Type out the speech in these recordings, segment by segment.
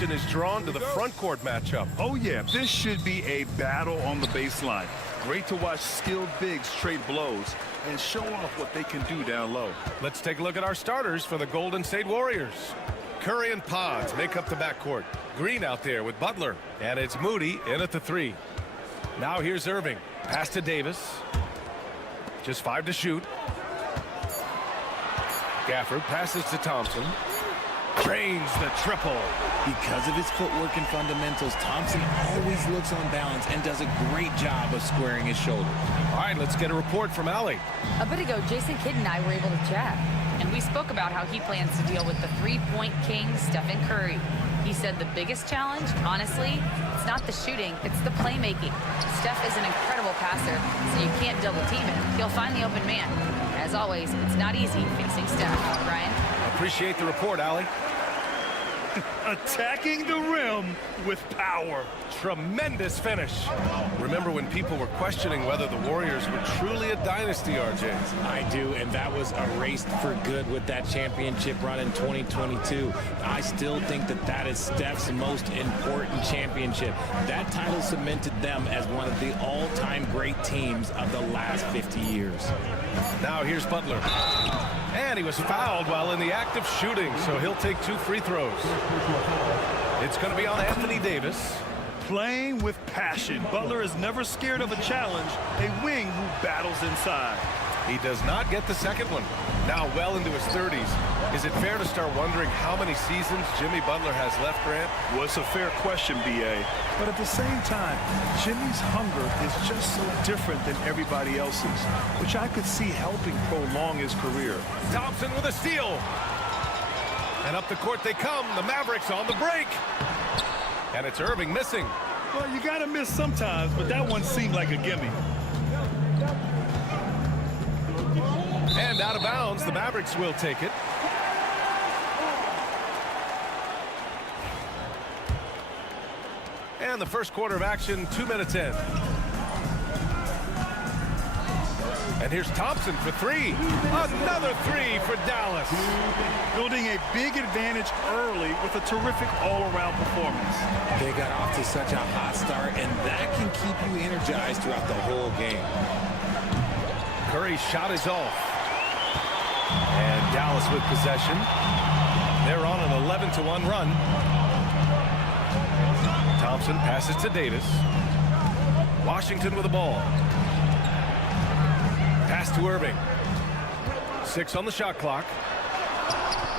attention is drawn to the front court matchup. Oh, yeah, this should be a battle on the baseline. Great to watch skilled bigs trade blows and show off what they can do down low. Let's take a look at our starters for the Golden State Warriors. Curry and Pods make up the backcourt. Green out there with Butler. And it's Moody in at the 3. Now here's Irving. Pass to Davis. Just 5 to shoot. Gafford passes to Thompson. Drains the triple. Because of his footwork and fundamentals, Thompson always looks on balance and does a great job of squaring his shoulders. All right, let's get a report from Allie. A bit ago, Jason Kidd and I were able to chat. And we spoke about how he plans to deal with the three-point king, Stephen Curry. He said the biggest challenge, honestly, it's not the shooting, it's the playmaking. Steph is an incredible passer, so you can't double team him. He'll find the open man. As always, it's not easy facing Steph. Brian? Appreciate the report, Allie. Attacking the rim with power. Tremendous finish. Remember when people were questioning whether the Warriors were truly a dynasty, RJ? I do, and that was erased for good with that championship run in 2022. I still think that that is Steph's most important championship. That title cemented them as one of the all-time great teams of the last 50 years. Now here's Butler. And he was fouled while in the act of shooting, so he'll take 2 free throws. It's going to be on Anthony Davis. Playing with passion. Butler is never scared of a challenge, a wing who battles inside. He does not get the second one. Now well into his 30s. Is it fair to start wondering how many seasons Jimmy Butler has left, Grant? Well, it's a fair question, B.A. But at the same time, Jimmy's hunger is just so different than everybody else's, which I could see helping prolong his career. Thompson with a steal. And up the court they come. The Mavericks on the break. And it's Irving missing. Well, you got to miss sometimes, but that one seemed like a gimme. And out of bounds, the Mavericks will take it. And the first quarter of action, 2 minutes in. And here's Thompson for 3. Another 3 for Dallas. Building a big advantage early with a terrific all-around performance. They got off to such a hot start, and that can keep you energized throughout the whole game. Curry's shot is off. And Dallas with possession. They're on an 11-1 run. Thompson passes to Davis. Washington with the ball. Pass to Irving. 6 on the shot clock.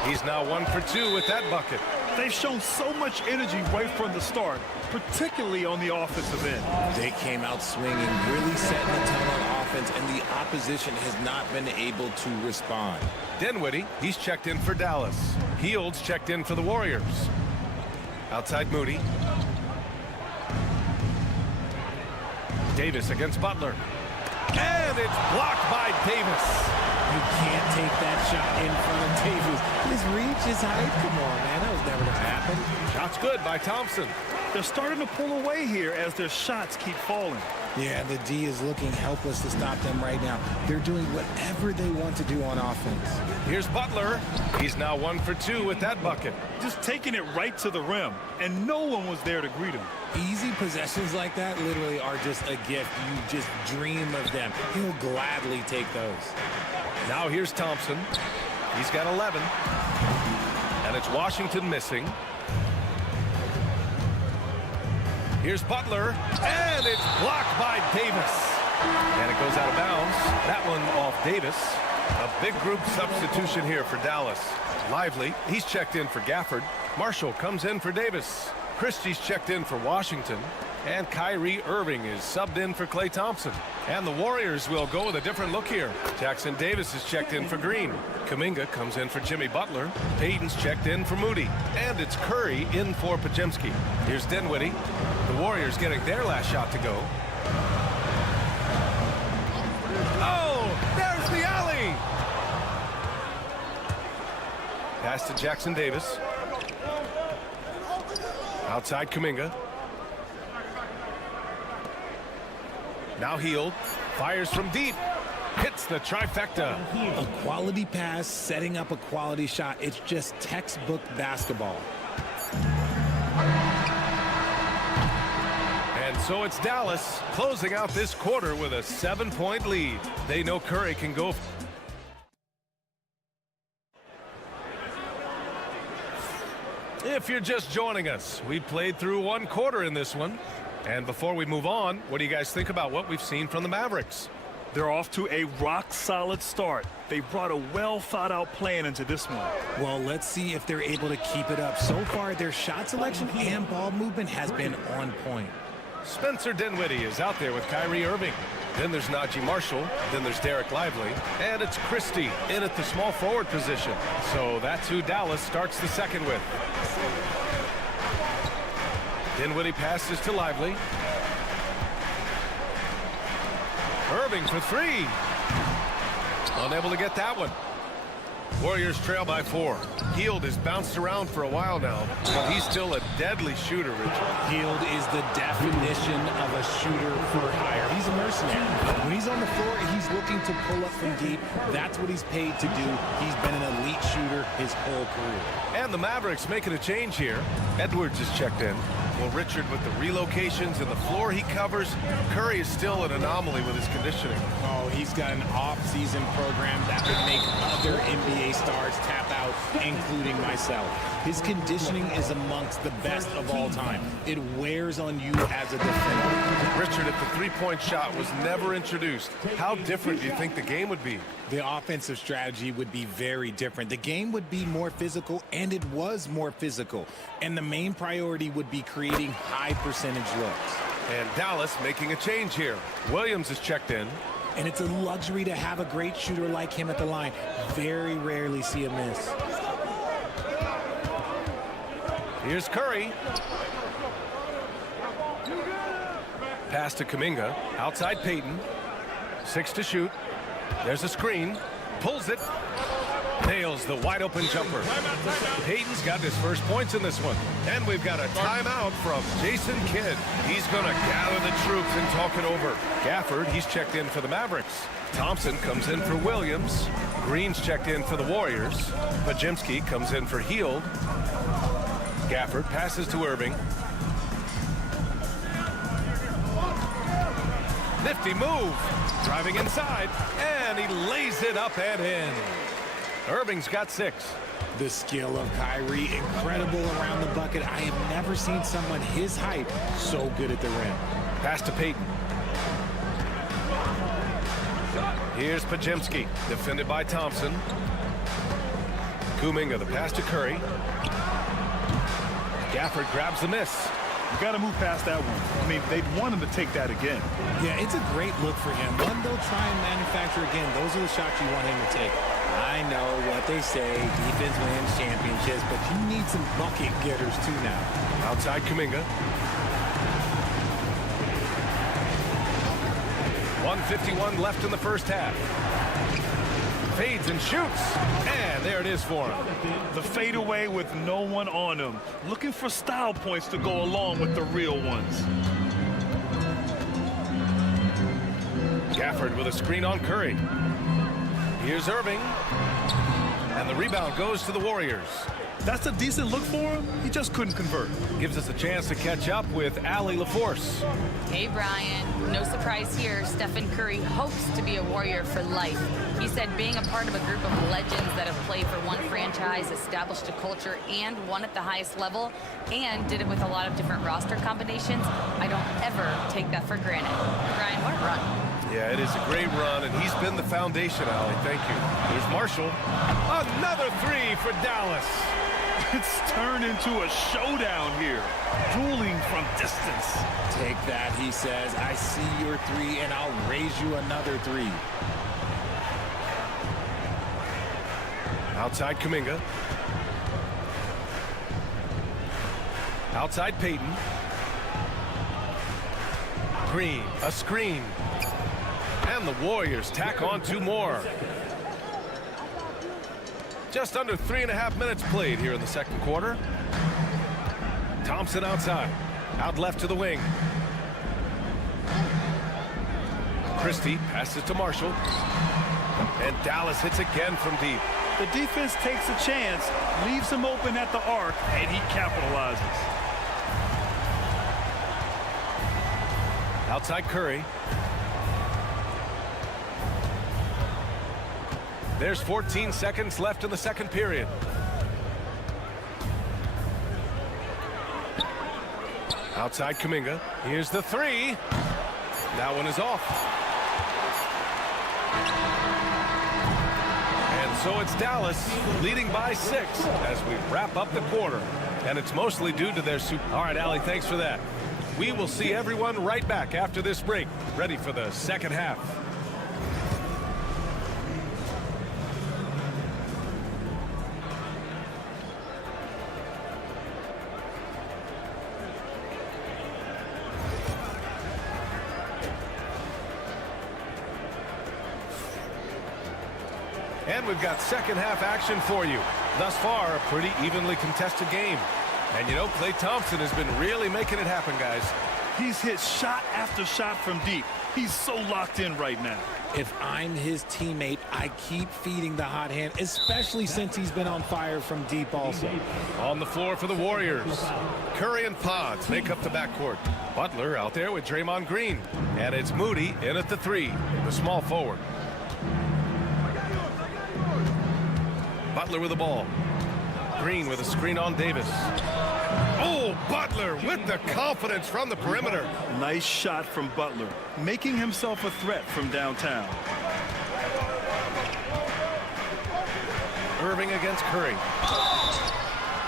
He's now 1 for 2 with that bucket. They've shown so much energy right from the start, particularly on the offensive end. They came out swinging, really setting the tone on offense, and the opposition has not been able to respond. Dinwiddie, he's checked in for Dallas. Heald's checked in for the Warriors. Outside Moody. Davis against Butler. And it's blocked by Davis. You can't take that shot in front of Davis. His reach, his height, come on, man. That was never going to happen. Shot's good by Thompson. They're starting to pull away here as their shots keep falling. Yeah, the D is looking helpless to stop them right now. They're doing whatever they want to do on offense. Here's Butler. He's now 1 for 2 with that bucket. Just taking it right to the rim, and no one was there to greet him. Easy possessions like that literally are just a gift. You just dream of them. He'll gladly take those. Now here's Thompson. He's got 11. And it's Washington missing. Here's Butler. And it's blocked by Davis. And it goes out of bounds. That one off Davis. A big group substitution here for Dallas. Lively, he's checked in for Gafford. Marshall comes in for Davis. Christie's checked in for Washington. And Kyrie Irving is subbed in for Klay Thompson. And the Warriors will go with a different look here. Jackson Davis is checked in for Green. Kuminga comes in for Jimmy Butler. Payton's checked in for Moody. And it's Curry in for Podziemski. Here's Dinwiddie. The Warriors getting their last shot to go. Oh, there's the alley! Pass to Jackson Davis. Outside Kuminga. Now Hield. Fires from deep. Hits the trifecta. A quality pass, setting up a quality shot. It's just textbook basketball. So it's Dallas closing out this quarter with a 7-point lead. They know Curry can go. If you're just joining us, we played through one quarter in this one. And before we move on, what do you guys think about what we've seen from the Mavericks? They're off to a rock-solid start. They brought a well-thought-out plan into this one. Well, let's see if they're able to keep it up. So far, their shot selection and ball movement has been on point. Spencer Dinwiddie is out there with Kyrie Irving. Then there's Najee Marshall. Then there's Derek Lively. And it's Christie in at the small forward position. So that's who Dallas starts the second with. Dinwiddie passes to Lively. Irving for three. Unable to get that one. Warriors trail by 4. Hield has bounced around for a while now, but he's still a deadly shooter, Richard. Hield is the definition of a shooter for hire. He's a mercenary. When he's on the floor, he's looking to pull up from deep. That's what he's paid to do. He's been an elite shooter his whole career. And the Mavericks making a change here. Edwards is checked in. Well, Richard, with the relocations and the floor he covers, Curry is still an anomaly with his conditioning. Oh, he's got an off-season program that would make other NBA stars tap out, including myself. His conditioning is amongst the best of all time. It wears on you as a defender. Richard, if the three-point shot was never introduced, how different do you think the game would be? The offensive strategy would be very different. The game would be more physical, and it was more physical. And the main priority would be creating high-percentage looks. And Dallas making a change here. Williams is checked in. And it's a luxury to have a great shooter like him at the line. Very rarely see a miss. Here's Curry. Pass to Kuminga. Outside Payton. 6 to shoot. There's a screen. Pulls it. Nails the wide open jumper. Payton's got his first points in this one. And we've got a timeout from Jason Kidd. He's going to gather the troops and talk it over. Gafford, he's checked in for the Mavericks. Thompson comes in for Williams. Green's checked in for the Warriors. Pajemski comes in for Hield. Gafford passes to Irving. Nifty move. Driving inside. And he lays it up and in. Irving's got 6. The skill of Kyrie, incredible around the bucket. I have never seen someone his height so good at the rim. Pass to Payton. Here's Pajemski, defended by Thompson. Kuminga, the pass to Curry. Gafford grabs the miss. You got to move past that one. I mean, they'd want him to take that again. Yeah, it's a great look for him. One they'll try and manufacture again. Those are the shots you want him to take. I know what they say, defense wins championships, but you need some bucket getters too now. Outside Kuminga. 1:51 left in the first half. Fades and shoots. And there it is for him. The fadeaway with no one on him. Looking for style points to go along with the real ones. Gafford with a screen on Curry. Here's Irving. And the rebound goes to the Warriors. That's a decent look for him. He just couldn't convert. Gives us a chance to catch up with Allie LaForce. Hey, Brian. No surprise here. Stephen Curry hopes to be a Warrior for life. He said being a part of a group of legends that have played for one franchise, established a culture, and won at the highest level, and did it with a lot of different roster combinations, I don't ever take that for granted. Brian, what a run. Yeah, it is a great run, and he's been the foundation, Allie. Thank you. There's Marshall. Another 3 for Dallas. It's turned into a showdown here. Dueling from distance. Take that, he says. I see your 3, and I'll raise you another 3. Outside Kuminga. Outside Payton. Green, a screen. And the Warriors tack on 2 more. Just under 3.5 minutes played here in the second quarter. Thompson outside. Out left to the wing. Christie passes to Marshall. And Dallas hits again from deep. The defense takes a chance, leaves him open at the arc, and he capitalizes. Outside Curry. There's 14 seconds left in the second period. Outside Kuminga. Here's the three. That one is off. And so it's Dallas leading by 6 as we wrap up the quarter. And it's mostly due to their All right, Allie, thanks for that. We will see everyone right back after this break, ready for the second half. And we've got second half action for you. Thus far, a pretty evenly contested game. And you know, Klay Thompson has been really making it happen, guys. He's hit shot after shot from deep. He's so locked in right now. If I'm his teammate, I keep feeding the hot hand, especially since he's been on fire from deep also. On the floor for the Warriors. Curry and Pods make up the backcourt. Butler out there with Draymond Green. And it's Moody in at the 3, the small forward. Butler with the ball. Green with a screen on Davis. Oh, Butler with the confidence from the perimeter. Nice shot from Butler, making himself a threat from downtown. Irving against Curry.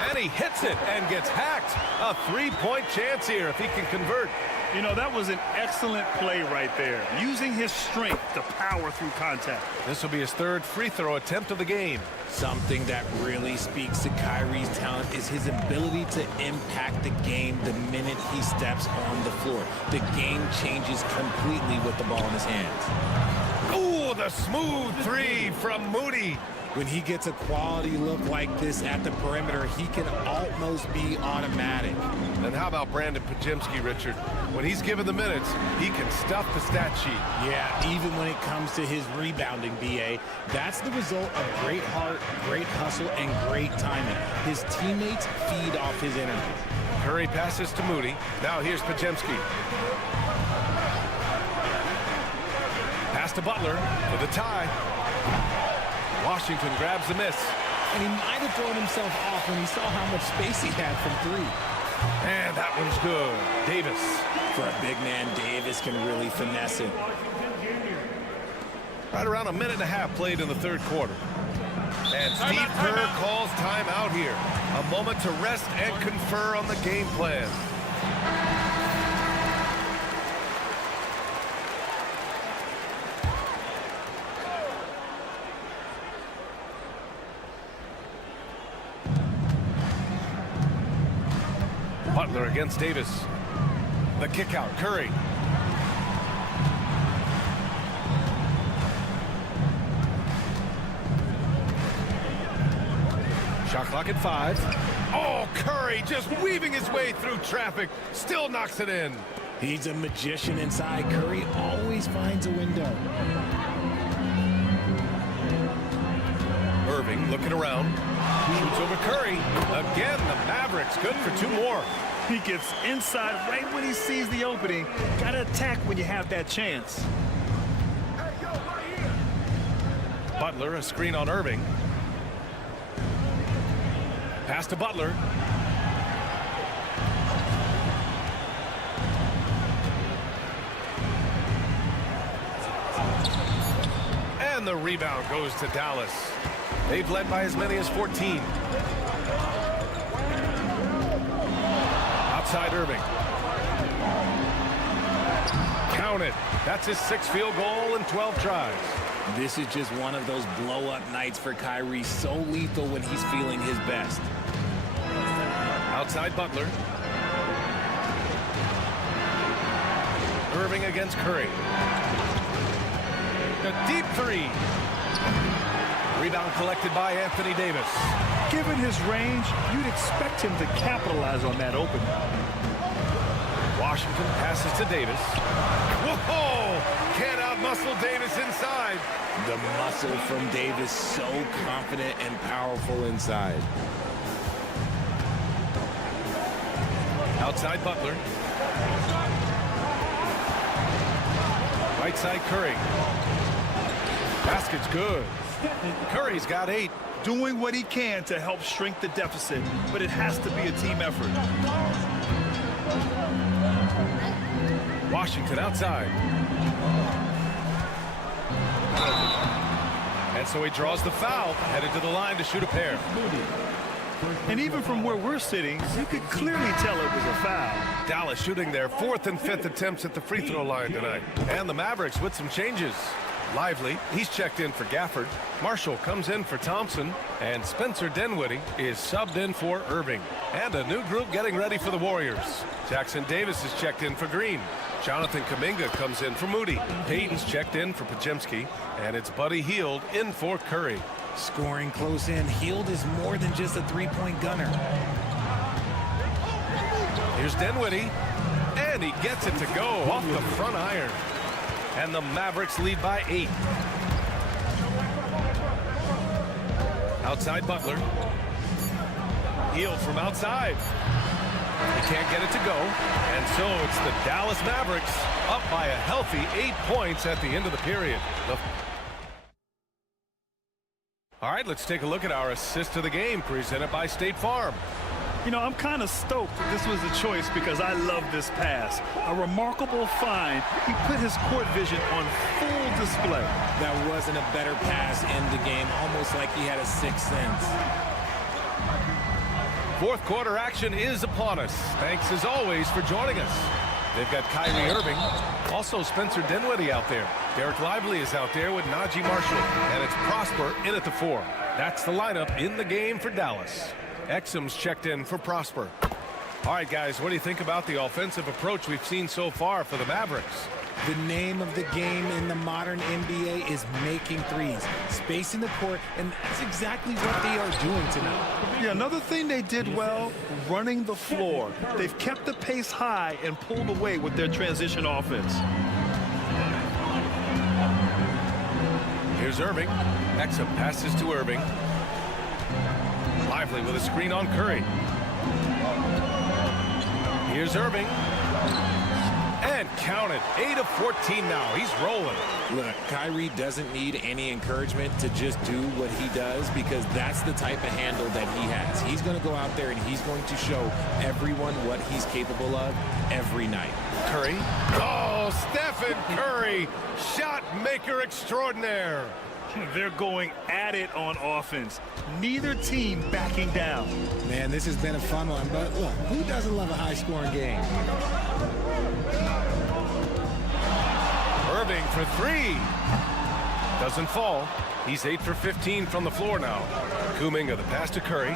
And he hits it and gets hacked. A 3-point chance here if he can convert. You know, that was an excellent play right there, using his strength to power through contact. This will be his 3rd free throw attempt of the game. Something that really speaks to Kyrie's talent is his ability to impact the game the minute he steps on the floor. The game changes completely with the ball in his hands. Oh, the smooth 3 from Moody. When he gets a quality look like this at the perimeter, he can almost be automatic. And how about Brandon Pajemski, Richard? When he's given the minutes, he can stuff the stat sheet. Yeah, even when it comes to his rebounding, B.A., that's the result of great heart, great hustle, and great timing. His teammates feed off his energy. Curry passes to Moody. Now here's Pajemski. Pass to Butler for the tie. Washington grabs the miss. And he might have thrown himself off when he saw how much space he had from 3. And that one's good. Davis. For a big man, Davis can really finesse it. Right around a minute and a half played in the 3rd quarter. And Steve Kerr calls timeout here. A moment to rest and confer on the game plan. Butler against Davis. The kick out, Curry. Shot clock at 5. Oh, Curry just weaving his way through traffic. Still knocks it in. He's a magician inside. Curry always finds a window. Irving looking around. Shoots over Curry. Again, the Mavericks good for 2 more. He gets inside right when he sees the opening. Gotta attack when you have that chance. Butler, a screen on Irving. Pass to Butler. And the rebound goes to Dallas. They've led by as many as 14. Outside Irving. Count it. That's his 6th field goal in 12 tries. This is just one of those blow-up nights for Kyrie, so lethal when he's feeling his best. Outside Butler. Irving against Curry. A deep 3. Rebound collected by Anthony Davis. Given his range, you'd expect him to capitalize on that opening. Washington passes to Davis. Whoa! Can't out-muscle Davis inside. The muscle from Davis, so confident and powerful inside. Outside Butler. Right side Curry. Basket's good. Curry's got 8. Doing what he can to help shrink the deficit, but it has to be a team effort. Washington outside. And so he draws the foul, headed to the line to shoot a pair. And even from where we're sitting, you could clearly tell it was a foul. Dallas shooting their 4th and 5th attempts at the free throw line tonight. And the Mavericks with some changes. Lively, he's checked in for Gafford. Marshall comes in for Thompson. And Spencer Dinwiddie is subbed in for Irving. And a new group getting ready for the Warriors. Jackson Davis is checked in for Green. Jonathan Kuminga comes in for Moody. Payton's checked in for Podziemski. And it's Buddy Hield in for Curry. Scoring close in. Hield is more than just a three-point gunner. Here's Dinwiddie. And he gets it to go off the front iron. And the Mavericks lead by 8. Outside Butler. Hield from outside. He can't get it to go. And so it's the Dallas Mavericks up by a healthy 8 points at the end of the period. All right, let's take a look at our assist of the game presented by State Farm. You know, I'm kind of stoked that this was a choice because I love this pass. A remarkable find. He put his court vision on full display. That wasn't a better pass in the game, almost like he had a sixth sense. Fourth quarter action is upon us. Thanks as always for joining us. They've got Kyrie Irving, also Spencer Dinwiddie out there. Derek Lively is out there with Najee Marshall, and it's Prosper in at the 4. That's the lineup in the game for Dallas. Exum's checked in for Prosper. All right, guys, what do you think about the offensive approach we've seen so far for the Mavericks? The name of the game in the modern NBA is making threes, spacing the court, and that's exactly what they are doing tonight. Yeah, another thing they did well, running the floor. They've kept the pace high and pulled away with their transition offense. Here's Irving. Exum passes to Irving. Lively with a screen on Curry. Here's Irving. And counted. 8 of 14 now. He's rolling. Look, Kyrie doesn't need any encouragement to just do what he does because that's the type of handle that he has. He's going to go out there and he's going to show everyone what he's capable of every night. Curry. Oh, Stephen Curry. Shot maker extraordinaire. They're going at it on offense. Neither team backing down. Man, this has been a fun one, but look, who doesn't love a high-scoring game? Irving for 3. Doesn't fall. He's 8 for 15 from the floor now. Kuminga, the pass to Curry.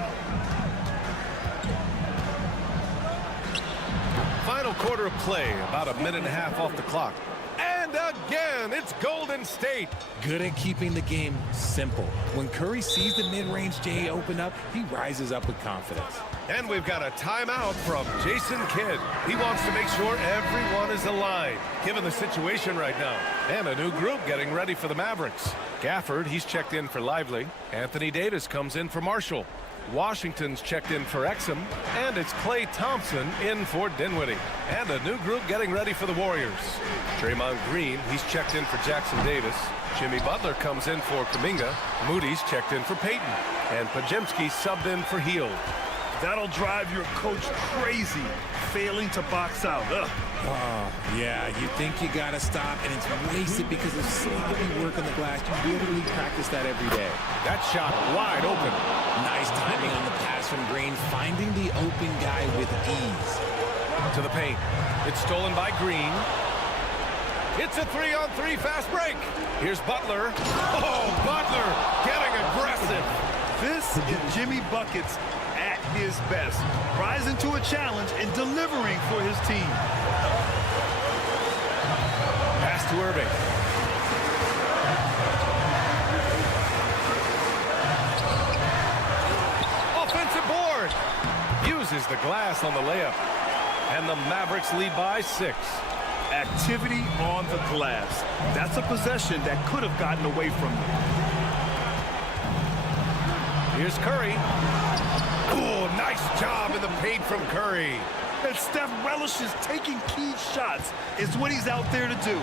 Final quarter of play, about a minute and a half off the clock. And again, it's Golden State. Good at keeping the game simple. When Curry sees the mid-range J open up, he rises up with confidence. And we've got a timeout from Jason Kidd. He wants to make sure everyone is aligned, given the situation right now. And a new group getting ready for the Mavericks. Gafford, he's checked in for Lively. Anthony Davis comes in for Marshall. Washington's checked in for Exum. And it's Klay Thompson in for Dinwiddie. And a new group getting ready for the Warriors. Draymond Green, he's checked in for Jackson Davis. Jimmy Butler comes in for Kuminga. Moody's checked in for Payton. And Podziemski subbed in for Hield. That'll drive your coach crazy, failing to box out. Ugh. Oh, yeah, you think you got to stop, and it's wasted because of sloppy work on the glass. You literally practice that every day. That shot wide open. Nice timing on the pass from Green, finding the open guy with ease. To the paint. It's stolen by Green. It's a 3-on-3 fast break. Here's Butler. Oh, Butler getting aggressive. This is Jimmy Buckets at his best, rising to a challenge and delivering for his team. Pass to Irving. Offensive board. Uses the glass on the layup. And the Mavericks lead by 6. Activity on the glass. That's a possession that could have gotten away from them. Here's Curry. Oh, nice job in the paint from Curry. And Steph relishes taking key shots. It's what he's out there to do.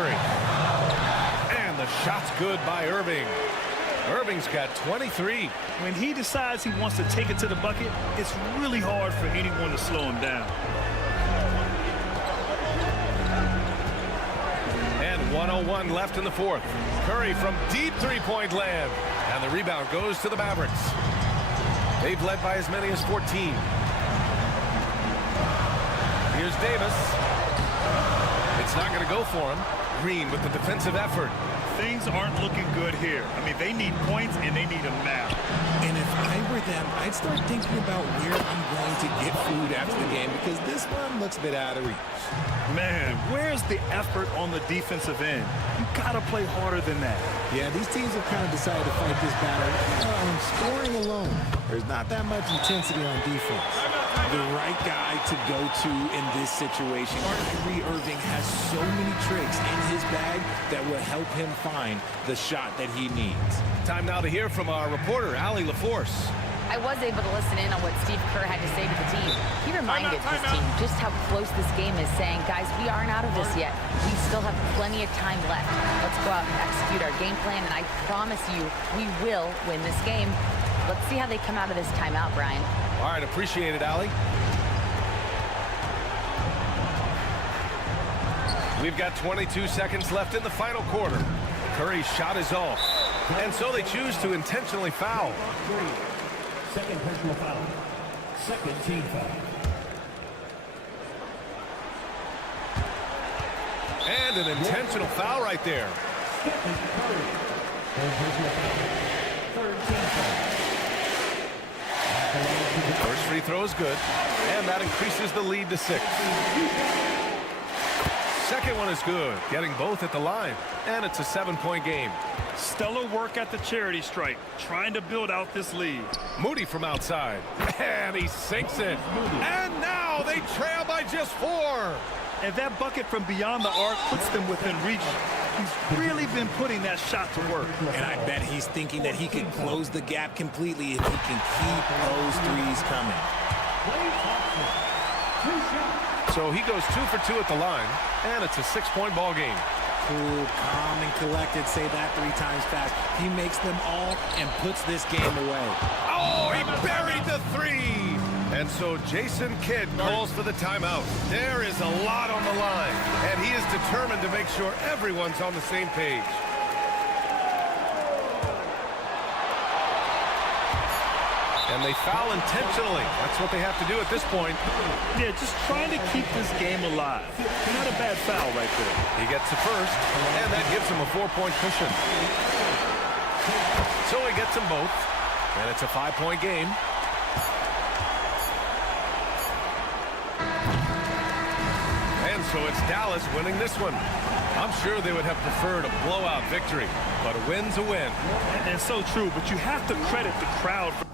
Curry. And the shot's good by Irving. Irving's got 23. When he decides he wants to take it to the bucket, it's really hard for anyone to slow him down. And 1:01 left in the fourth. Curry from deep three-point land. And the rebound goes to the Mavericks. They've led by as many as 14. Here's Davis. It's not going to go for him. Green with the defensive effort. Things aren't looking good here. I mean, they need points and they need them now. And if I were them, I'd start thinking about where I'm going to get food after the game because this one looks a bit out of reach. Man, where's the effort on the defensive end? You gotta play harder than that. Yeah, these teams have kind of decided to fight this battle on scoring alone. There's not that much intensity on defense. The right guy to go to in this situation. Kyrie Irving has so many tricks in his bag that will help him find the shot that he needs. Time now to hear from our reporter, Allie LaForce. I was able to listen in on what Steve Kerr had to say to the team. He reminded his team just how close this game is, saying, guys, we aren't out of this yet. We still have plenty of time left. Let's go out and execute our game plan, and I promise you, we will win this game. Let's see how they come out of this timeout, Brian. All right, appreciate it, Allie. We've got 22 seconds left in the final quarter. Curry's shot is off. And so they choose to intentionally foul. Second personal foul. Second team foul. And an intentional foul right there. Stephen Curry. Third personal foul. Third team foul. First free throw is good. And that increases the lead to 6. Second one is good. Getting both at the line. And it's a 7-point game. Stellar work at the charity stripe, trying to build out this lead. Moody from outside. And he sinks it. And now they trail by just 4. And that bucket from beyond the arc puts them within reach. He's really been putting that shot to work. And I bet he's thinking that he can close the gap completely if he can keep those threes coming. So he goes 2 for 2 at the line. And it's a 6-point ball game. Cool, calm, and collected. Say that 3 times fast. He makes them all and puts this game away. Oh, he buried the 3. And so Jason Kidd calls for the timeout. There is a lot on the line, and he is determined to make sure everyone's on the same page. And they foul intentionally. That's what they have to do at this point. Yeah, just trying to keep this game alive. Not a bad foul right there. He gets the first, and that gives him a 4-point cushion. So he gets them both, and it's a 5-point game. And so it's Dallas winning this one. I'm sure they would have preferred a blowout victory, but a win's a win. And so true, but you have to credit the crowd for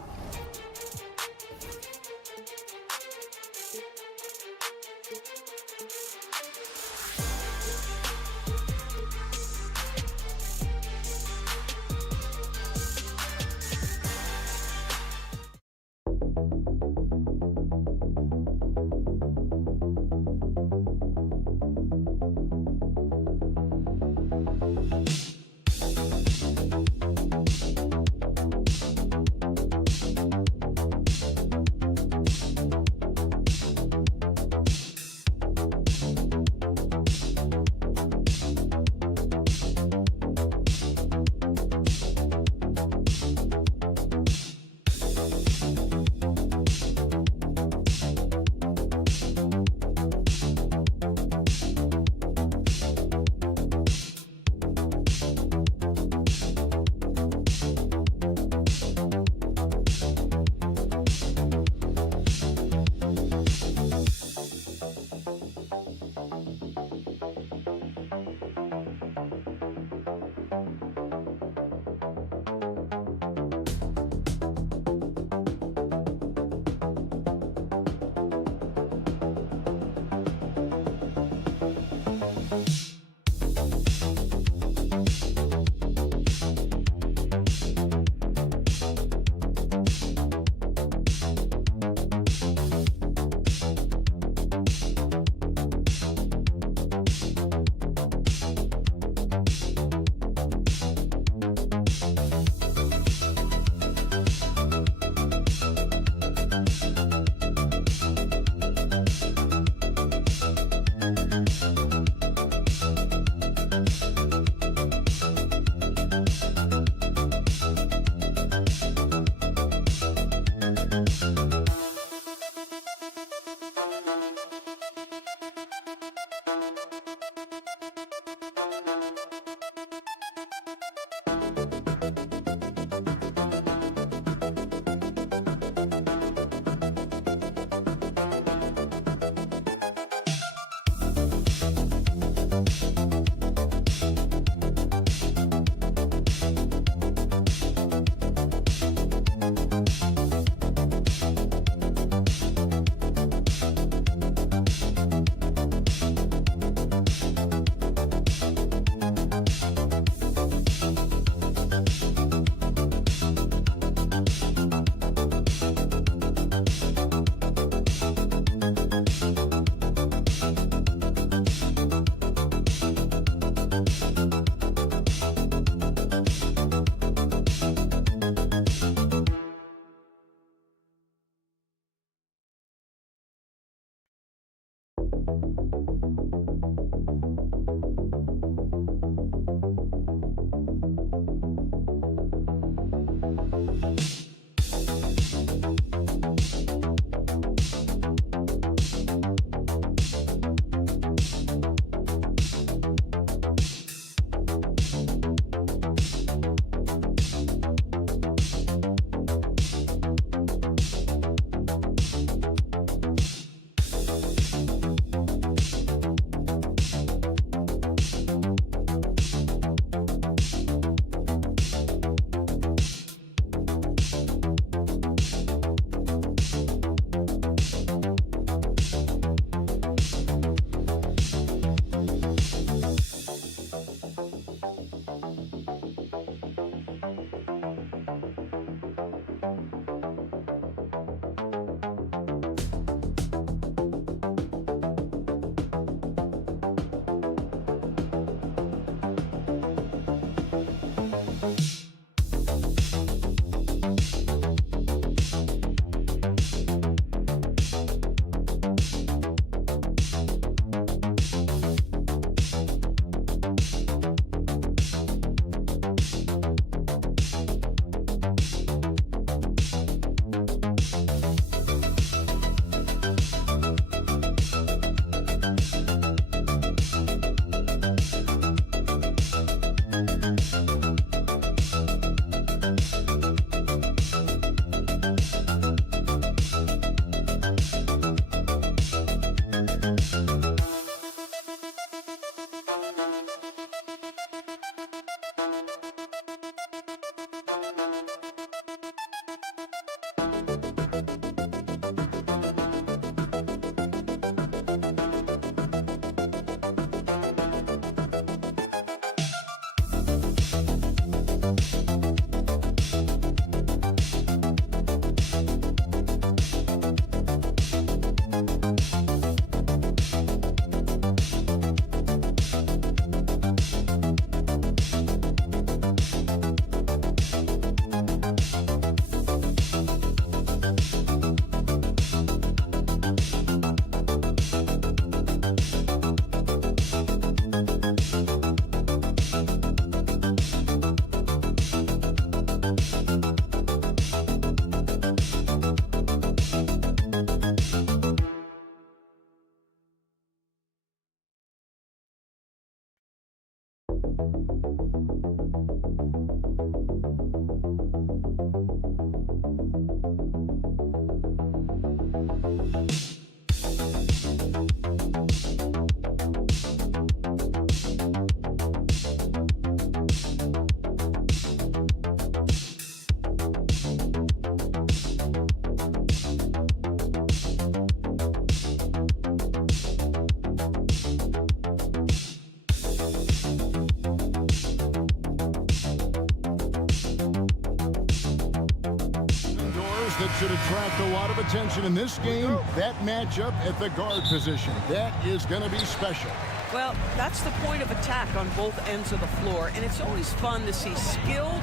that should attract a lot of attention in this game. That matchup at the guard position. That is going to be special. Well, that's the point of attack on both ends of the floor, and it's always fun to see skilled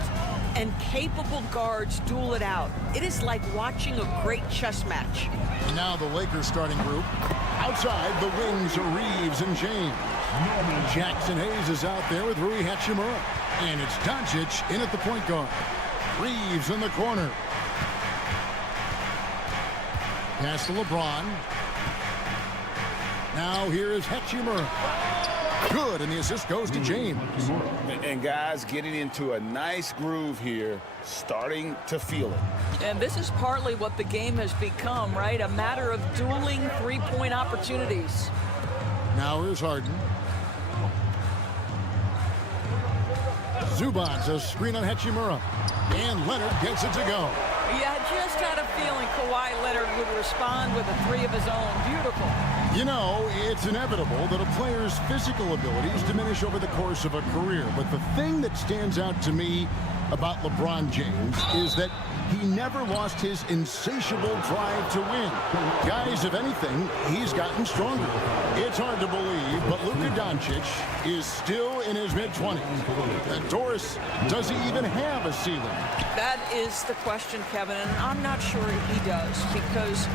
and capable guards duel it out. It is like watching a great chess match. And now the Lakers starting group. Outside, the wings are Reeves and James. Jackson Hayes is out there with Rui Hachimura. And it's Doncic in at the point guard. Reeves in the corner. Pass to LeBron. Now here is Hachimura. Good, and the assist goes to James. And guys getting into a nice groove here, starting to feel it. And this is partly what the game has become, right? A matter of dueling three-point opportunities. Now here's Harden. Zubats a screen on Hachimura. And Leonard gets it to go. Yeah, I just had a feeling Kawhi Leonard would respond with a three of his own. Beautiful. You know, it's inevitable that a player's physical abilities diminish over the course of a career. But the thing that stands out to me about LeBron James is that he never lost his insatiable drive to win. Guys, if anything, he's gotten stronger. It's hard to believe, but Luka Doncic is still in his mid-20s. And Doris, does he even have a ceiling? That is the question, Kevin, and I'm not sure he does, because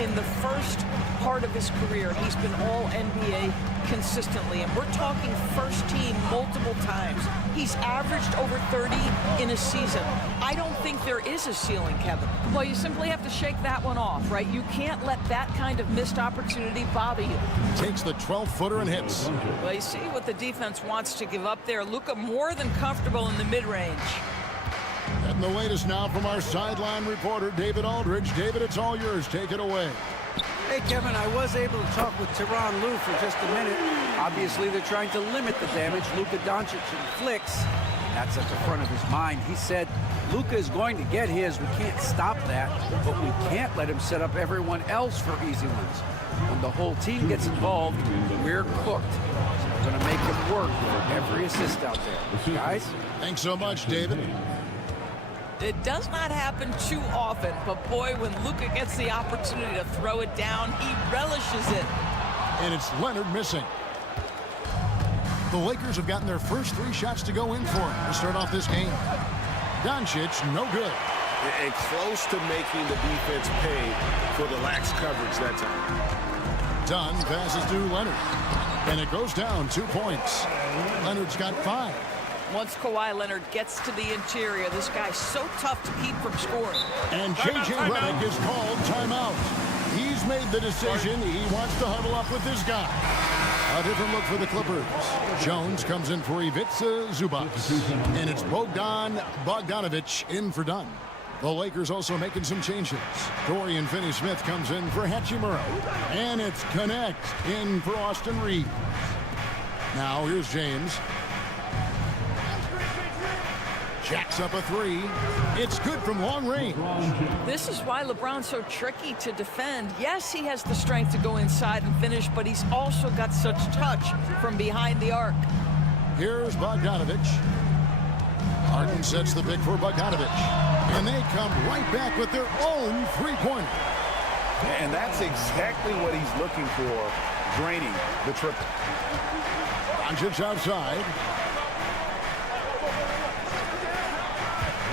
in the first part of his career, he's been all NBA consistently, and we're talking first team multiple times. He's averaged over 30 in a season. I don't think there is a ceiling, Kevin. Well, you simply have to shake that one off, right? You can't let that kind of missed opportunity bother you. Takes the 12-footer and hits. Well, you see what the defense wants to give up there. Luka more than comfortable in the mid-range. And the latest now from our sideline reporter, David Aldridge. David, it's all yours. Take it away. Hey, Kevin, I was able to talk with Tyronn Lue for just a minute. Obviously, they're trying to limit the damage Luka Doncic inflicts. That's at the front of his mind. He said, Luka is going to get his. We can't stop that, but we can't let him set up everyone else for easy ones. When the whole team gets involved, we're cooked. So we're going to make him work for every assist out there. Guys? Thanks so much, David. It does not happen too often, but boy, when Luka gets the opportunity to throw it down, he relishes it. And it's Leonard missing. The Lakers have gotten their first 3 shots to go in for him to start off this game. Doncic, no good. And close to making the defense pay for the lax coverage that time. Dunn passes to Leonard. And it goes down 2 points. Leonard's got 5. Once Kawhi Leonard gets to the interior, this guy's so tough to keep from scoring. And J.J. Redick is called timeout. He's made the decision. He wants to huddle up with this guy. A different look for the Clippers. Jones comes in for Ivica Zubac. And it's Bogdan Bogdanovic in for Dunn. The Lakers also making some changes. Dorian Finney-Smith comes in for Hachimura. And it's Connect in for Austin Reeves. Now here's James. Jacks up a 3. It's good from long range. This is why LeBron's so tricky to defend. Yes, he has the strength to go inside and finish, but he's also got such touch from behind the arc. Here's Bogdanovic. Harden sets the pick for Bogdanovic. And they come right back with their own three-pointer. And that's exactly what he's looking for, draining the triple. Doncic outside.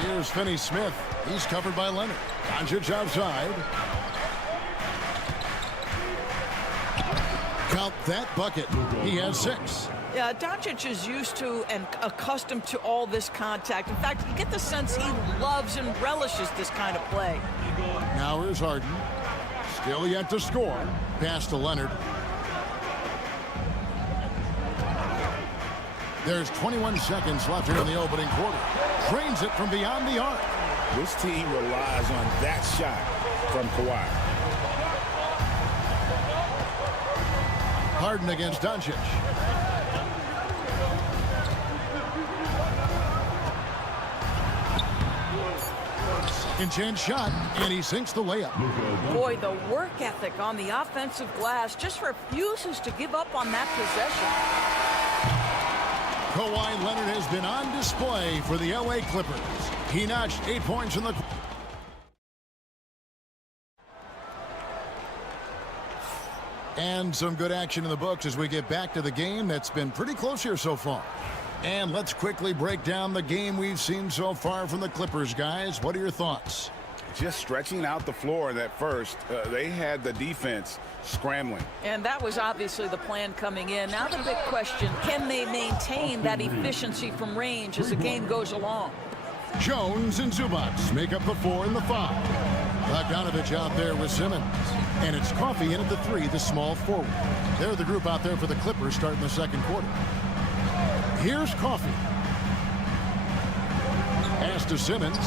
Here's Finney-Smith. He's covered by Leonard. Doncic outside. Count that bucket. He has 6. Yeah, Doncic is used to and accustomed to all this contact. In fact, you get the sense he loves and relishes this kind of play. Now here's Harden. Still yet to score. Pass to Leonard. There's 21 seconds left here in the opening quarter. Drains it from beyond the arc. This team relies on that shot from Kawhi. Harden against Doncic. Second chance shot, and he sinks the layup. Boy, the work ethic on the offensive glass just refuses to give up on that possession. Kawhi Leonard has been on display for the LA Clippers. He notched 8 points in the... And some good action in the books as we get back to the game that's been pretty close here so far. And let's quickly break down the game we've seen so far from the Clippers, guys. What are your thoughts? Just stretching out the floor in that first. They had the defense scrambling. And that was obviously the plan coming in. Now the big question, can they maintain that efficiency from range as the game goes along? Jones and Zubac make up the 4 and the 5. Bogdanovic out there with Simmons. And it's Coffey in at the 3, the small forward. They're the group out there for the Clippers starting the second quarter. Here's Coffey. Pass to Simmons.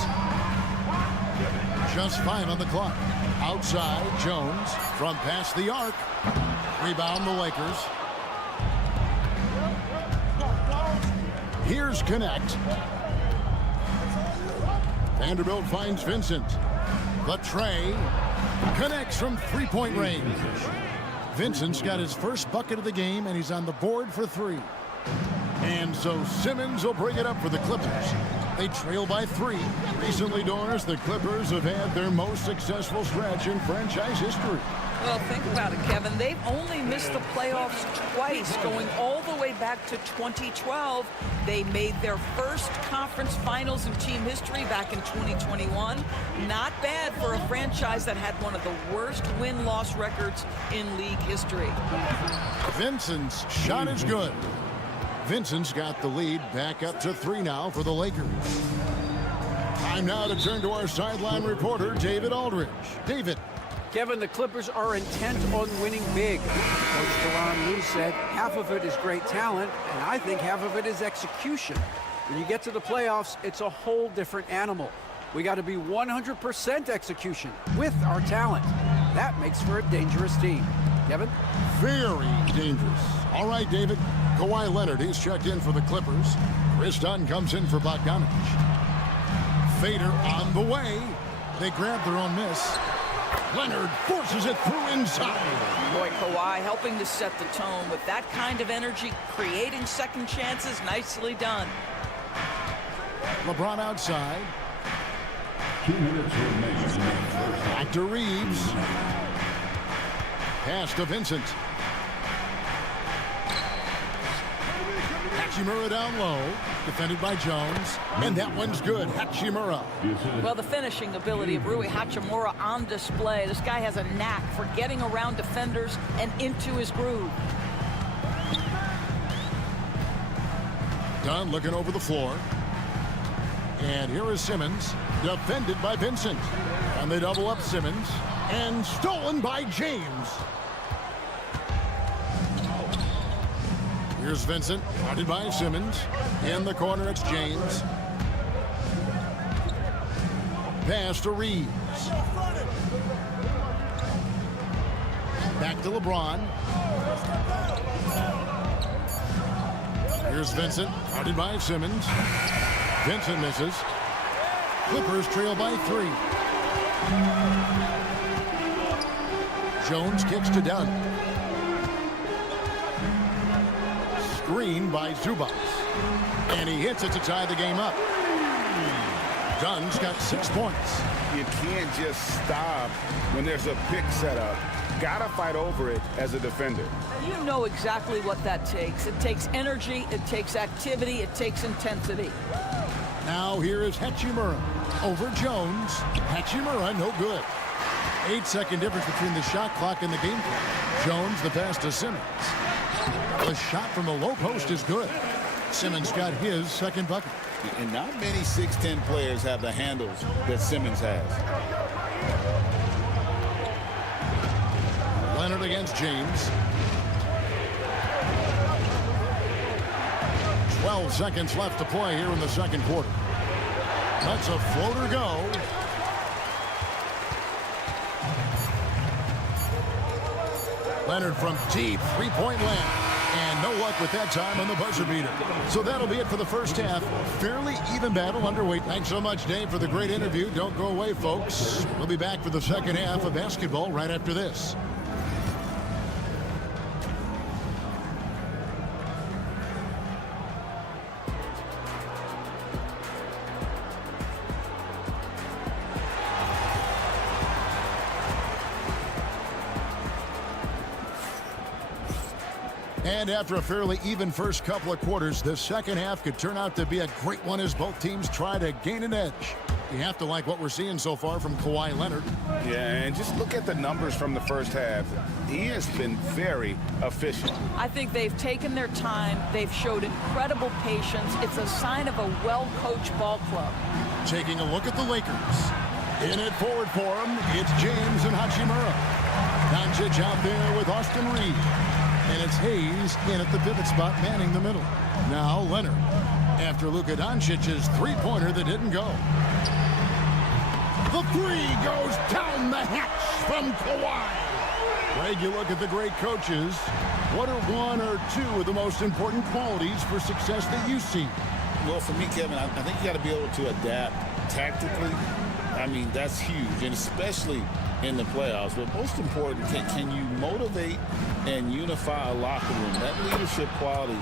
Just 5 on the clock. Outside, Jones from past the arc. Rebound the Lakers. Here's Connect. Vanderbilt finds Vincent. The tray connects from three-point range. Vincent's got his first bucket of the game, and he's on the board for 3. And so Simmons will bring it up for the Clippers. They trail by 3. Recently, Doris, the Clippers have had their most successful stretch in franchise history. Well, think about it, Kevin. They've only missed the playoffs twice, going all the way back to 2012. They made their first conference finals in team history back in 2021. Not bad for a franchise that had one of the worst win-loss records in league history. Vincent's shot is good. Vincent's got the lead back up to 3 now for the Lakers. Time now to turn to our sideline reporter, David Aldridge. David. Kevin, the Clippers are intent on winning big. Coach Tyronn Lue said half of it is great talent, and I think half of it is execution. When you get to the playoffs, it's a whole different animal. We got to be 100% execution with our talent. That makes for a dangerous team. Kevin? Very dangerous. All right, David. Kawhi Leonard, he's checked in for the Clippers. Chris Dunn comes in for Bogdanovich. Fader on the way. They grab their own miss. Leonard forces it through inside. Boy, Kawhi helping to set the tone with that kind of energy, creating second chances. Nicely done. LeBron outside. 2 minutes remaining. Back to Reeves. Pass to Vincent. Hachimura down low, defended by Jones, and that one's good. Hachimura. Well, the finishing ability of Rui Hachimura on display. This guy has a knack for getting around defenders and into his groove. Dunn looking over the floor. And here is Simmons, defended by Vincent. And they double up Simmons, and stolen by James. Here's Vincent, guarded by Simmons. In the corner, it's James. Pass to Reeves. Back to LeBron. Here's Vincent, guarded by Simmons. Vincent misses. Clippers trail by 3. Jones kicks to Dunn. Screen by Zubac. And he hits it to tie the game up. Dunn's got 6 points. You can't just stop when there's a pick set up. Gotta fight over it as a defender. You know exactly what that takes. It takes energy, it takes activity, it takes intensity. Now here is Hachimura over Jones. Hachimura, no good. 8-second difference between the shot clock and the game clock. Jones, the pass to Simmons. The shot from the low post is good. Simmons got his second bucket. And not many 6'10 players have the handles that Simmons has. Leonard against James. 12 seconds left to play here in the second quarter. Let's a floater go. Leonard from deep, 3-point land. And no luck with that time on the buzzer beater. So that'll be it for the first half. Fairly even battle underway. Thanks so much, Dave, for the great interview. Don't go away, folks. We'll be back for the second half of basketball right after this. And after a fairly even first couple of quarters, the second half could turn out to be a great one as both teams try to gain an edge. You have to like what we're seeing so far from Kawhi Leonard. Yeah, and just look at the numbers from the first half. He has been very efficient. I think they've taken their time. They've showed incredible patience. It's a sign of a well-coached ball club. Taking a look at the Lakers. In it forward for them, it's James and Hachimura. Doncic out there with Austin Reeves. And it's Hayes in at the pivot spot, manning the middle. Now Leonard. After Luka Doncic's three-pointer that didn't go. The three goes down the hatch from Kawhi. Greg, you look at the great coaches. What are one or two of the most important qualities for success that you see? Well, for me, Kevin, I think you got to be able to adapt tactically. I mean, that's huge, and especially in the playoffs. But most important, can you motivate and unify a locker room? That leadership quality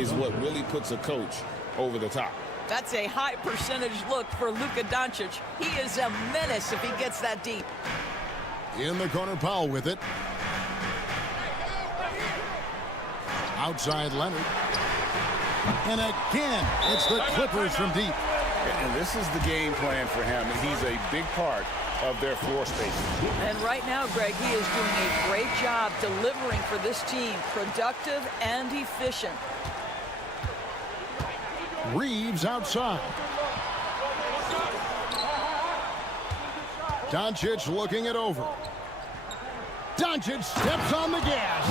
is what really puts a coach over the top. That's a high percentage look for Luka Doncic. He is a menace if he gets that deep. In the corner, Powell with it. Outside Leonard. And again, it's the Clippers from deep. And this is the game plan for him, and he's a big part of their floor space. And right now, Greg, he is doing a great job delivering for this team, productive and efficient. Reeves outside. Doncic looking it over. Doncic steps on the gas.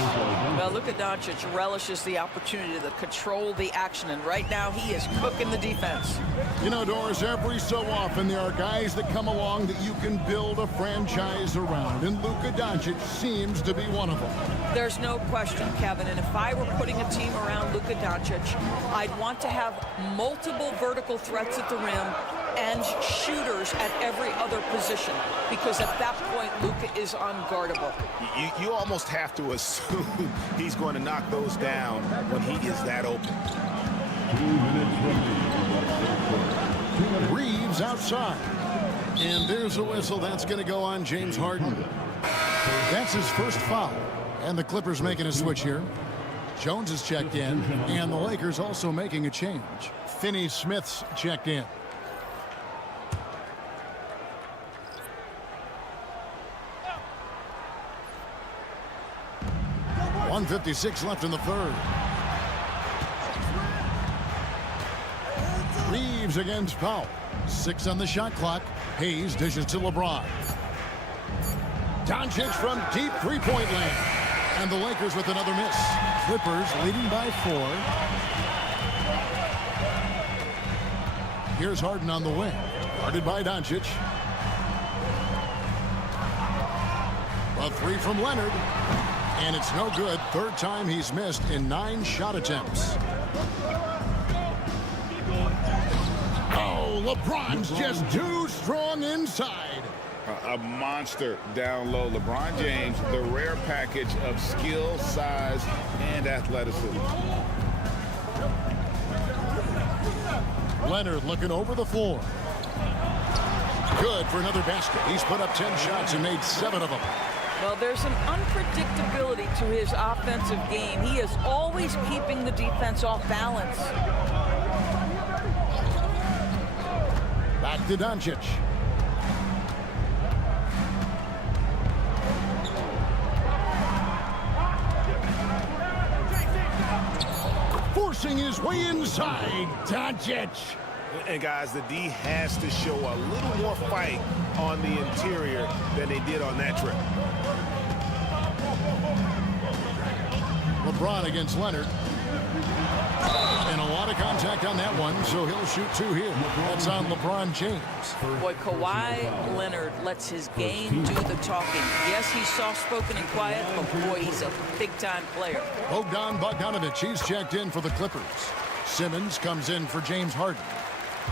Well, Luka Doncic relishes the opportunity to control the action, and right now he is cooking the defense. You know, Doris, every so often there are guys that come along that you can build a franchise around, and Luka Doncic seems to be one of them. There's no question, Kevin, and if I were putting a team around Luka Doncic, I'd want to have multiple vertical threats at the rim and shooters at every other position, because at that point, Luka is unguardable. You almost have to assume he's going to knock those down when he is that open. Reeves outside. And there's a whistle. That's going to go on James Harden. That's his first foul. And the Clippers making a switch here. Jones is checked in. And the Lakers also making a change. Finney-Smith's checked in. .156 left in the third. Reeves against Powell. 6 on the shot clock. Hayes dishes to LeBron. Doncic from deep three-point land. And the Lakers with another miss. Clippers leading by 4. Here's Harden on the wing. Guarded by Doncic. A three from Leonard. And it's no good. Third time he's missed in 9 shot attempts. Oh, LeBron's just too strong inside. A monster down low. LeBron James, the rare package of skill, size, and athleticism. Leonard looking over the floor. Good for another basket. He's put up 10 shots and made 7 of them. Well, there's an unpredictability to his offensive game. He is always keeping the defense off balance. Back to Doncic. Forcing his way inside. Doncic. And guys, the D has to show a little more fight on the interior than they did on that trip. LeBron against Leonard. And a lot of contact on that one, so he'll shoot 2 here. That's on LeBron James. Boy, Kawhi Leonard lets his game do the talking. Yes, he's soft-spoken and quiet, but boy, he's a big-time player. Bogdan Bogdanovic, he's checked in for the Clippers. Simmons comes in for James Harden.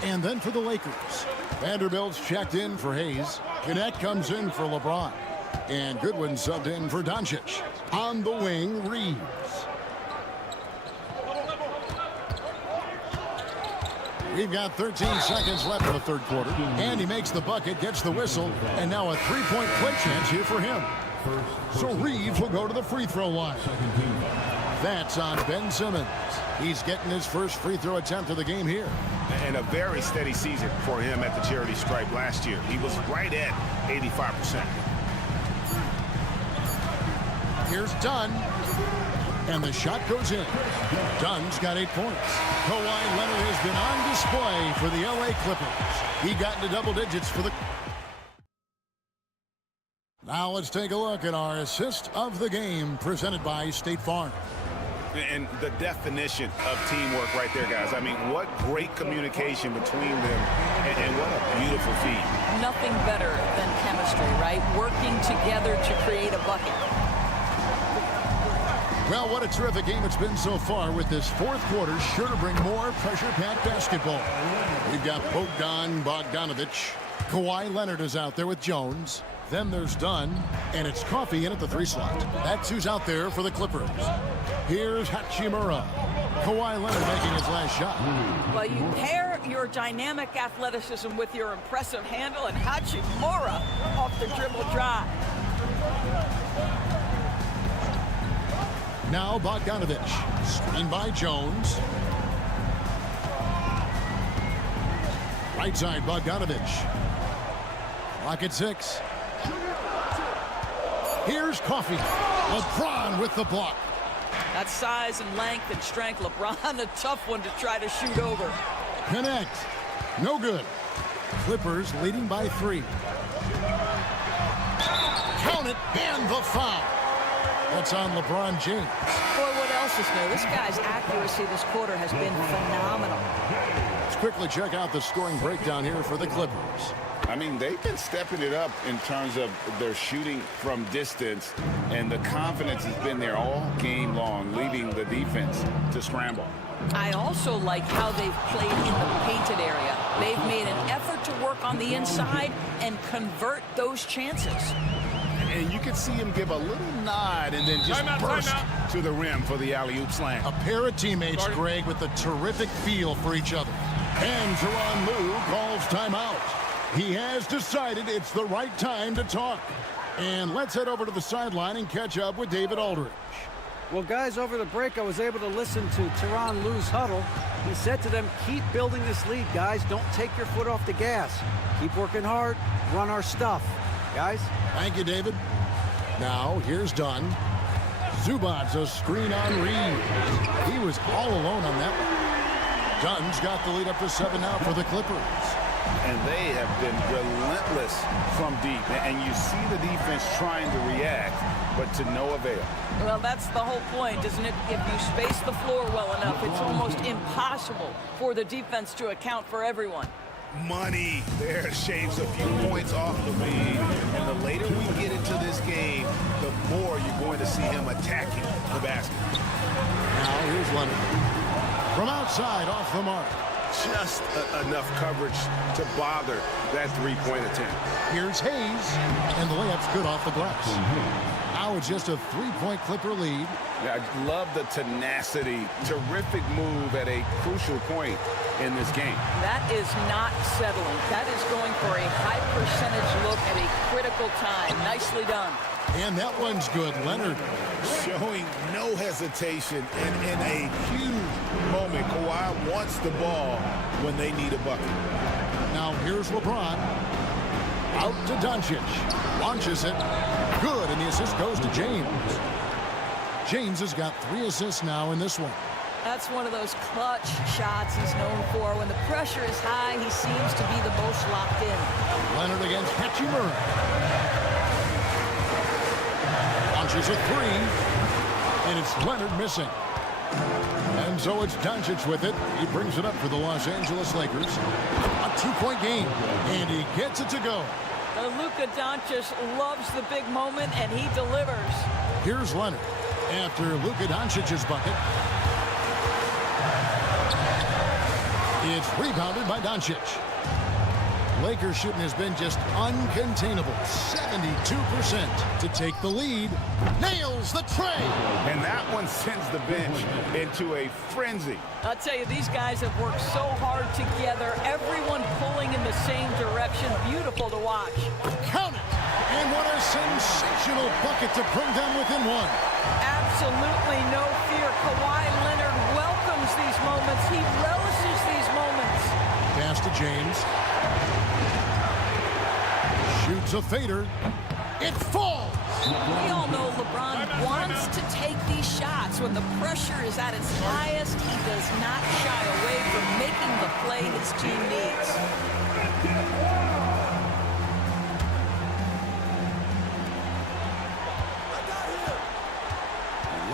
And then for the Lakers, Vanderbilt's checked in for Hayes. Gannett comes in for LeBron. And Goodwin subbed in for Doncic. On the wing, Reeves. We've got 13 seconds left in the third quarter. And he makes the bucket, gets the whistle, and now a three-point play chance here for him. So Reeves will go to the free throw line. That's on Ben Simmons. He's getting his first free throw attempt of the game here. And a very steady season for him at the charity stripe last year. He was right at 85%. Here's Dunn. And the shot goes in. Dunn's got 8 points. Kawhi Leonard has been on display for the LA Clippers. He got into double digits for the... Now let's take a look at our assist of the game presented by State Farm. And the definition of teamwork right there, guys. I mean, what great communication between them, and what a beautiful feat. Nothing better than chemistry, right? Working together to create a bucket. Well, what a terrific game it's been so far, with this fourth quarter sure to bring more pressure-packed basketball. We've got Bogdanovich. Kawhi Leonard is out there with Jones. Then there's Dunn, and it's Coffey in at the 3 slot. That's who's out there for the Clippers. Here's Hachimura. Kawhi Leonard making his last shot. Well, you pair your dynamic athleticism with your impressive handle, and Hachimura off the dribble drive. Now Bogdanovich. Screened by Jones. Right side, Bogdanovich. Clock at 6. Here's Coffey. LeBron with the block. That's size and length and strength. LeBron, a tough one to try to shoot over. Connect. No good. Clippers leading by 3. Count it, and the foul. That's on LeBron James. Boy, what else is new? This guy's accuracy this quarter has been phenomenal. Let's quickly check out the scoring breakdown here for the Clippers. I mean, they've been stepping it up in terms of their shooting from distance, and the confidence has been there all game long, leaving the defense to scramble. I also like how they've played in the painted area. They've made an effort to work on the inside and convert those chances. And you can see him give a little nod and then just burst to the rim for the alley-oop slam. A pair of teammates, Greg, with a terrific feel for each other. And Tyronn Lue calls timeout. He has decided it's the right time to talk. And let's head over to the sideline and catch up with David Aldridge. Well, guys, over the break, I was able to listen to Tyronn Lue's huddle. He said to them, keep building this lead, guys. Don't take your foot off the gas. Keep working hard. Run our stuff. Guys? Thank you, David. Now, here's Dunn. Zubac's a screen on Reed. He was all alone on that one. Dunn's got the lead up to 7 now for the Clippers. And they have been relentless from deep. And you see the defense trying to react, but to no avail. Well, that's the whole point, isn't it? If you space the floor well enough, it's almost impossible for the defense to account for everyone. Money there shaves a few points off the lead. And the later we get into this game, the more you're going to see him attacking the basket. Now here's Leonard. From outside, off the mark. Just enough coverage to bother that three-point attempt. Here's Hayes, and the layup's good off the glass. Now it's just a 3-point Clipper lead. Yeah, I love the tenacity. Terrific move at a crucial point in this game. That is not settling. That is going for a high percentage look at a critical time. Nicely done. And that one's good. Leonard showing no hesitation, and in a huge moment, Kawhi wants the ball when they need a bucket. Now here's LeBron. Out to Doncic. Launches it. Good, and the assist goes to James. James has got 3 assists now in this one. That's one of those clutch shots he's known for. When the pressure is high, he seems to be the most locked in. Leonard against Hachimura. Launches a 3, and it's Leonard missing. And so it's Doncic with it. He brings it up for the Los Angeles Lakers. A 2-point game, and he gets it to go. Luka Doncic loves the big moment, and he delivers. Here's Leonard after Luka Doncic's bucket. It's rebounded by Doncic. Lakers shooting has been just uncontainable. 72% to take the lead. Nails the tray. And that one sends the bench into a frenzy. I'll tell you, these guys have worked so hard together. Everyone pulling in the same direction. Beautiful to watch. Count it. And what a sensational bucket to bring them within 1. Absolutely no fear. Kawhi Leonard welcomes these moments. He relishes these moments. Pass to James. Shoots a fader. It falls. We all know LeBron wants to take these shots. When the pressure is at its highest, he does not shy away from making the play his team needs.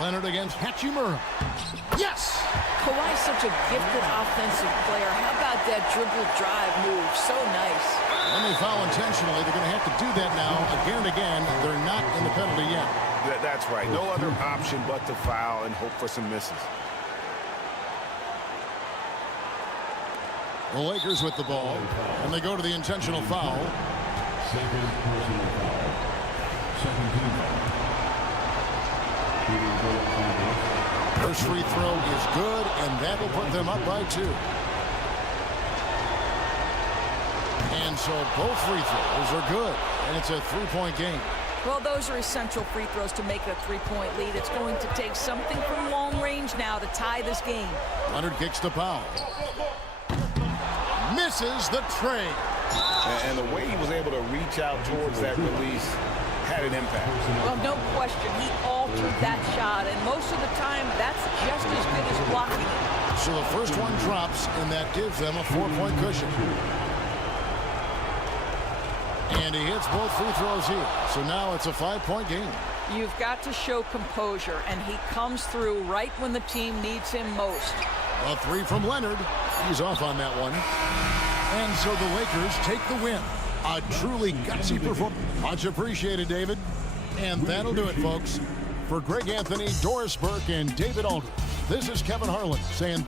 Leonard against Hachimura. Yes! Kawhi's such a gifted offensive player. How about that dribble drive move? So nice. When they foul intentionally, they're going to have to do that now again and again. They're not in the penalty yet. That's right. No other option but to foul and hope for some misses. The Lakers with the ball, and they go to the intentional foul. Second personal foul. Second team foul. First free throw is good, and that will put them up by 2. And so both free throws are good, and it's a 3-point game. Well, those are essential free throws to make it a 3-point lead. It's going to take something from long range now to tie this game. Leonard kicks to Powell. Misses the trade. And the way he was able to reach out towards that release had an impact. Well, no question. He altered that shot, and most of the time, that's just as good as blocking it. So the first one drops, and that gives them a 4-point cushion. And he hits both free throws here. So now it's a 5-point game. You've got to show composure, and he comes through right when the team needs him most. A 3 from Leonard. He's off on that one. And so the Lakers take the win. A truly gutsy performance. Much appreciated, David. And that'll do it, folks. For Greg Anthony, Doris Burke, and David Aldridge, this is Kevin Harlan saying...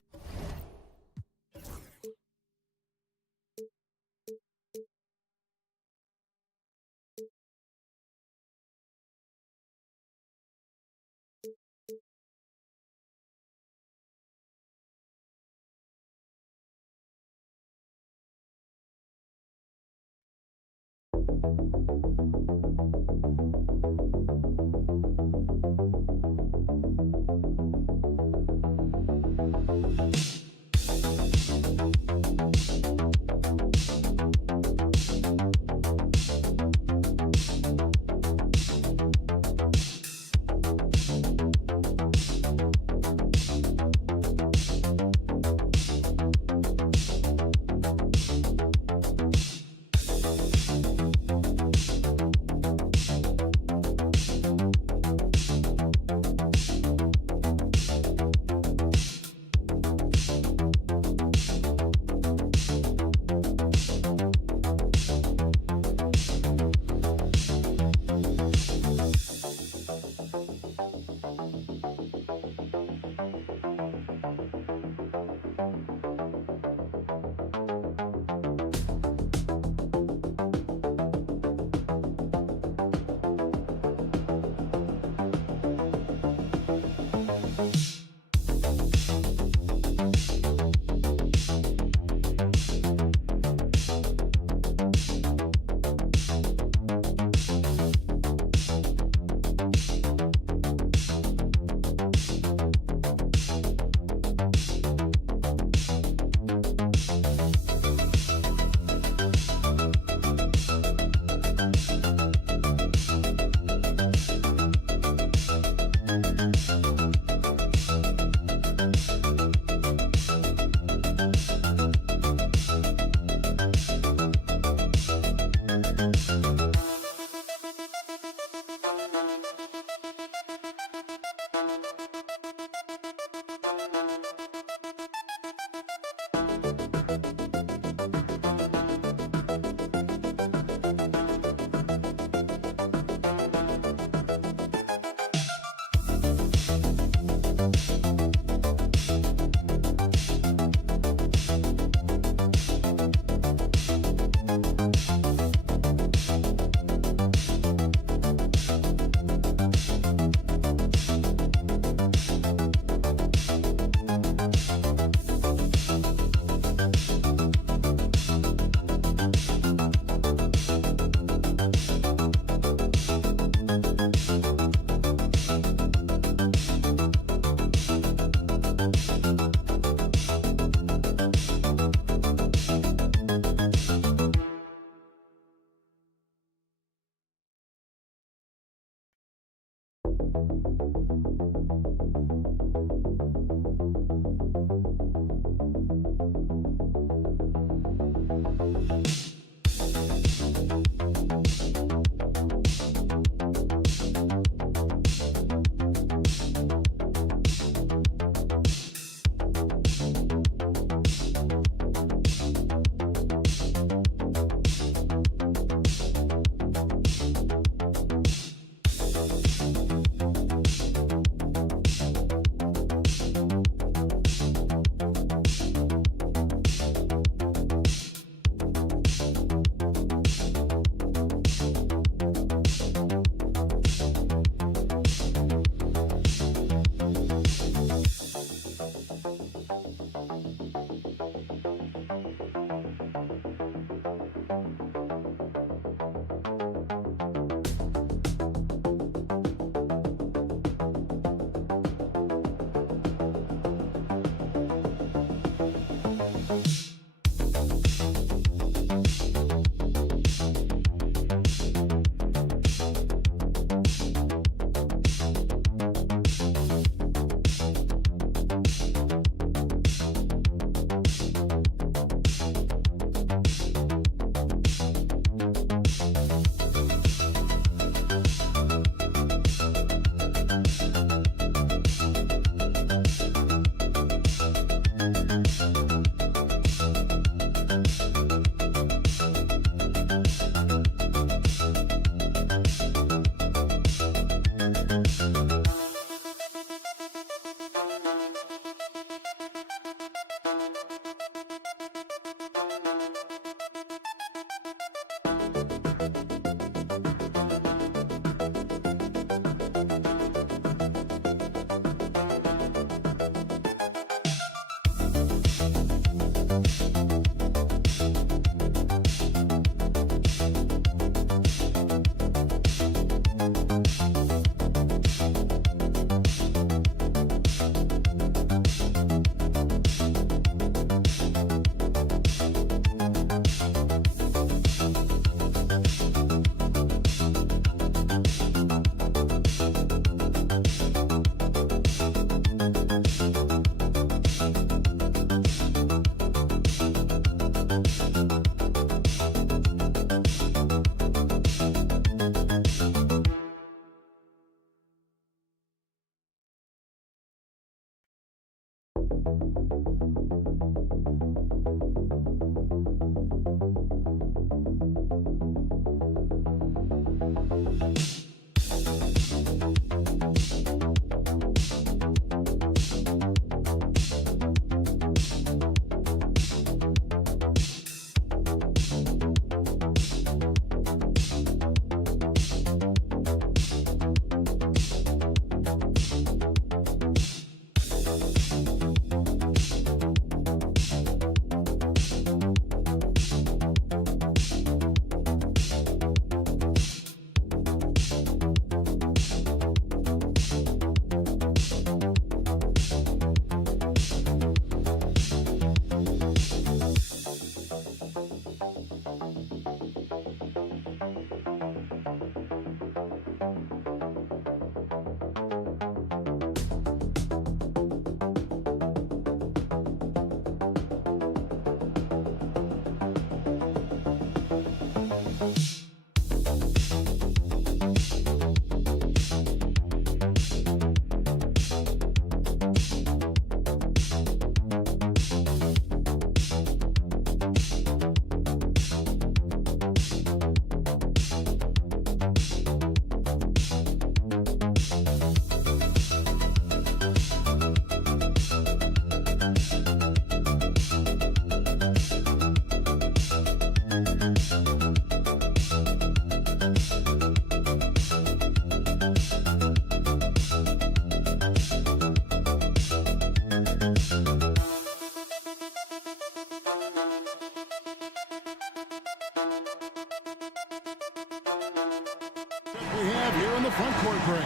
We have here in the front court break.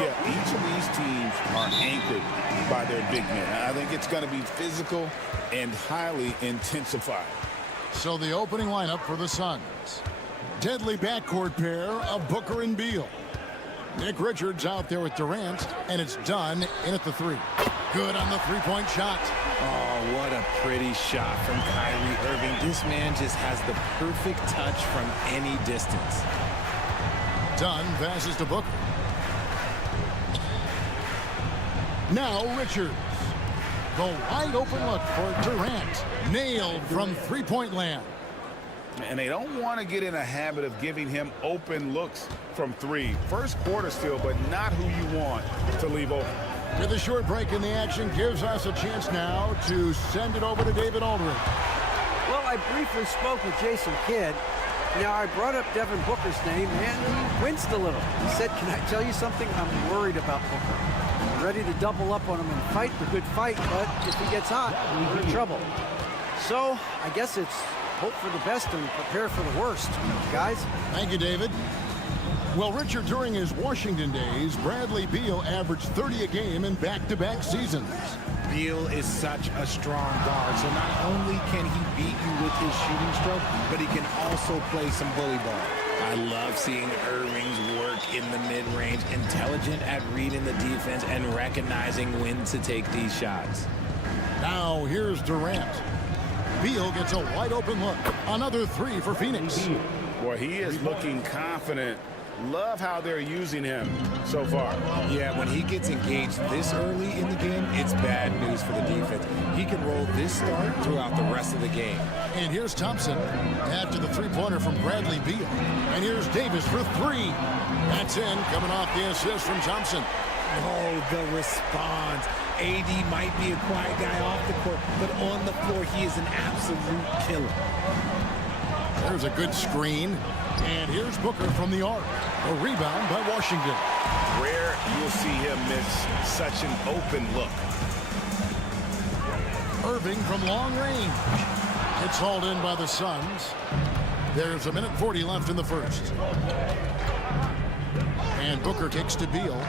Yeah, each of these teams are anchored by their big men. I think it's going to be physical and highly intensified. So the opening lineup for the Suns. Deadly backcourt pair of Booker and Beal. Nick Richards out there with Durant, and it's done in at the three. Good on the three-point shot. Oh, what a pretty shot from Kyrie Irving. This man just has the perfect touch from any distance. Dunn passes to Booker. Now Richards. The wide open look for Durant. Nailed from three-point land. And they don't want to get in a habit of giving him open looks from three. First quarter still, but not who you want to leave open. With a short break in the action, gives us a chance now to send it over to David Aldridge. Well, I briefly spoke with Jason Kidd. Now, I brought up Devin Booker's name, and he winced a little. He said, can I tell you something? I'm worried about Booker. I'm ready to double up on him and fight the good fight, but if he gets hot, we're in trouble. So, I guess it's hope for the best and prepare for the worst, guys. Thank you, David. Well, Richard, during his Washington days, Bradley Beal averaged 30 a game in back-to-back seasons. Beal is such a strong guard, so not only can he beat you with his shooting stroke, but he can also play some bully ball. I love seeing Irving's work in the mid-range, intelligent at reading the defense and recognizing when to take these shots. Now here's Durant. Beal gets a wide open look. Another three for Phoenix. Boy, he is looking confident. Love how they're using him so far. Yeah, when he gets engaged this early in the game, it's bad news for the defense. He can roll this start throughout the rest of the game. And here's Thompson after the three-pointer from Bradley Beal. And here's Davis for three. That's in, coming off the assist from Thompson. Oh, the response. AD might be a quiet guy off the court, but on the floor, he is an absolute killer. There's a good screen. And here's Booker from the arc. A rebound by Washington. Rare you'll see him miss such an open look. Irving from long range. It's hauled in by the Suns. There's 1:40 left in the first. And Booker kicks to Beal.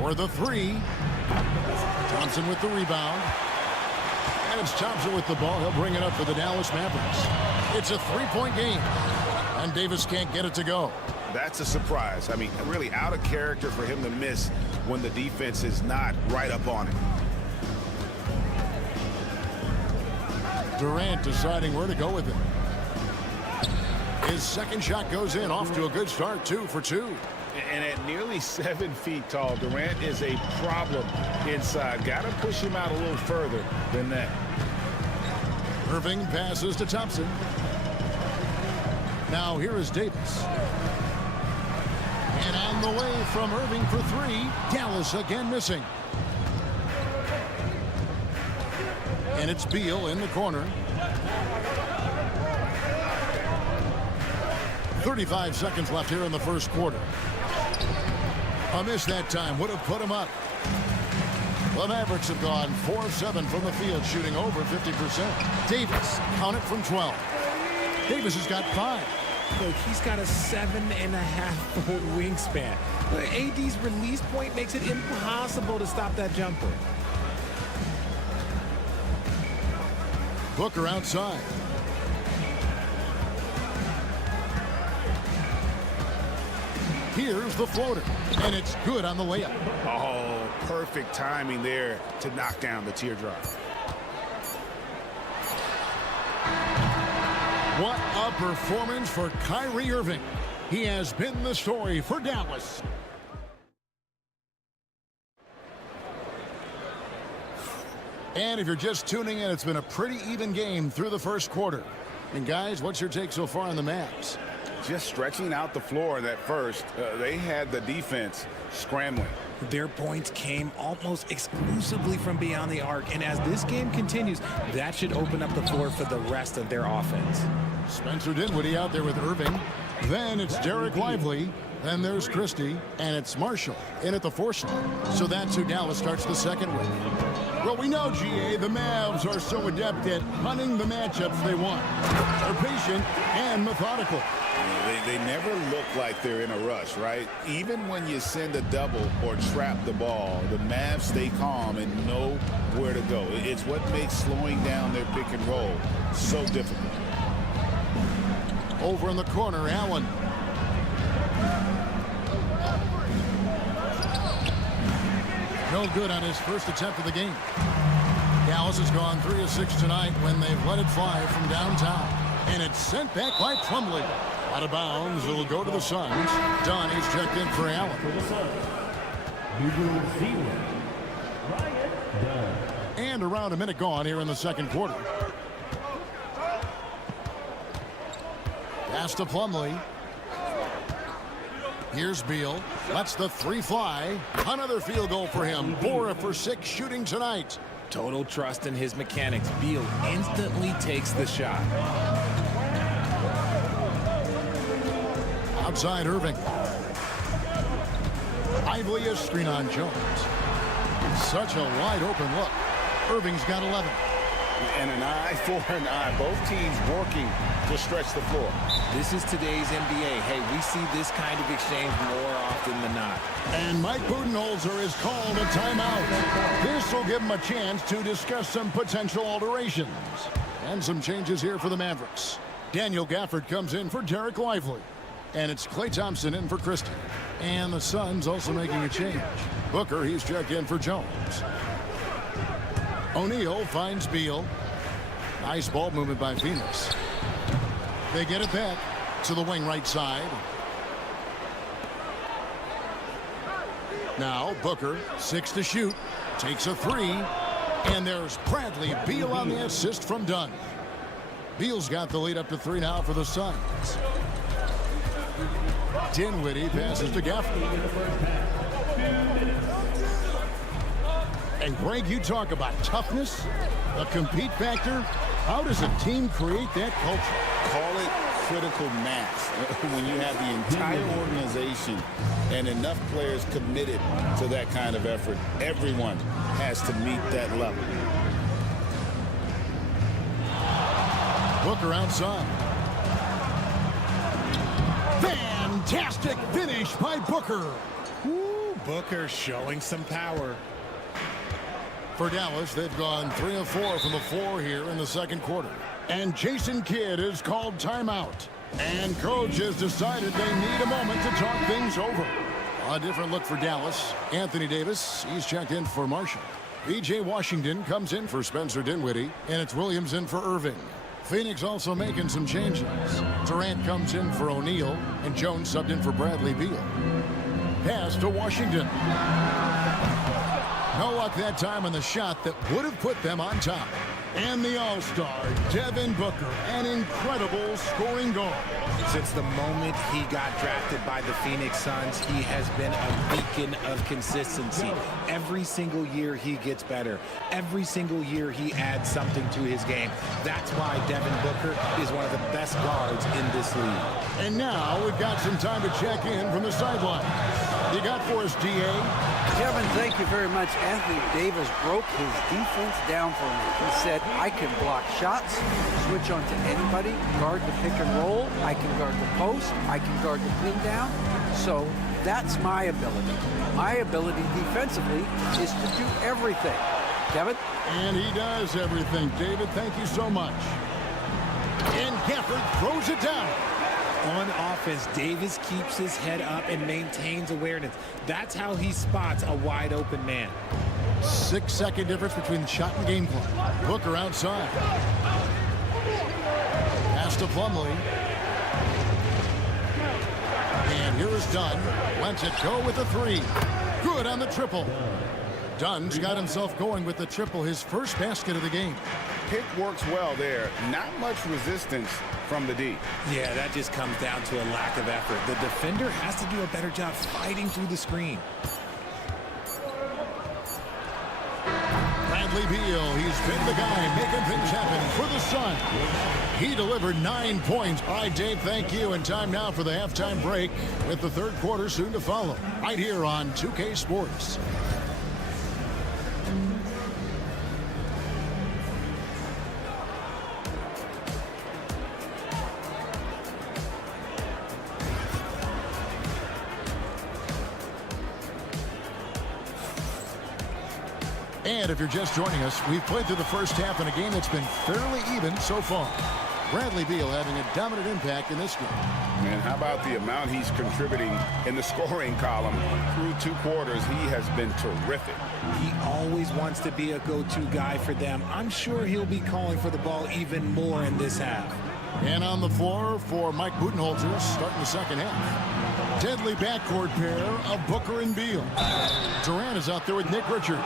For the three. Thompson with the rebound. And it's Thompson with the ball. He'll bring it up for the Dallas Mavericks. It's a three-point game. And Davis can't get it to go. That's a surprise. I mean, really out of character for him to miss when the defense is not right up on it. Durant deciding where to go with it. His second shot goes in, off to a good start, 2 for 2. And at nearly 7 feet tall, Durant is a problem inside. Got to push him out a little further than that. Irving passes to Thompson. Now here is Davis. And on the way from Irving for 3. Dallas again missing. And it's Beal in the corner. 35 seconds left here in the first quarter. A miss that time would have put him up. The Mavericks have gone 4 of 7 from the field, shooting over 50%. Davis, count it from 12. Davis has got 5. Look, he's got a 7.5-foot wingspan. AD's release point makes it impossible to stop that jumper. Booker outside. Here's the floater, and it's good on the layup. Oh, perfect timing there to knock down the teardrop. What a performance for Kyrie Irving. He has been the story for Dallas. And if you're just tuning in, it's been a pretty even game through the first quarter. And guys, what's your take so far on the Mavs? Just stretching out the floor that first. They had the defense scrambling. Their points came almost exclusively from beyond the arc. And as this game continues, that should open up the floor for the rest of their offense. Spencer Dinwiddie out there with Irving. Then it's Derek Lively. Then there's Christie. And it's Marshall in at the 4 slot. So that's who Dallas starts the second with. Well, we know, GA, the Mavs are so adept at hunting the matchups they want. They're patient and methodical. They never look like they're in a rush, right? Even when you send a double or trap the ball, the Mavs stay calm and know where to go. It's what makes slowing down their pick and roll so difficult. Over in the corner, Allen. No good on his first attempt of the game. Dallas has gone 3 of 6 tonight when they've let it fly from downtown. And it's sent back by Plumlee. Out of bounds, it'll go to the Suns. Donnie's checked in for Allen. For the Suns, numero 0, Ryan Dunn. And around a minute gone here in the second quarter. Pass to Plumlee. Here's Beal. Lets the 3 fly. Another field goal for him. 4 for 6 shooting tonight. Total trust in his mechanics. Beal instantly takes the shot. Outside Irving. Lively a screen on Jones. Such a wide open look. Irving's got 11. And an eye for an eye. Both teams working to stretch the floor. This is today's NBA. Hey, we see this kind of exchange more often than not. And Mike Budenholzer has called a timeout. This will give him a chance to discuss some potential alterations. And some changes here for the Mavericks. Daniel Gafford comes in for Derek Lively. And it's Klay Thompson in for Christie. And the Suns also making a change. Booker, he's checked in for Jones. O'Neal finds Beal. Nice ball movement by Phoenix. They get it back to the wing right side. Now Booker, 6 to shoot. Takes a 3. And there's Bradley Beal on the assist from Dunn. Beal's got the lead up to 3 now for the Suns. Dinwiddie passes to Gafford. And Greg, you talk about toughness, a compete factor. How does a team create that culture? Call it critical mass. When you have the entire organization and enough players committed to that kind of effort, everyone has to meet that level. Booker outside. Fantastic finish by Booker. Ooh, Booker showing some power. For Dallas, they've gone 3 of 4 from the floor here in the second quarter. And Jason Kidd is called timeout. And coach has decided they need a moment to talk things over. A different look for Dallas. Anthony Davis, he's checked in for Marshall. B.J. Washington comes in for Spencer Dinwiddie. And it's Williams in for Irving. Phoenix also making some changes. Durant comes in for O'Neal. And Jones subbed in for Bradley Beal. Pass to Washington. No luck that time on the shot that would have put them on top. And the All-Star, Devin Booker, an incredible scoring goal. Since the moment he got drafted by the Phoenix Suns, he has been a beacon of consistency. Every single year he gets better. Every single year he adds something to his game. That's why Devin Booker is one of the best guards in this league. And now we've got some time to check in from the sideline. You got for us, D.A.? Kevin, thank you very much. Anthony Davis broke his defense down for me. He said, I can block shots, switch on to anybody, guard the pick and roll, I can guard the post, I can guard the pin down. So that's my ability. My ability defensively is to do everything. Kevin? And he does everything. David, thank you so much. And Gafford throws it down. On offense, Davis keeps his head up and maintains awareness. That's how he spots a wide open man. 6-second difference between the shot and game clock. Booker outside. Pass to Plumlee. And here is Dunn. Lets it go with a 3. Good on the triple. Dunn's got himself going with the triple, his first basket of the game. Pick works well there. Not much resistance from the D. Yeah, that just comes down to a lack of effort. The defender has to do a better job fighting through the screen. Bradley Beal, he's been the guy making things happen for the Suns. He delivered 9 points. All right, Dave, thank you. And time now for the halftime break with the third quarter soon to follow. Right here on 2K Sports. And if you're just joining us, we've played through the first half in a game that's been fairly even so far. Bradley Beal having a dominant impact in this game. And how about the amount he's contributing in the scoring column? Through 2 quarters, he has been terrific. He always wants to be a go-to guy for them. I'm sure he'll be calling for the ball even more in this half. And on the floor for Mike Budenholzer starting the second half. Deadly backcourt pair of Booker and Beal. Durant is out there with Nick Richards.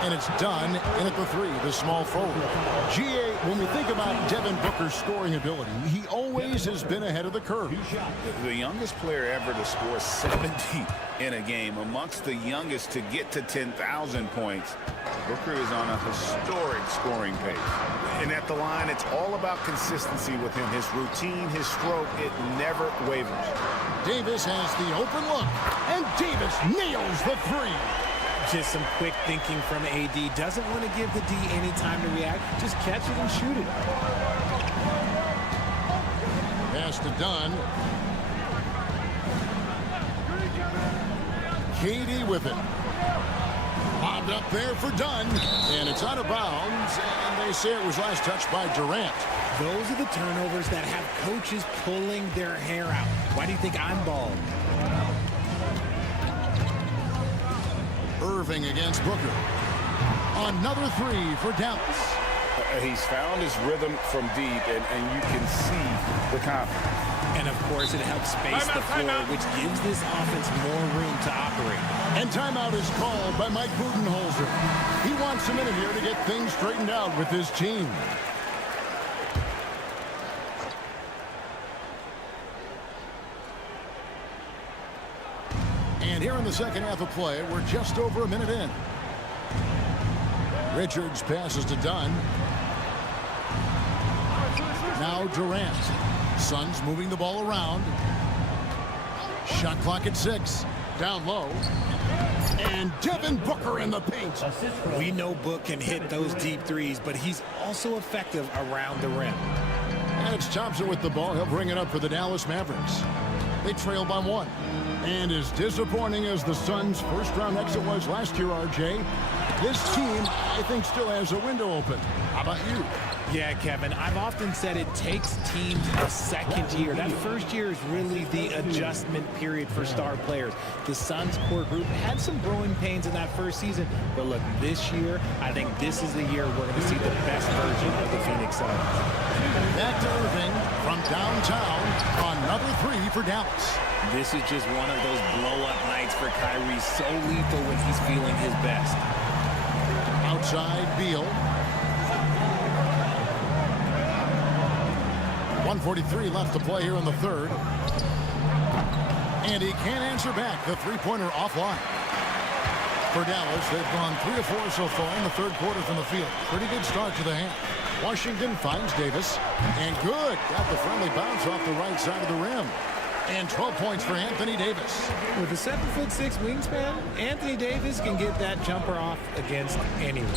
And it's Dunn in at the 3, the small forward. G.A., when we think about Devin Booker's scoring ability, he always has been ahead of the curve. The youngest player ever to score 70 in a game, amongst the youngest to get to 10,000 points. Booker is on a historic scoring pace. And at the line, it's all about consistency with him. His routine, his stroke, it never wavers. Davis has the open look, and Davis nails the 3. Just some quick thinking from AD. Doesn't want to give the D any time to react. Just catch it and shoot it. Pass to Dunn. KD with it. Bobbed up there for Dunn. And it's out of bounds. And they say it was last touched by Durant. Those are the turnovers that have coaches pulling their hair out. Why do you think I'm bald? Irving against Booker. Another 3 for Dallas. He's found his rhythm from deep, and you can see the confidence. And, of course, it helps space the floor, which gives this offense more room to operate. And timeout is called by Mike Budenholzer. He wants a minute here to get things straightened out with his team. And here in the second half of play, we're just over a minute in. Richards passes to Dunn. Now Durant. Suns moving the ball around. Shot clock at 6. Down low. And Devin Booker in the paint. We know Book can hit those deep threes, but he's also effective around the rim. And it's Thompson with the ball. He'll bring it up for the Dallas Mavericks. They trail by 1. And as disappointing as the Suns' first-round exit was last year, RJ, this team, I think, still has a window open. How about you? Yeah, Kevin, I've often said it takes teams a second year. That first year is really the adjustment period for star players. The Suns core group had some growing pains in that first season, but look, this year, I think this is the year we're going to see the best version of the Phoenix Suns. Back to Irving from downtown. Another 3 for Dallas. This is just one of those blow-up nights for Kyrie, so lethal when he's feeling his best. Outside, Beal. 1:43 left to play here in the third. And he can't answer back. The three-pointer offline. For Dallas, they've gone 3 of 4 so far in the third quarter from the field. Pretty good start to the half. Washington finds Davis. And good. Got the friendly bounce off the right side of the rim. And 12 points for Anthony Davis. With a 7'6" wingspan, Anthony Davis can get that jumper off against anyone.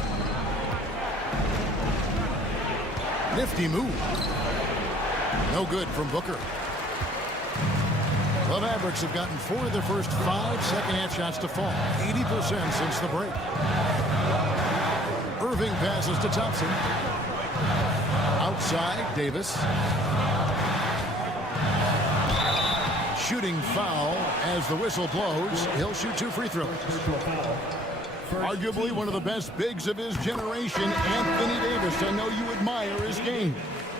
Nifty move. No good from Booker. The Mavericks have gotten 4 of their first 5 second-half shots to fall. 80% since the break. Irving passes to Thompson. Outside, Davis. Shooting foul as the whistle blows. He'll shoot 2 free throws. Arguably one of the best bigs of his generation, Anthony Davis. I know you admire his game.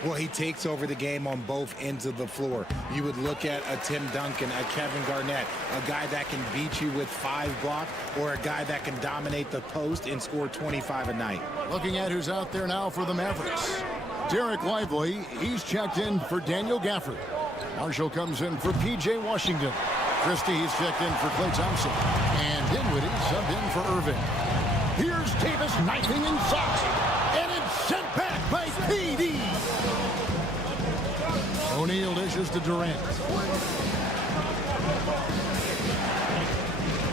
Well, he takes over the game on both ends of the floor. You would look at a Tim Duncan, a Kevin Garnett, a guy that can beat you with 5 blocks, or a guy that can dominate the post and score 25 a night. Looking at who's out there now for the Mavericks. Derek Lively, he's checked in for Daniel Gafford. Marshall comes in for P.J. Washington. Christie, he's checked in for Klay Thompson. And Dinwiddie subbed in for Irving. Here's Davis knifing inside. And it's sent back by P.D. O'Neal dishes to Durant.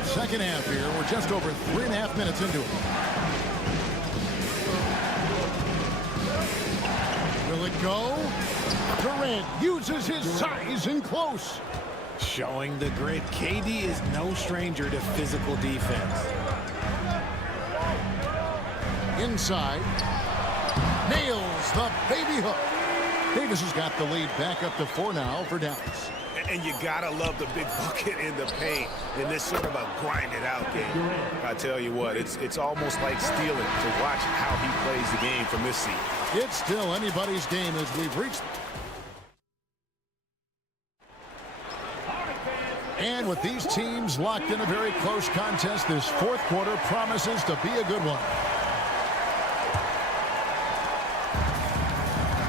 Second half here. We're just over 3.5 minutes into it. Will it go? Durant uses his size in close. Showing the grit. KD is no stranger to physical defense. Inside. Nails the baby hook. Davis has got the lead back up to 4 now for Dallas. And you gotta love the big bucket in the paint in this sort of a grind-it-out game. I tell you what, it's almost like stealing to watch how he plays the game from this seat. It's still anybody's game as we've reached. And with these teams locked in a very close contest, this fourth quarter promises to be a good one.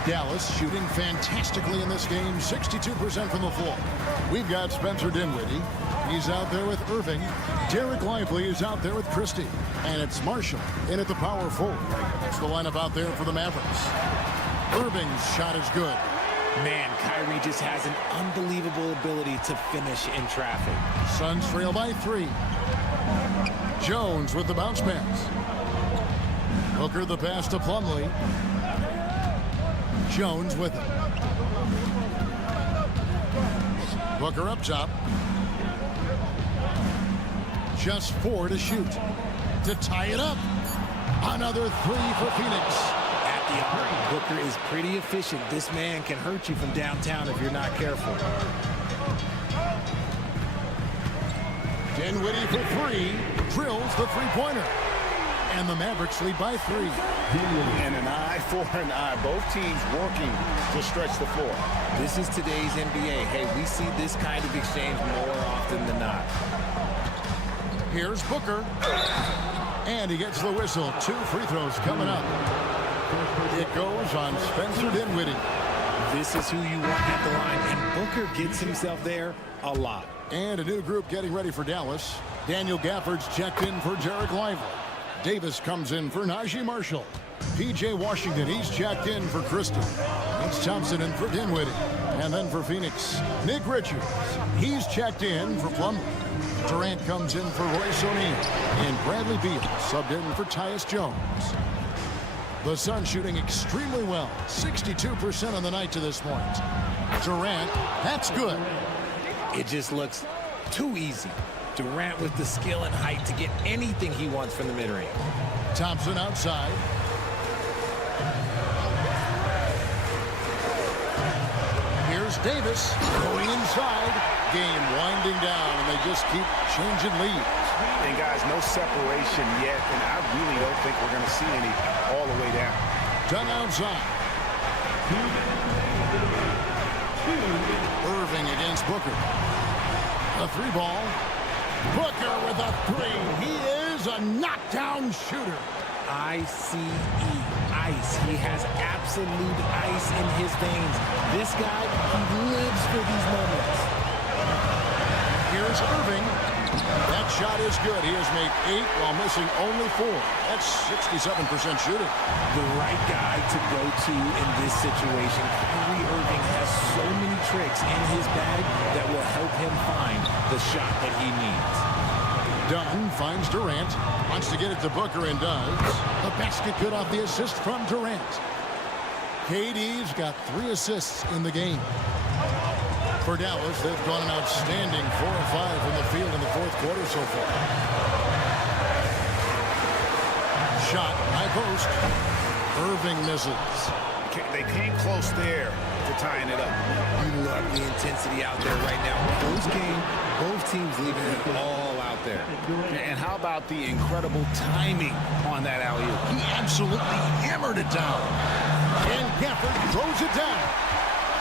Dallas shooting fantastically in this game, 62% from the floor. We've got Spencer Dinwiddie. He's out there with Irving. Derek Lively is out there with Christie. And it's Marshall in at the power forward. That's the lineup out there for the Mavericks. Irving's shot is good. Man, Kyrie just has an unbelievable ability to finish in traffic. Suns trail by 3. Jones with the bounce pass. Booker the pass to Plumlee. Jones with it. Booker up top. Just 4 to shoot. To tie it up. Another 3 for Phoenix. At the arc, Booker is pretty efficient. This man can hurt you from downtown if you're not careful. Dinwiddie for 3. Drills the three-pointer. And the Mavericks lead by 3. And an eye for an eye. Both teams working to stretch the floor. This is today's NBA. Hey, we see this kind of exchange more often than not. Here's Booker. And he gets the whistle. 2 free throws coming up. It goes on Spencer Dinwiddie. This is who you want at the line, and Booker gets himself there a lot. And a new group getting ready for Dallas. Daniel Gafford's checked in for Derek Lively. Davis comes in for Najee Marshall. P.J. Washington, he's checked in for Christie. It's Thompson in for Dinwiddie. And then for Phoenix, Nick Richards. He's checked in for Plumlee. Durant comes in for Royce O'Neal. And Bradley Beal subbed in for Tyus Jones. The Suns shooting extremely well. 62% on the night to this point. Durant, that's good. It just looks too easy. Durant with the skill and height to get anything he wants from the mid-range. Thompson outside. Here's Davis going inside. Game winding down, and they just keep changing leads. And guys, no separation yet, and I really don't think we're going to see any all the way down. Done outside. Irving against Booker. A three ball. Booker with a three. He is a knockdown shooter. I-C-E, ice. He has absolute ice in his veins. This guy, he lives for these moments. Here's Irving. That shot is good. He has made 8 while missing only 4. That's 67% shooting. The right guy to go to in this situation. Kyrie Irving has so many tricks in his bag that will help him find the shot that he needs. Dunn finds Durant. Wants to get it to Booker and does. The basket good off the assist from Durant. KD's got 3 assists in the game. For Dallas, they've gone an outstanding 4 of 5 from the field in the fourth quarter so far. Shot, high post. Irving misses. They came close there to tying it up. You love the intensity out there right now. Close game, both teams leaving it all out there. And how about the incredible timing on that alley-oop? He absolutely hammered it down. And Gafford throws it down.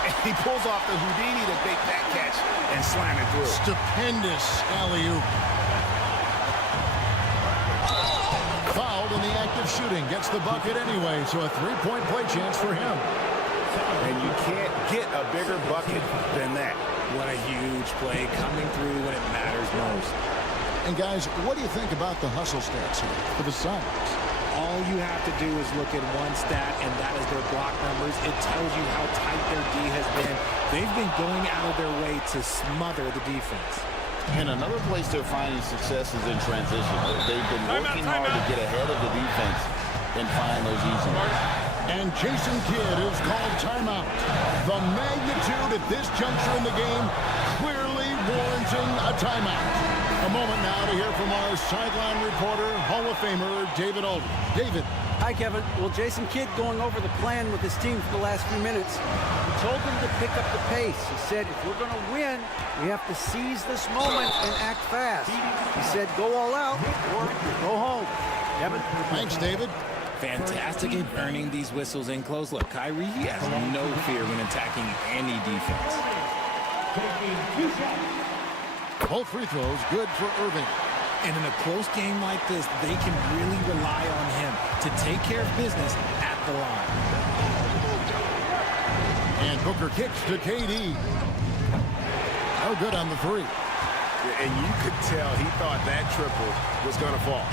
And he pulls off the Houdini to make that catch and slam it through. Stupendous alley-oop. Fouled in the act of shooting. Gets the bucket anyway, so a 3-point play chance for him. And you can't get a bigger bucket than that. What a huge play coming through when it matters most. And guys, what do you think about the hustle stats here for the Suns? All you have to do is look at one stat, and that is their block numbers. It tells you how tight their D has been. They've been going out of their way to smother the defense. And another place they're finding success is in transition. They've been working hard to get ahead of the defense and find those easy ones. And Jason Kidd is called timeout. The magnitude at this juncture in the game clearly warranting a timeout. A moment now to hear from our sideline reporter, Hall of Famer David Aldridge. David. Hi, Kevin. Well, Jason Kidd going over the plan with his team for the last few minutes. He told them to pick up the pace. He said, if we're going to win, we have to seize this moment and act fast. He said, go all out or go home. Kevin? Thanks, David. Fantastic at earning these whistles in close. Look, Kyrie, he has no fear when attacking any defense. Both free throws good for Irving. And in a close game like this, they can really rely on him to take care of business at the line. And Booker kicks to KD. No good on the three. And you could tell he thought that triple was going to fall.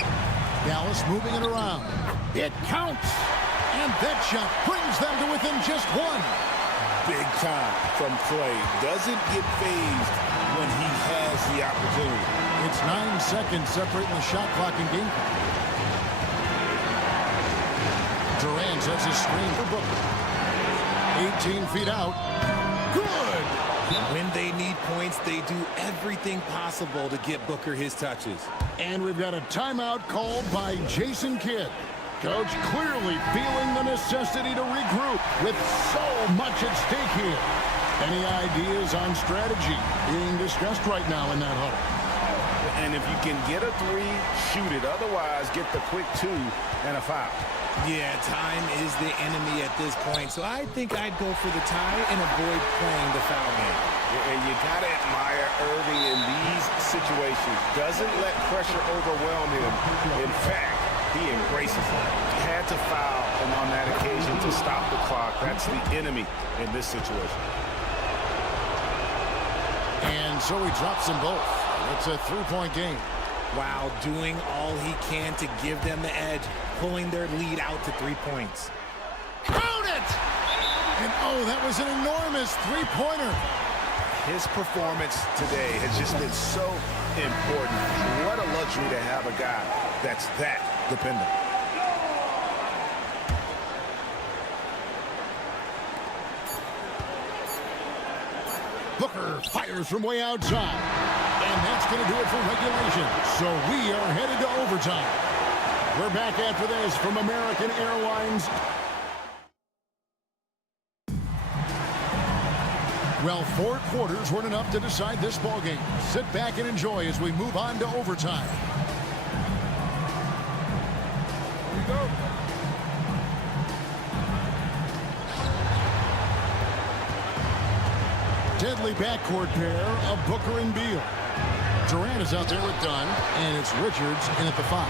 Dallas moving it around. It counts. And that shot brings them to within just 1. Big time from Clay. Doesn't get phased when he has the opportunity. It's 9 seconds separating the shot clock and game clock. Durant sets a screen for Booker. 18 feet out. Good! When they need points, they do everything possible to get Booker his touches. And we've got a timeout called by Jason Kidd. Coach clearly feeling the necessity to regroup with so much at stake here. Any ideas on strategy being discussed right now in that huddle? And if you can get a 3, shoot it. Otherwise, get the quick 2 and a foul. Yeah, time is the enemy at this point, so I think I'd go for the tie and avoid playing the foul game. And you got to admire Irving in these situations. Doesn't let pressure overwhelm him. In fact, he embraces it. Had to foul on that occasion to stop the clock. That's the enemy in this situation. And so he drops them both. It's a 3-point game. while doing all he can to give them the edge, pulling their lead out to 3 points. Count it! And oh, that was an enormous three-pointer. His performance today has just been so important. What a luxury to have a guy that's that dependent. Booker fires from way outside. And that's going to do it for regulation. So we are headed to overtime. We're back after this from American Airlines. Well, 4 quarters weren't enough to decide this ballgame. Sit back and enjoy as we move on to overtime. Here we go. Deadly backcourt pair of Booker and Beal. Durant is out there with Dunn, and it's Richards in at the 5.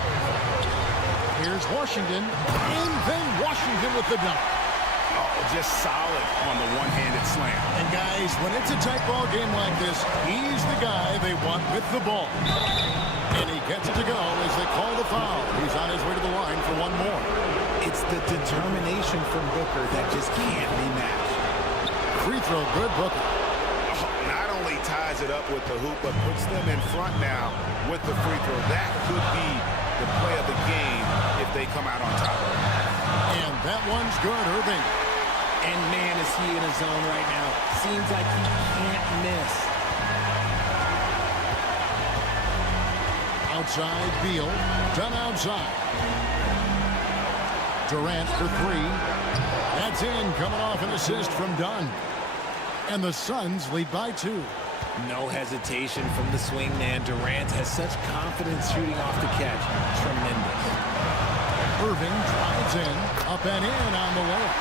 Here's Washington, and then Washington with the dunk. Oh, just solid on the one-handed slam. And guys, when it's a tight ball game like this, he's the guy they want with the ball. And he gets it to go as they call the foul. He's on his way to the line for one more. It's the determination from Booker that just can't be matched. Free throw, good Booker. Not only ties it up with the hoop, but puts them in front now with the free throw. That could be the play of the game if they come out on top. And that one's good, Irving. And man, is he in a zone right now. Seems like he can't miss. Outside, Beal. Done outside. Durant for 3. That's in, coming off an assist from Dunn. And the Suns lead by 2. No hesitation from the swing man. Durant has such confidence shooting off the catch. Tremendous. Irving drives in, up and in on the layup.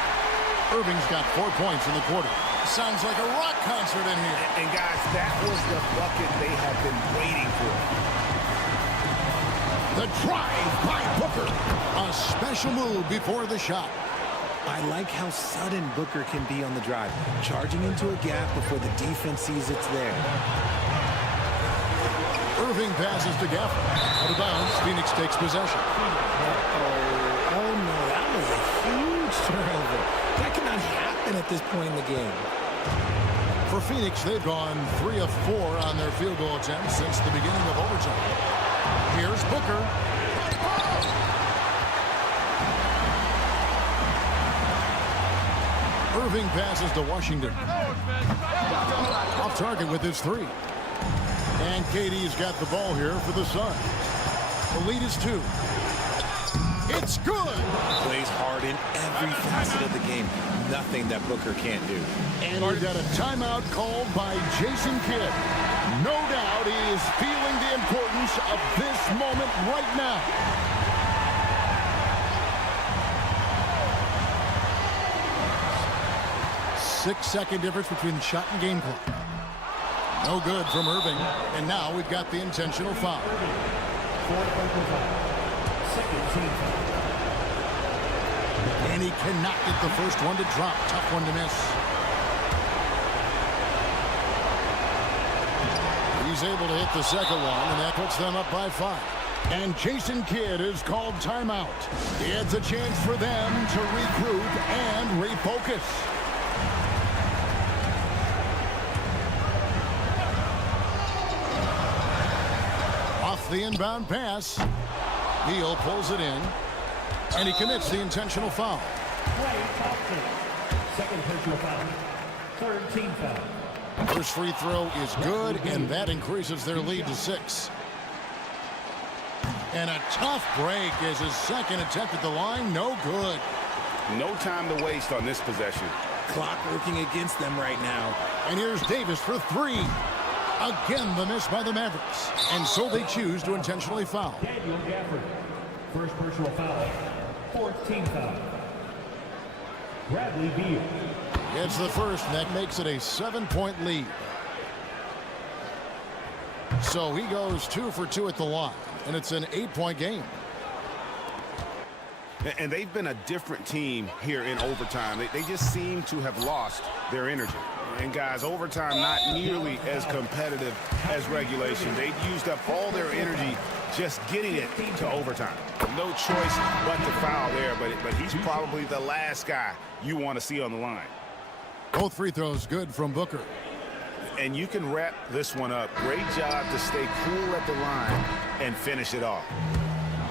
Irving's got 4 points in the quarter. Sounds like a rock concert in here. And guys, that was the bucket they have been waiting for. The drive by Booker. A special move before the shot. I like how sudden Booker can be on the drive, charging into a gap before the defense sees it's there. Irving passes to Gafford. Out of bounds, Phoenix takes possession. Oh no, that was a huge turnover. That cannot happen at this point in the game. For Phoenix, they've gone 3 of 4 on their field goal attempts since the beginning of overtime. Here's Booker. Irving passes to Washington. Off target with his 3. And KD's got the ball here for the Suns. The lead is 2. It's good. Plays hard in every facet of the game. Nothing that Booker can't do. And we've got a timeout called by Jason Kidd. No doubt he is feeling the importance of this moment right now. Six-second difference between the shot and game clock. No good from Irving. And now we've got the intentional foul. And he cannot get the first one to drop. Tough one to miss. He's able to hit the second one, and that puts them up by 5. And Jason Kidd is called timeout. It's a chance for them to regroup and refocus. Off the inbound pass. Beal pulls it in. And he commits the intentional foul. Second personal foul. Third team foul. First free throw is good, and that increases their lead to 6. And a tough break is his second attempt at the line. No good. No time to waste on this possession. Clock working against them right now. And here's Davis for 3. Again, the miss by the Mavericks. And so they choose to intentionally foul. Daniel Gafford. First personal foul. Fourth team foul. Bradley Beal. It's the first, and that makes it a 7-point lead. So he goes 2 for 2 at the line, and it's an 8-point game. And they've been a different team here in overtime. They just seem to have lost their energy. And guys, overtime not nearly as competitive as regulation. They've used up all their energy just getting it to overtime. No choice but to foul there, but he's probably the last guy you want to see on the line. Both free throws good from Booker. And you can wrap this one up. Great job to stay cool at the line and finish it off.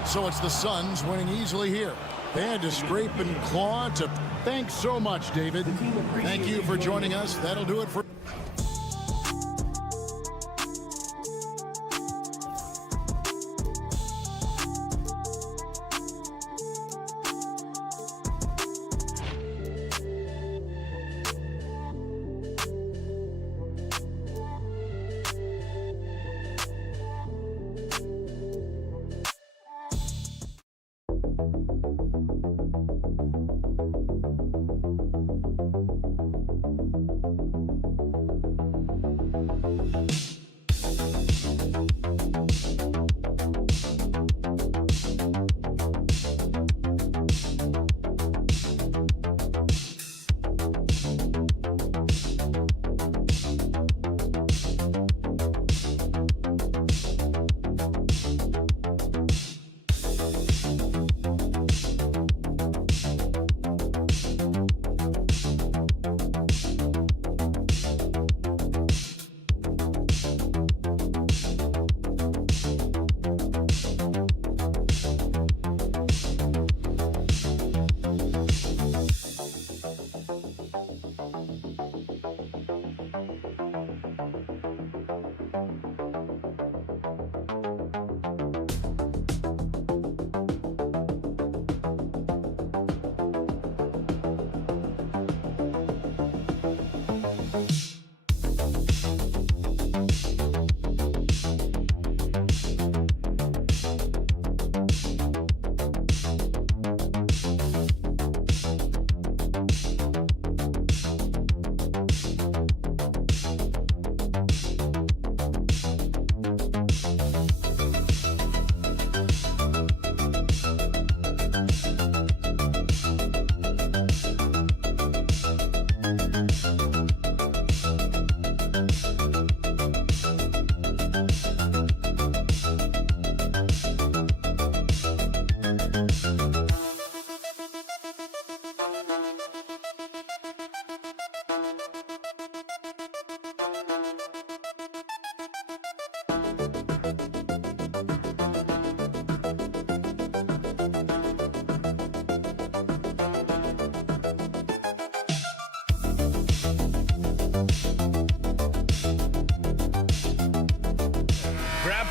So it's the Suns winning easily here. They had to scrape and claw to... Thanks so much, David. Thank you for joining us. That'll do it for...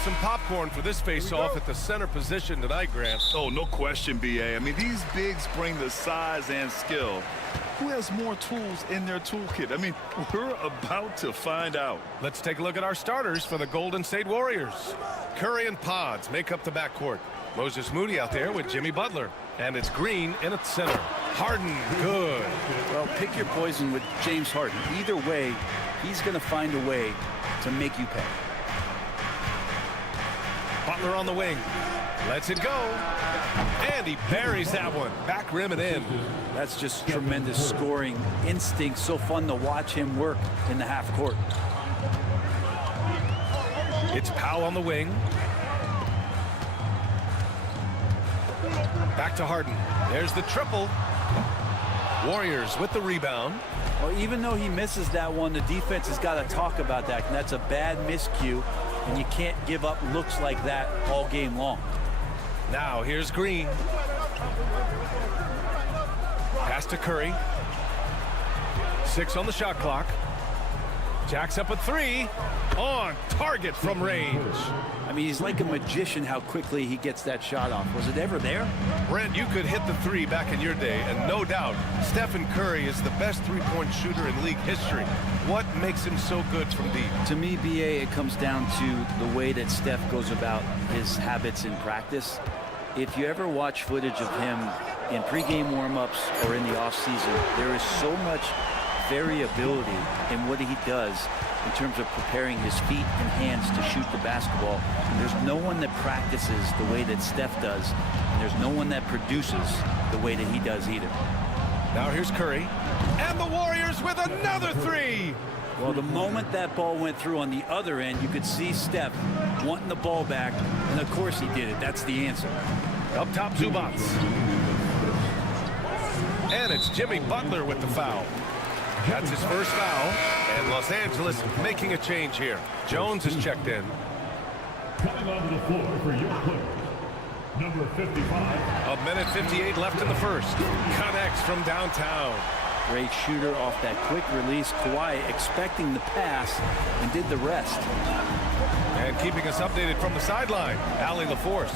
Some popcorn for this face-off at the center position tonight, Grant. Oh, no question, B.A. I mean, these bigs bring the size and skill. Who has more tools in their toolkit? I mean, we're about to find out. Let's take a look at our starters for the Golden State Warriors. Curry and Pods make up the backcourt. Moses Moody out there with Jimmy Butler. And it's Green in at center. Harden, good. Well, pick your poison with James Harden. Either way, he's going to find a way to make you pay. Butler on the wing. Lets it go. And he buries that one. Back rim and in. That's just tremendous scoring instinct. So fun to watch him work in the half court. It's Powell on the wing. Back to Harden. There's the triple. Warriors with the rebound. Well, even though he misses that one, the defense has got to talk about that. And that's a bad miscue. And you can't give up looks like that all game long. Now here's Green. Pass to Curry. 6 on the shot clock. Jacks up a 3. On target from range. I mean, he's like a magician how quickly he gets that shot off. Was it ever there? Brent, you could hit the 3 back in your day, and no doubt, Stephen Curry is the best three-point shooter in league history. What makes him so good from deep? To me, B.A., it comes down to the way that Steph goes about his habits in practice. If you ever watch footage of him in pregame warm-ups or in the offseason, there is so much variability in what he does in terms of preparing his feet and hands to shoot the basketball. And there's no one that practices the way that Steph does, and there's no one that produces the way that he does either. Now here's Curry, and the Warriors with another 3. Well, the moment that ball went through on the other end, you could see Steph wanting the ball back, and And of course he did it. That's the answer. Up top, Zubats. And it's Jimmy Butler with the foul. That's his first foul. And Los Angeles making a change here. Jones is checked in. Coming onto the floor for your player, number 55. A minute 58 left in the first. Connects from downtown. Great shooter off that quick release. Kawhi expecting the pass and did the rest. And keeping us updated from the sideline, Allie LaForce.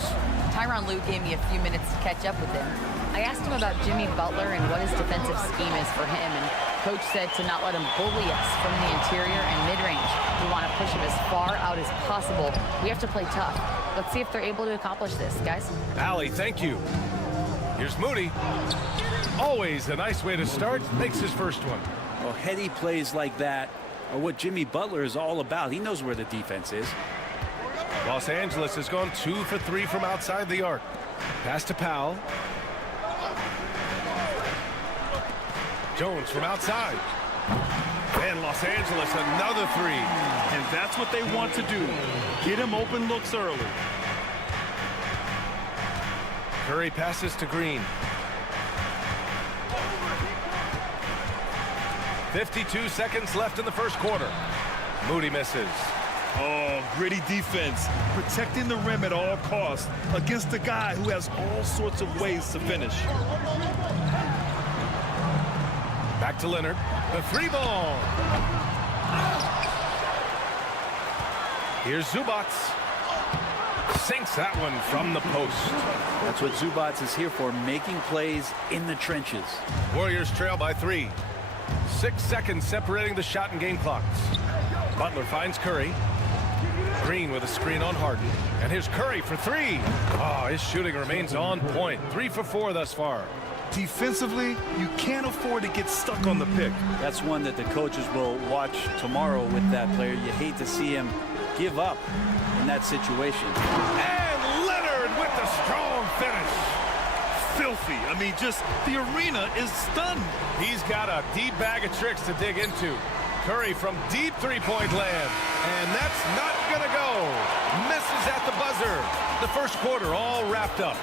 Tyronn Lue gave me a few minutes to catch up with him. I asked him about Jimmy Butler and what his defensive scheme is for him, and Coach said to not let him bully us from the interior and mid-range. We want to push him as far out as possible. We have to play tough. Let's see if they're able to accomplish this, guys. Allie, thank you. Here's Moody. Always a nice way to start. Makes his first one. Well, heady plays like that are what Jimmy Butler is all about. He knows where the defense is. Los Angeles has gone 2 for 3 from outside the arc. Pass to Powell. Jones from outside. And Los Angeles another 3. And that's what they want to do. Get him open looks early. Curry passes to Green. 52 seconds left in the first quarter. Moody misses. Oh, gritty defense. Protecting the rim at all costs against a guy who has all sorts of ways to finish. Back to Leonard. The 3 ball. Here's Zubats. Sinks that one from the post. That's what Zubats is here for, making plays in the trenches. Warriors trail by 3. 6 seconds separating the shot and game clocks. Butler finds Curry. Green with a screen on Harden. And here's Curry for 3. Oh, his shooting remains on point. 3 for 4 thus far. Defensively, you can't afford to get stuck on the pick. That's one that the coaches will watch tomorrow with that player. You hate to see him give up in that situation. And Leonard with the strong finish. Filthy. I mean, just the arena is stunned. He's got a deep bag of tricks to dig into. Curry from deep three-point land. And that's not going to go. Misses at the buzzer. The first quarter all wrapped up.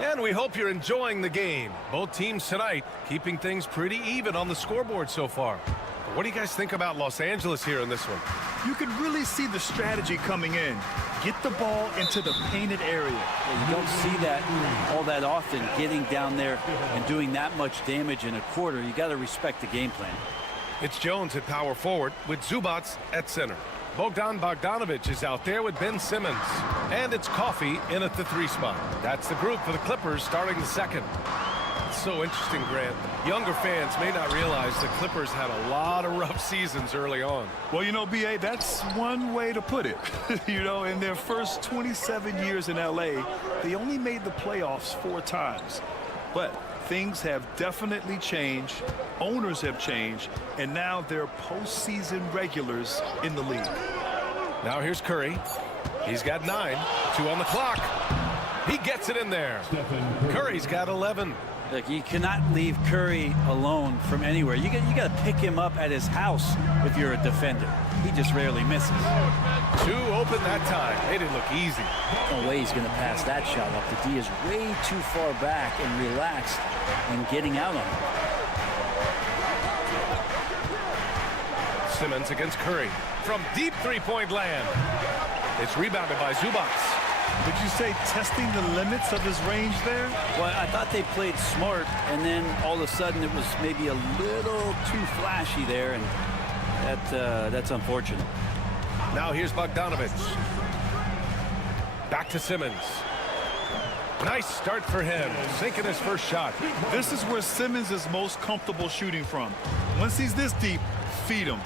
And we hope you're enjoying the game. Both teams tonight keeping things pretty even on the scoreboard so far. But what do you guys think about Los Angeles here in this one? You can really see the strategy coming in. Get the ball into the painted area. Yeah, you don't see that all that often, getting down there and doing that much damage in a quarter. You got to respect the game plan. It's Jones at power forward with Zubats at center. Bogdan Bogdanovic is out there with Ben Simmons. And it's Coffey in at the 3 spot. That's the group for the Clippers starting the second. It's so interesting, Grant. Younger fans may not realize the Clippers had a lot of rough seasons early on. Well, you know, B.A., that's one way to put it. You know, in their first 27 years in L.A., they only made the playoffs 4 times. But things have definitely changed. Owners have changed. And now they're postseason regulars in the league. Now here's Curry. He's got 9. 2 on the clock. He gets it in there. Curry's got 11. Look, you cannot leave Curry alone from anywhere. You got to pick him up at his house if you're a defender. He just rarely misses. 2 open that time. Made it look easy. No way he's going to pass that shot up. The D is way too far back and relaxed and getting out on him. Simmons against Curry from deep three-point land. It's rebounded by Zubats. Would you say testing the limits of his range there? Well, I thought they played smart, and then all of a sudden it was maybe a little too flashy there, and that's unfortunate. Now here's Bogdanovic. Back to Simmons. Nice start for him, sinking his first shot. This is where Simmons is most comfortable shooting from. Once he's this deep, feed him.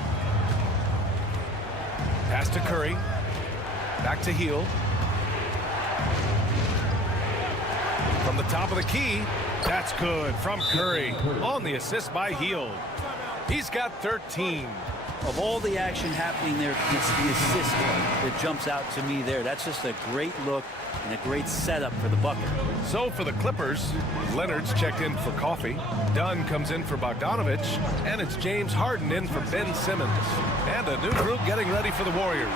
Pass to Curry. Back to Hield. From the top of the key, that's good from Curry on the assist by Hield. He's got 13. Of all the action happening there, it's the assist that jumps out to me there. That's just a great look and a great setup for the bucket. So for the Clippers, Leonard's checked in for Coffee. Dunn comes in for Bogdanovich. And it's James Harden in for Ben Simmons. And a new group getting ready for the Warriors.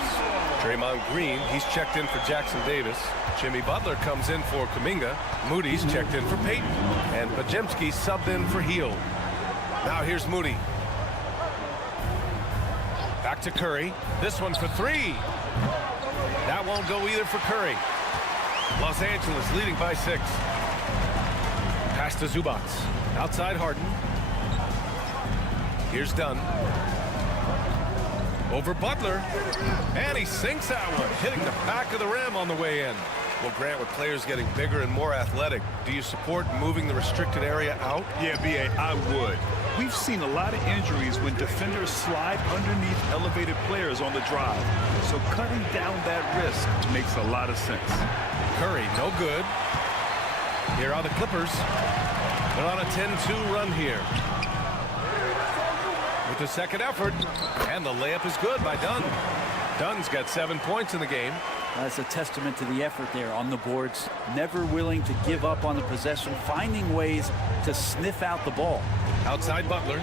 Draymond Green, he's checked in for Jackson Davis. Jimmy Butler comes in for Kuminga. Moody's checked in for Payton. And Podziemski subbed in for Hield. Now here's Moody. Back to Curry. This one for three. That won't go either for Curry. Los Angeles leading by 6. Pass to Zubac. Outside Harden. Here's Dunn. Over Butler. And he sinks that one, hitting the back of the rim on the way in. Well, Grant, with players getting bigger and more athletic, do you support moving the restricted area out? Yeah, B.A., I would. We've seen a lot of injuries when defenders slide underneath elevated players on the drive. So cutting down that risk makes a lot of sense. Curry, no good. Here are the Clippers. They're on a 10-2 run here. With the second effort, and the layup is good by Dunn. Dunn's got 7 points in the game. That's a testament to the effort there on the boards. Never willing to give up on the possession, finding ways to sniff out the ball. Outside Butler.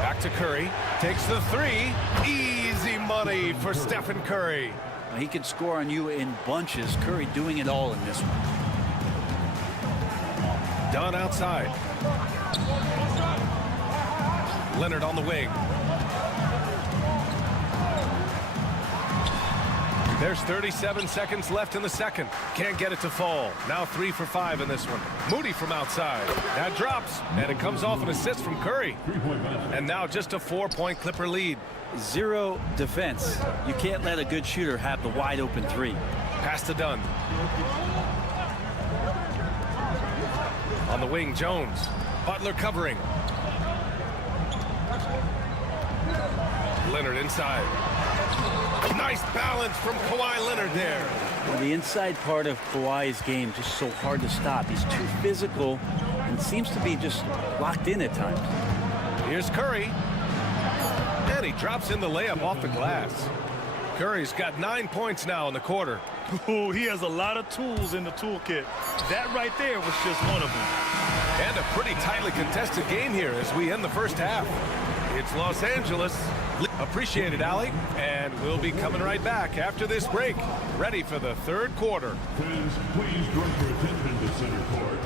Back to Curry. Takes the three. Easy money for Stephen Curry. He can score on you in bunches. Curry doing it all in this one. Dunn outside. Leonard on the wing. There's 37 seconds left in the second. Can't get it to fall. Now 3 for 5 in this one. Moody from outside. That drops, and it comes off an assist from Curry. And now just a 4-point Clipper lead. Zero defense. You can't let a good shooter have the wide open three. Pass to Dunn. On the wing, Jones. Butler covering. Leonard inside. Nice balance from Kawhi Leonard there. The inside part of Kawhi's game just so hard to stop. He's too physical and seems to be just locked in at times. Here's Curry. And he drops in the layup off the glass. Curry's got 9 points now in the quarter. Ooh, he has a lot of tools in the toolkit. That right there was just one of them. And a pretty tightly contested game here as we end the first half. It's Los Angeles. Appreciate it, Allie. And we'll be coming right back after this break. Ready for the third quarter. Fans, please direct your attention to center court.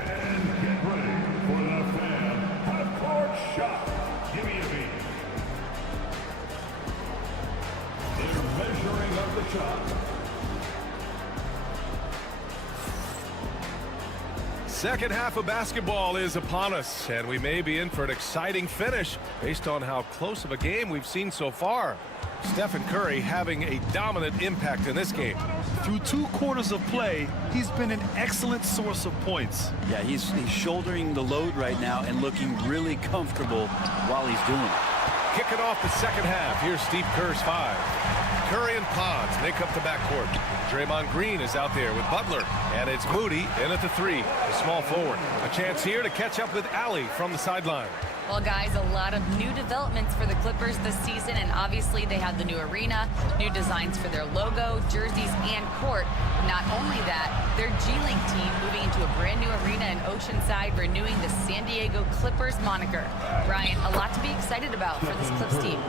And get ready for the fan half-court shot. Give me a beat. They're measuring up the shot. Second half of basketball is upon us, and we may be in for an exciting finish based on how close of a game we've seen so far. Stephen Curry having a dominant impact in this game. Through 2 quarters of play, he's been an excellent source of points. Yeah, he's shouldering the load right now and looking really comfortable while he's doing it. Kicking off the second half, here's Steve Kerr's 5. Curry and Pods make up the backcourt. Draymond Green is out there with Butler, and it's Moody in at the 3, the small forward. A chance here to catch up with Allie from the sideline. Well, guys, a lot of new developments for the Clippers this season, and obviously they have the new arena, new designs for their logo, jerseys, and court. Not only that, their G League team moving into a brand new arena in Oceanside, renewing the San Diego Clippers moniker. Brian, a lot to be excited about for this Clips team.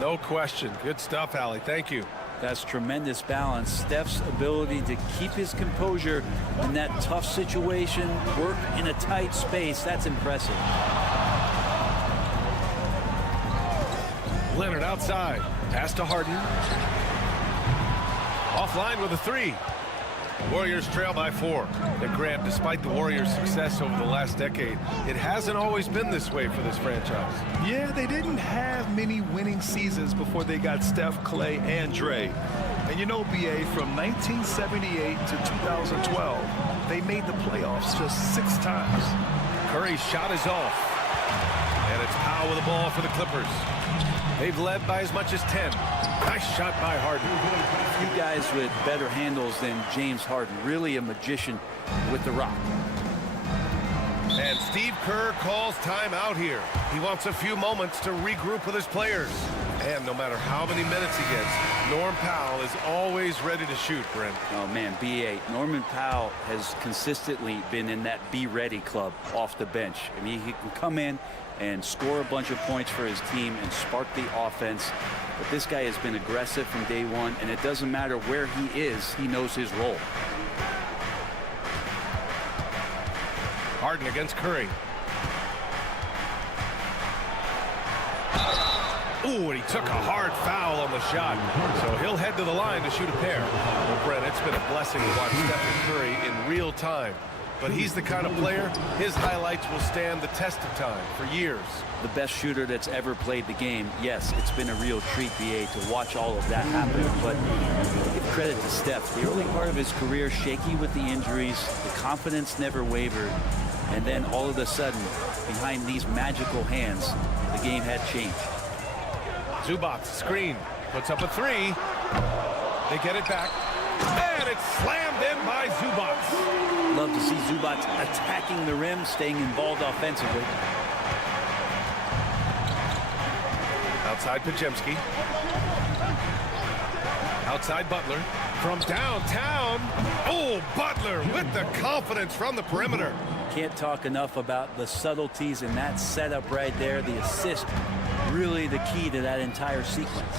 No question. Good stuff, Allie. Thank you. That's tremendous balance. Steph's ability to keep his composure in that tough situation, work in a tight space, that's impressive. Leonard outside. Pass to Harden. Offline with a 3. Warriors trail by 4. And Grant, despite the Warriors' success over the last decade, it hasn't always been this way for this franchise. Yeah, they didn't have many winning seasons before they got Steph, Clay, and Dre. And you know, B.A., from 1978 to 2012, they made the playoffs just 6 times. Curry's shot is off. And it's Powell with the ball for the Clippers. They've led by as much as 10. Nice shot by Harden. A few guys with better handles than James Harden. Really a magician with the rock. And Steve Kerr calls timeout here. He wants a few moments to regroup with his players. And no matter how many minutes he gets, Norm Powell is always ready to shoot, Brent. Oh, man, B.A. Norman Powell has consistently been in that be ready club off the bench. I mean, he can come in and score a bunch of points for his team and spark the offense. But this guy has been aggressive from day one, and it doesn't matter where he is, he knows his role. Harden against Curry. Ooh, and he took a hard foul on the shot. So he'll head to the line to shoot a pair. Well, Brent, it's been a blessing to watch Stephen Curry in real time. But he's the kind of player, his highlights will stand the test of time for years. The best shooter that's ever played the game. Yes, it's been a real treat, B.A., to watch all of that happen. But give credit to Steph. The early part of his career, shaky with the injuries, the confidence never wavered. And then all of a sudden, behind these magical hands, the game had changed. Zubac screen, puts up a three. They get it back, and it's slammed in by Zubac. Love to see Zubac attacking the rim, staying involved offensively. Outside Pajemski. Outside Butler. From downtown. Oh, Butler with the confidence from the perimeter. Can't talk enough about the subtleties in that setup right there. The assist, really the key to that entire sequence.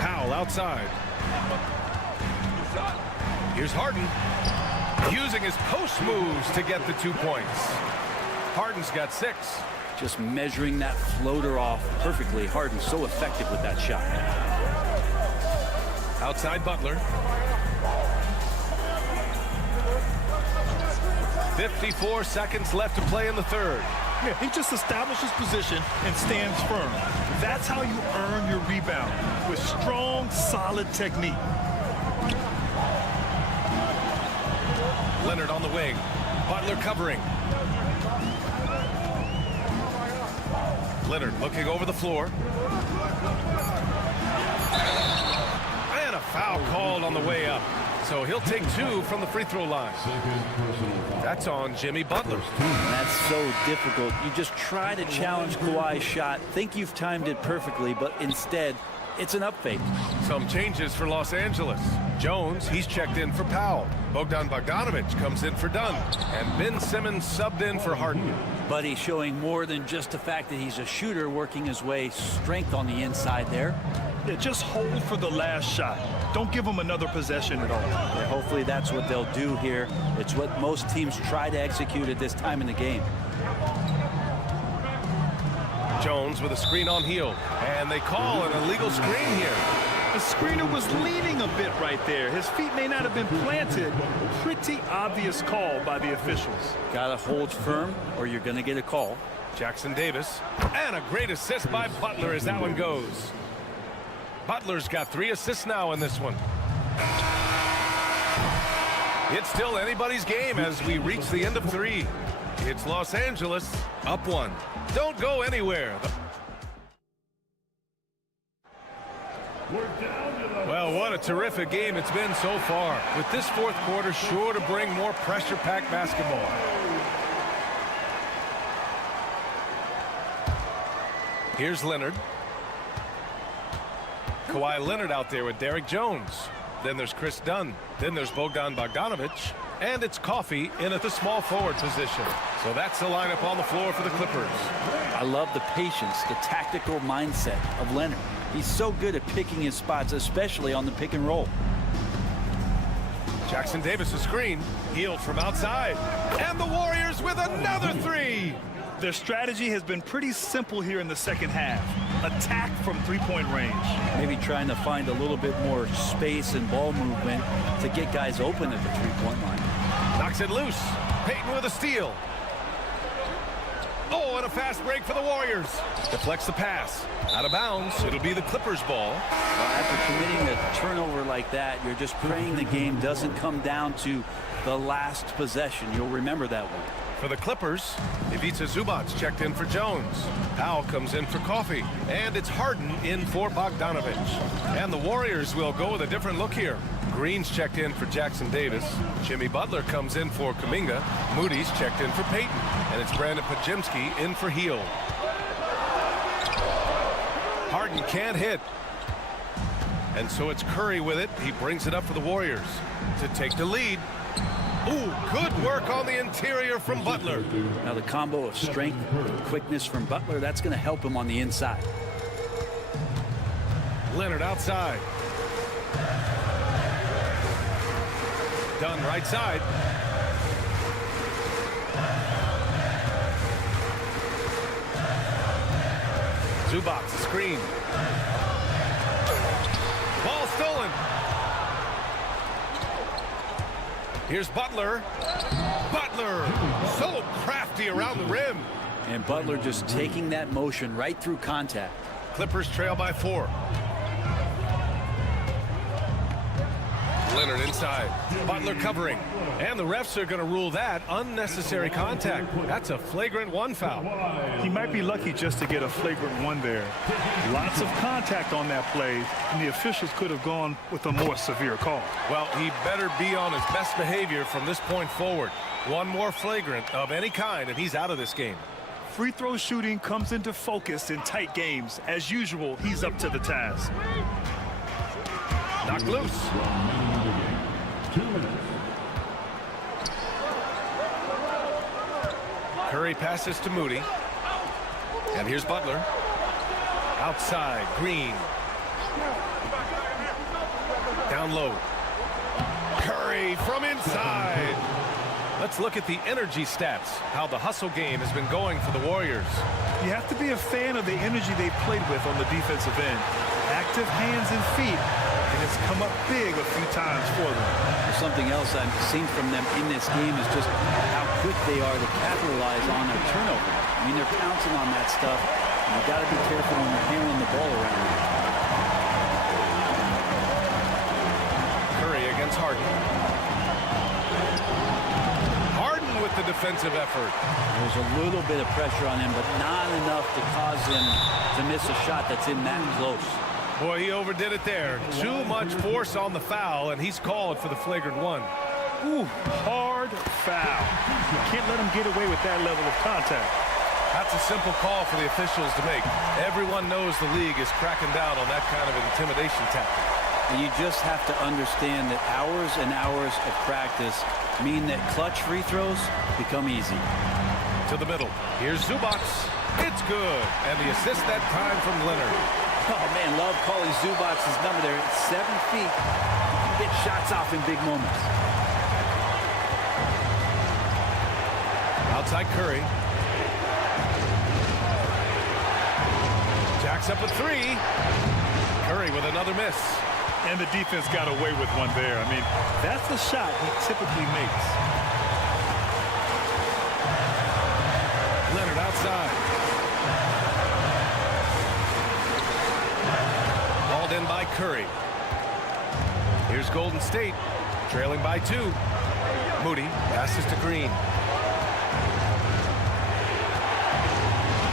Powell outside. Here's Harden. Using his post moves to get the 2 points. Harden's got 6. Just measuring that floater off perfectly. Harden so effective with that shot. Outside Butler. 54 seconds left to play in the third. Yeah, he just establishes position and stands firm. That's how you earn your rebound, with strong, solid technique. Leonard on the wing. Butler covering. Leonard looking over the floor. And a foul called on the way up. So he'll take 2 from the free throw line. That's on Jimmy Butler. That's so difficult. You just try to challenge Kawhi's shot, think you've timed it perfectly, but instead, it's an up fake. Some changes for Los Angeles. Jones, he's checked in for Powell. Bogdan Bogdanovic comes in for Dunn. And Ben Simmons subbed in for Harden. Buddy showing more than just the fact that he's a shooter, working his way strength on the inside there. Yeah, just hold for the last shot. Don't give him another possession at all. Yeah, hopefully that's what they'll do here. It's what most teams try to execute at this time in the game. Jones with a screen on heel. And they call an illegal screen here. The screener was leaning a bit right there. His feet may not have been planted. Pretty obvious call by the officials. Gotta hold firm or you're gonna get a call. Jackson Davis. And a great assist by Butler as that one goes. Butler's got 3 assists now in this one. It's still anybody's game as we reach the end of 3. It's Los Angeles up 1. Don't go anywhere. Well, what a terrific game it's been so far. With this fourth quarter sure to bring more pressure-packed basketball. Here's Leonard. Kawhi Leonard out there with Derrick Jones. Then there's Chris Dunn. Then there's Bogdan Bogdanovic. And it's Coffey in at the small forward position. So that's the lineup on the floor for the Clippers. I love the patience, the tactical mindset of Leonard. He's so good at picking his spots, especially on the pick and roll. Jackson Davis a screen. Healed from outside. And the Warriors with another 3. Their strategy has been pretty simple here in the second half. Attack from three-point range. Maybe trying to find a little bit more space and ball movement to get guys open at the three-point line. Knocks it loose. Payton with a steal. Oh, and a fast break for the Warriors. Deflects the pass. Out of bounds. It'll be the Clippers' ball. After committing a turnover like that, you're just praying the game doesn't come down to the last possession. You'll remember that one. For the Clippers, Ivica Zubac checked in for Jones. Powell comes in for Coffee. And it's Harden in for Bogdanovich. And the Warriors will go with a different look here. Green's checked in for Jackson Davis. Jimmy Butler comes in for Kuminga. Moody's checked in for Payton. And it's Brandon Podziemski in for Hield. Harden can't hit. And so it's Curry with it. He brings it up for the Warriors to take the lead. Ooh, good work on the interior from Butler. Now the combo of strength and quickness from Butler, that's going to help him on the inside. Leonard outside. Dunn right side. Zubac, a screen. Ball stolen. Here's Butler. Butler, so crafty around the rim. And Butler just taking that motion right through contact. Clippers trail by 4. Leonard inside. Butler covering. And the refs are going to rule that unnecessary contact. That's a flagrant 1 foul. He might be lucky just to get a flagrant 1 there. Lots of contact on that play, and the officials could have gone with a more severe call. Well, he better be on his best behavior from this point forward. 1 more flagrant of any kind, and he's out of this game. Free throw shooting comes into focus in tight games. As usual, he's up to the task. Knocked loose. 2 minutes. Curry passes to Moody. And here's Butler. Outside, Green. Down low. Curry from inside. Let's look at the energy stats, how the hustle game has been going for the Warriors. You have to be a fan of the energy they played with on the defensive end. Active hands and feet, and it's come up big a few times for them. Something else I've seen from them in this game is just how quick they are to capitalize on their turnover. I mean, they're pouncing on that stuff. You've got to be careful when you're handling the ball around. Curry against Harden. Harden with the defensive effort. There's a little bit of pressure on him, but not enough to cause him to miss a shot that's in that close. Boy, he overdid it there. Too much force on the foul, and he's called for the flagrant 1. Ooh, hard foul. You can't let him get away with that level of contact. That's a simple call for the officials to make. Everyone knows the league is cracking down on that kind of intimidation tactic. And you just have to understand that hours and hours of practice mean that clutch free throws become easy. To the middle. Here's Zubac. It's good. And the assist that time from Leonard. Oh, man, love calling Zubac's number there. At 7 feet, you can get shots off in big moments. Outside Curry. Jacks up a 3. Curry with another miss. And the defense got away with one there. I mean, that's the shot he typically makes. Leonard outside. Hauled in by Curry. Here's Golden State, trailing by 2. Moody passes to Green.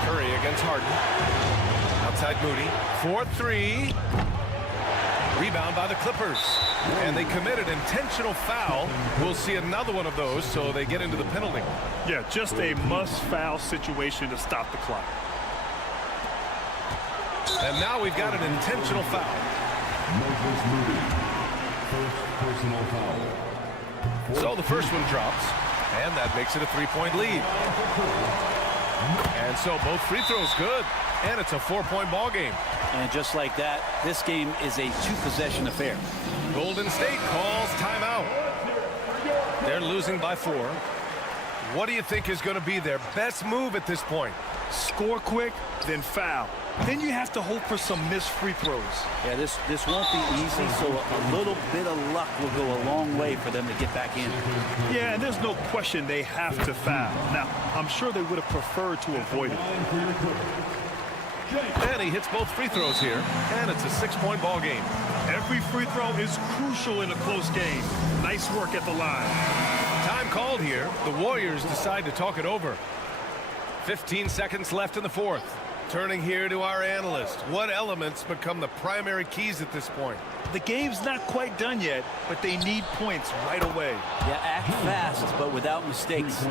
Curry against Harden. Outside Moody. 4-3. Rebound by the Clippers. And they committed intentional foul. We'll see another one of those, so they get into the penalty. Yeah, just a must-foul situation to stop the clock. And now we've got an intentional foul. Moses Moody. First personal foul. So the first one drops, and that makes it a 3-point lead. And so both free throws good, and it's a 4-point ball game. And just like that, this game is a 2-possession affair. Golden State calls timeout. They're losing by 4. What do you think is going to be their best move at this point? Score quick, then foul. Then you have to hope for some missed free throws. Yeah, this won't be easy, so a little bit of luck will go a long way for them to get back in. Yeah, and there's no question they have to foul. Now, I'm sure they would have preferred to avoid it. And he hits both free throws here, and it's a 6-point ball game. Every free throw is crucial in a close game. Nice work at the line. Time called here. The Warriors decide to talk it over. 15 seconds left in the fourth. Turning here to our analyst. What elements become the primary keys at this point? The game's not quite done yet, but they need points right away. Yeah, act fast, but without mistakes.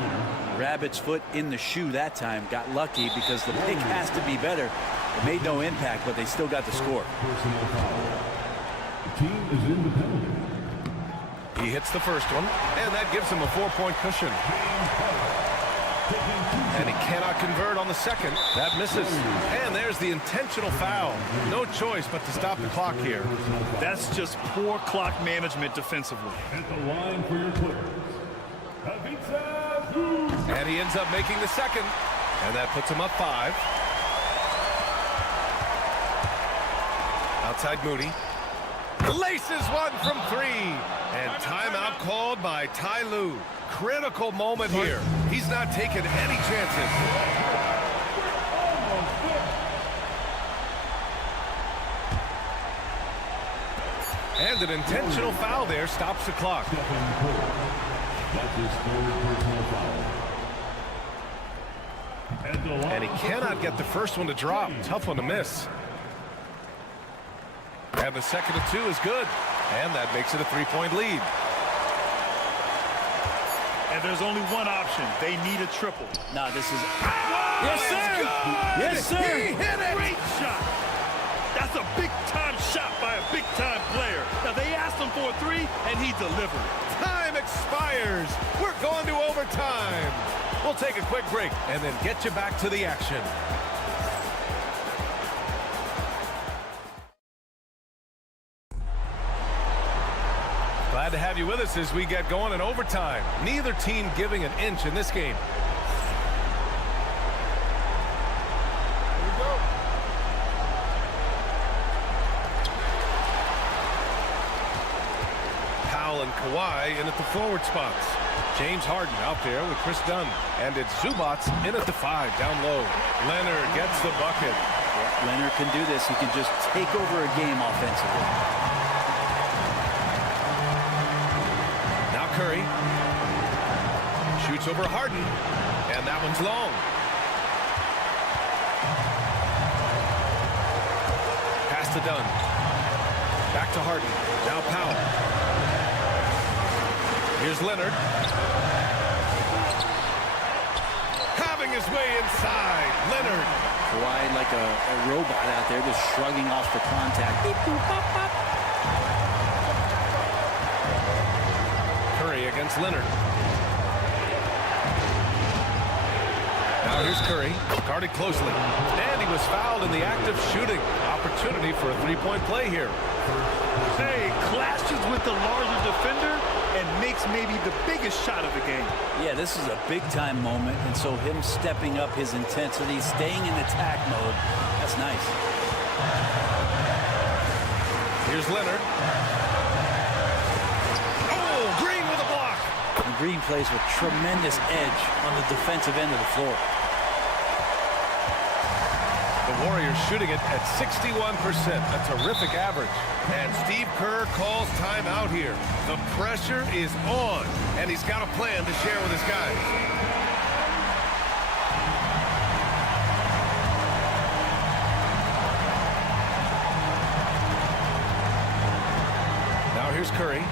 Rabbit's foot in the shoe that time. Got lucky because the pick has to be better. It made no impact, but they still got the score. The team is in the penalty. He hits the first one, and that gives him a 4-point cushion. And he cannot convert on the second. That misses. And there's the intentional foul. No choice but to stop the clock here. That's just poor clock management defensively. At the line for your players. And he ends up making the second. And that puts him up 5. Outside Moody. Laces one from 3. And timeout called by Ty Lue. Critical moment here. He's not taking any chances. And an intentional foul there stops the clock. That's his 3rd personal foul. And he cannot get the first one to drop. Tough one to miss. And the second of 2 is good. And that makes it a 3-point lead. And there's only one option. They need a triple. No, this is... Yes, sir! Yes, sir! He hit it! Great shot! That's a big-time shot by a big-time player. Now, they asked him for a 3, and he delivered. Time expires. We're going to overtime. We'll take a quick break and then get you back to the action. Glad to have you with us as we get going in overtime. Neither team giving an inch in this game. Here we go. Powell and Kawhi in at the forward spots. James Harden out there with Chris Dunn. And it's Zubac in at the 5 down low. Leonard gets the bucket. Yeah, Leonard can do this. He can just take over a game offensively. Curry shoots over Harden, and that one's long. Pass to Dunn. Back to Harden. Now Powell. Here's Leonard. Having his way inside. Leonard. Kawhi like a robot out there, just shrugging off the contact. Beep, boop, bop, bop. Against Leonard. Now here's Curry, guarded closely, and he was fouled in the act of shooting. Opportunity for a 3-point play here. Hey, clashes with the larger defender and makes maybe the biggest shot of the game. Yeah, this is a big-time moment, and so him stepping up his intensity, staying in attack mode, that's nice. Here's Leonard. Green plays with tremendous edge on the defensive end of the floor. The Warriors shooting it at 61%, a terrific average. And Steve Kerr calls timeout here. The pressure is on, and he's got a plan to share with his guys. Now here's Curry.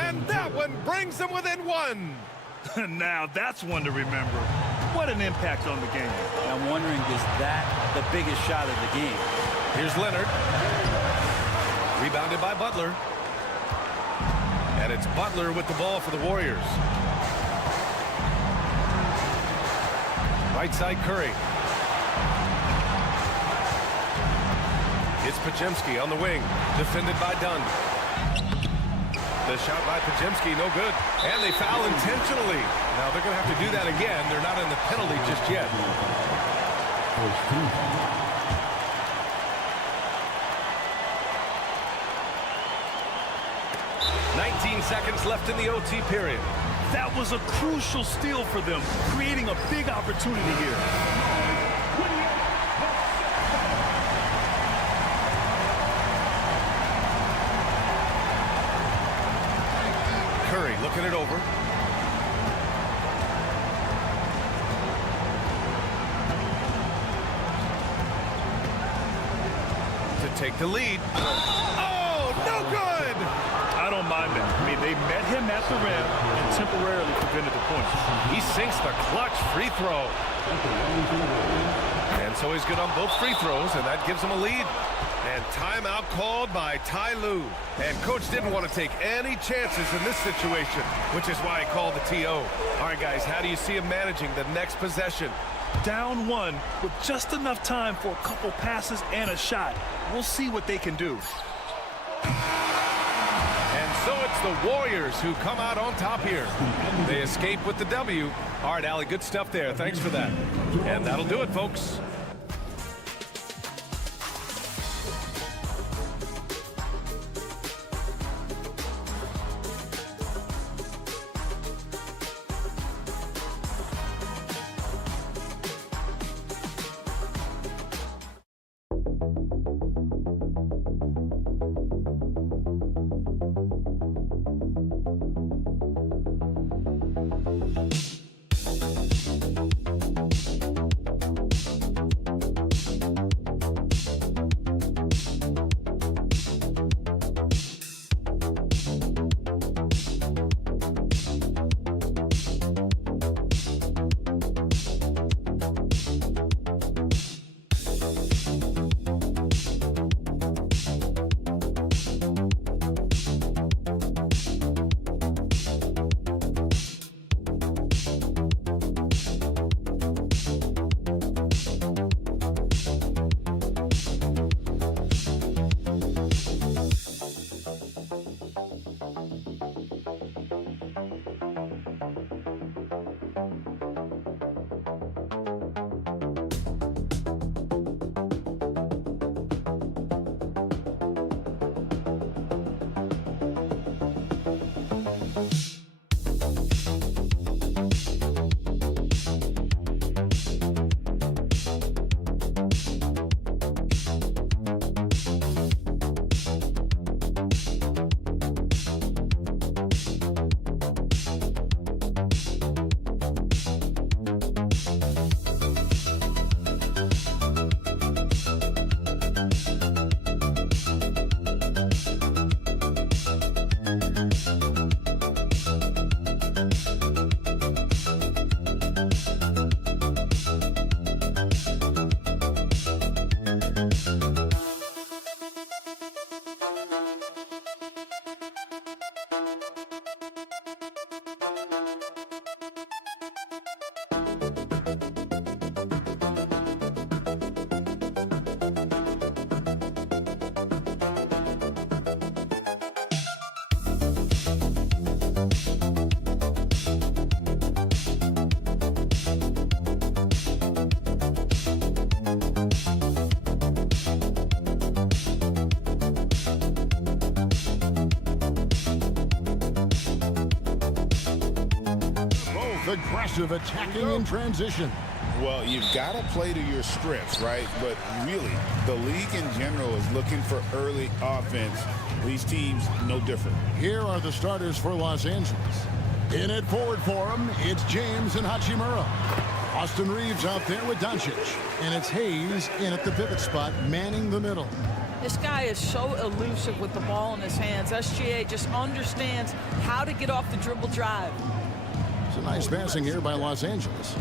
And that one brings them within 1. Now that's one to remember. What an impact on the game. I'm wondering, is that the biggest shot of the game? Here's Leonard. Rebounded by Butler. And it's Butler with the ball for the Warriors. Right side Curry. It's Podziemski on the wing. Defended by Dunn. The shot by Podziemski, no good. And they foul intentionally. Now they're going to have to do that again. They're not in the penalty just yet. 19 seconds left in the OT period. That was a crucial steal for them, creating a big opportunity here. Looking it over. To take the lead. Oh, no good! I don't mind that. I mean, they met him at the rim and temporarily prevented the point. He sinks the clutch free throw. And so he's good on both free throws, and that gives him a lead. And timeout called by Ty Lue. And coach didn't want to take any chances in this situation, which is why he called the TO. All right, guys, how do you see him managing the next possession? Down one with just enough time for a couple passes and a shot. We'll see what they can do. And so it's the Warriors who come out on top here. They escape with the W. All right, Allie, good stuff there. Thanks for that. And that'll do it, folks. Aggressive attacking in transition. Well, you've got to play to your strengths, right? But really, the league in general is looking for early offense. These teams, no different. Here are the starters for Los Angeles. In at forward for them, it's James and Hachimura. Austin Reeves out there with Doncic. And it's Hayes in at the pivot spot, manning the middle. This guy is so elusive with the ball in his hands. SGA just understands how to get off the dribble drive. It's a nice passing here by Los Angeles.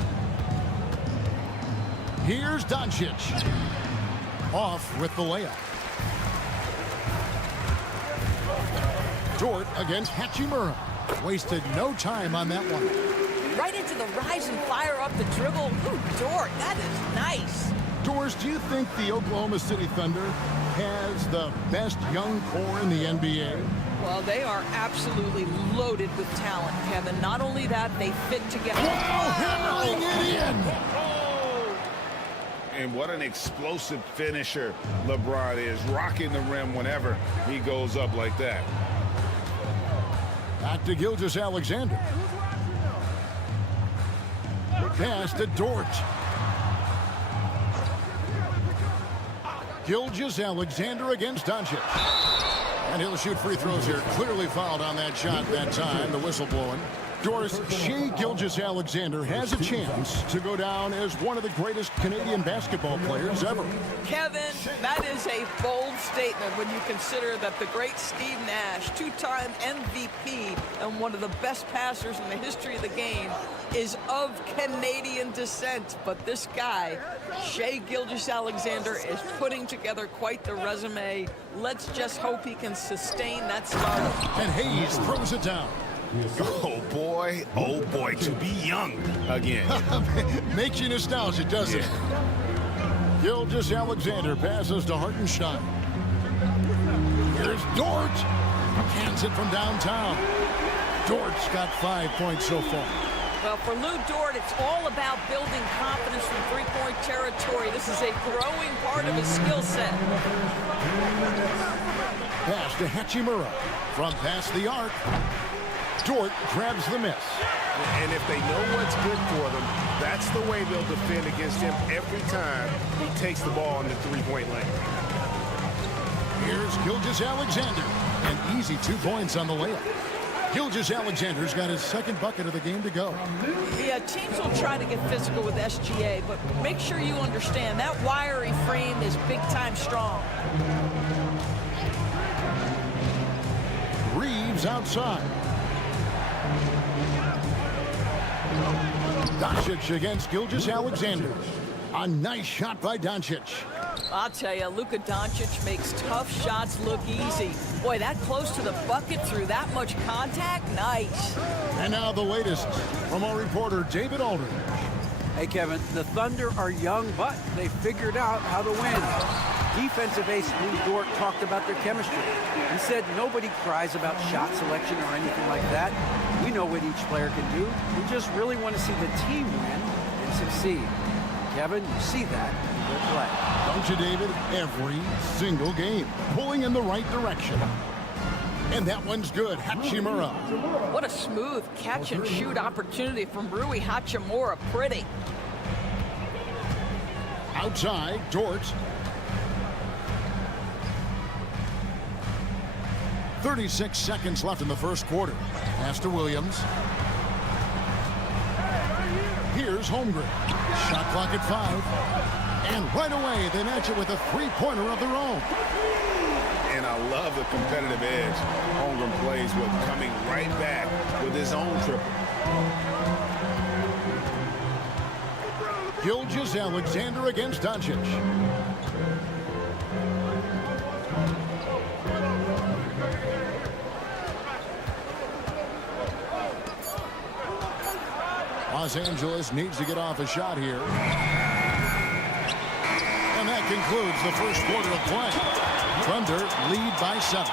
Here's Doncic. Off with the layup. Dort against Hachimura. Wasted no time on that one. Right into the rise and fire up the dribble. Ooh, Dort, that is nice. Doors, do you think the Oklahoma City Thunder has the best young core in the NBA? Well, they are absolutely loaded with talent, Kevin. Not only that, they fit together. Hammering it in! And what an explosive finisher LeBron is, rocking the rim whenever he goes up like that. Back to Gilgeous-Alexander. Pass to Dort. Gilgeous-Alexander against Doncic. And he'll shoot free throws here. Clearly fouled on that shot that time. The whistle blowing. Doris, Shai Gilgeous-Alexander has a chance to go down as one of the greatest Canadian basketball players ever. Kevin, that is a bold statement when you consider that the great Steve Nash, two-time MVP and one of the best passers in the history of the game, is of Canadian descent. But this guy, Shai Gilgeous-Alexander, is putting together quite the resume. Let's just hope he can sustain that stardom. And Hayes throws it down. Oh boy, to be young again. Makes you nostalgic, doesn't it? Gilgeous-Alexander passes to Hartenstein. Here's Dort. Hands it from downtown. Dort's got 5 points so far. Well, for Lou Dort, it's all about building confidence from three-point territory. This is a growing part of his skill set. Pass to Hachimura. From past the arc. Dort grabs the miss. And if they know what's good for them, that's the way they'll defend against him every time he takes the ball in the three-point lane. Here's Gilgeous-Alexander. An easy 2 points on the layup. Gilgeous-Alexander's got his second bucket of the game to go. Yeah, teams will try to get physical with SGA, but make sure you understand that wiry frame is big-time strong. Reeves outside. Doncic against Gilgeous-Alexander. A nice shot by Doncic. I'll tell you, Luka Doncic makes tough shots look easy. Boy, that close to the bucket through that much contact, nice. And now the latest from our reporter, David Aldridge. Hey, Kevin, the Thunder are young, but they figured out how to win. Defensive ace Lou Dort talked about their chemistry. He said nobody cries about shot selection or anything like that. We know what each player can do. We just really want to see the team win and succeed. Kevin, you see that in good play. Don't you, David? Every single game. Pulling in the right direction. And that one's good. Hachimura. What a smooth catch-and-shoot opportunity from Rui Hachimura. Pretty. Outside, Dort. 36 seconds left in the first quarter. Pass to Williams. Here's Holmgren. Shot clock at 5. And right away, they match it with a three-pointer of their own. And I love the competitive edge Holmgren plays with, coming right back with his own triple. Gilgeous-Alexander against Doncic. Los Angeles needs to get off a shot here. And that concludes the first quarter of play. Thunder lead by 7.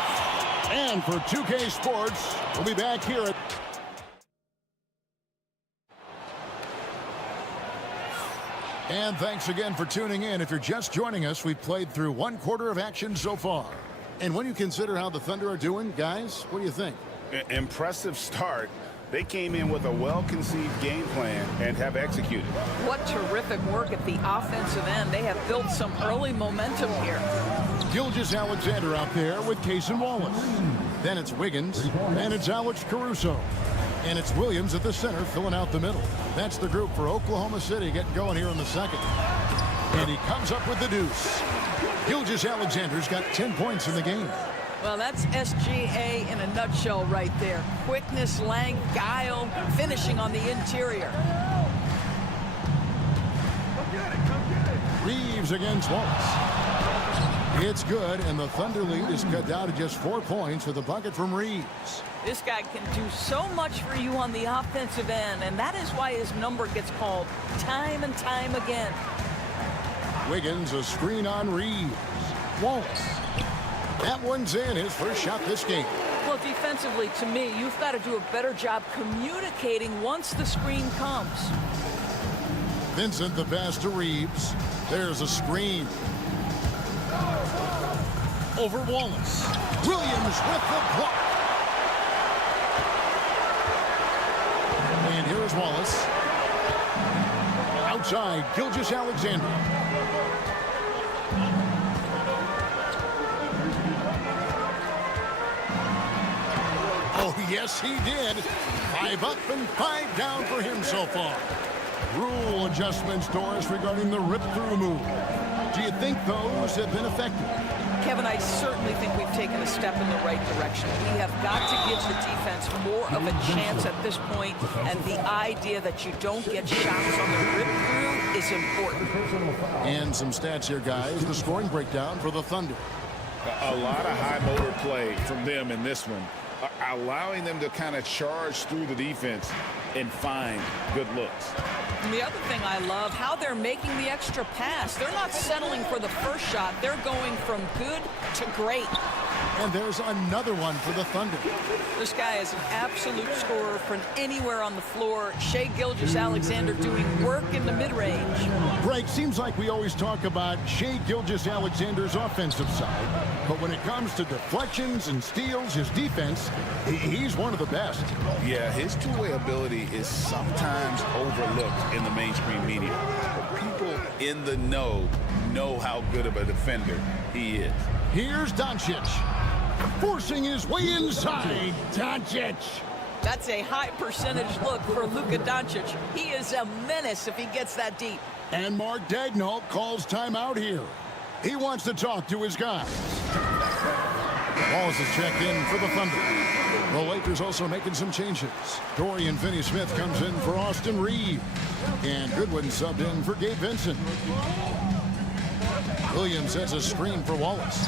And for 2K Sports, we'll be back here at... And thanks again for tuning in. If you're just joining us, we've played through 1 quarter of action so far. And when you consider how the Thunder are doing, guys, what do you think? Impressive start. They came in with a well-conceived game plan and have executed. What terrific work at the offensive end. They have built some early momentum here. Gilgeous-Alexander out there with Cason Wallace. Then it's Wiggins, and it's Alex Caruso. And it's Williams at the center filling out the middle. That's the group for Oklahoma City getting going here in the second. And he comes up with the deuce. Gilgeous-Alexander's got 10 points in the game. Well, that's SGA in a nutshell right there. Quickness, length, guile, finishing on the interior. Reeves against Wallace. It's good, and the Thunder lead is cut down to just 4 points with a bucket from Reeves. This guy can do so much for you on the offensive end, and that is why his number gets called time and time again. Wiggins, a screen on Reeves. Wallace. That one's in, his first shot this game. Well, defensively, to me, you've got to do a better job communicating once the screen comes. Vincent, the pass to Reeves. There's a screen. Over Wallace. Williams with the block. And here is Wallace. Outside, Gilgeous-Alexander. Yes, he did. 5 up and 5 down for him so far. Rule adjustments, Doris, regarding the rip-through move. Do you think those have been effective? Kevin, I certainly think we've taken a step in the right direction. We have got to give the defense more of a chance at this point, and the idea that you don't get shots on the rip-through is important. And some stats here, guys. The scoring breakdown for the Thunder. A lot of high motor play from them in this one, allowing them to kind of charge through the defense and find good looks. And the other thing I love, how they're making the extra pass. They're not settling for the first shot. They're going from good to great. And there's another one for the Thunder. This guy is an absolute scorer from anywhere on the floor. Shai Gilgeous-Alexander doing work in the mid-range. Greg, seems like we always talk about Shai Gilgeous-Alexander's offensive side. But when it comes to deflections and steals, his defense, he's one of the best. Yeah, his two-way ability is sometimes overlooked in the mainstream media. But people in the know how good of a defender he is. Here's Doncic, forcing his way inside. Doncic. That's a high percentage look for Luka Doncic. He is a menace if he gets that deep. And Mark Daigneault calls timeout here. He wants to talk to his guys. Wallace is checked in for the Thunder. The Lakers also making some changes. Dorian Finney-Smith comes in for Austin Reeves. And Goodwin subbed in for Gabe Vincent. Williams has a screen for Wallace.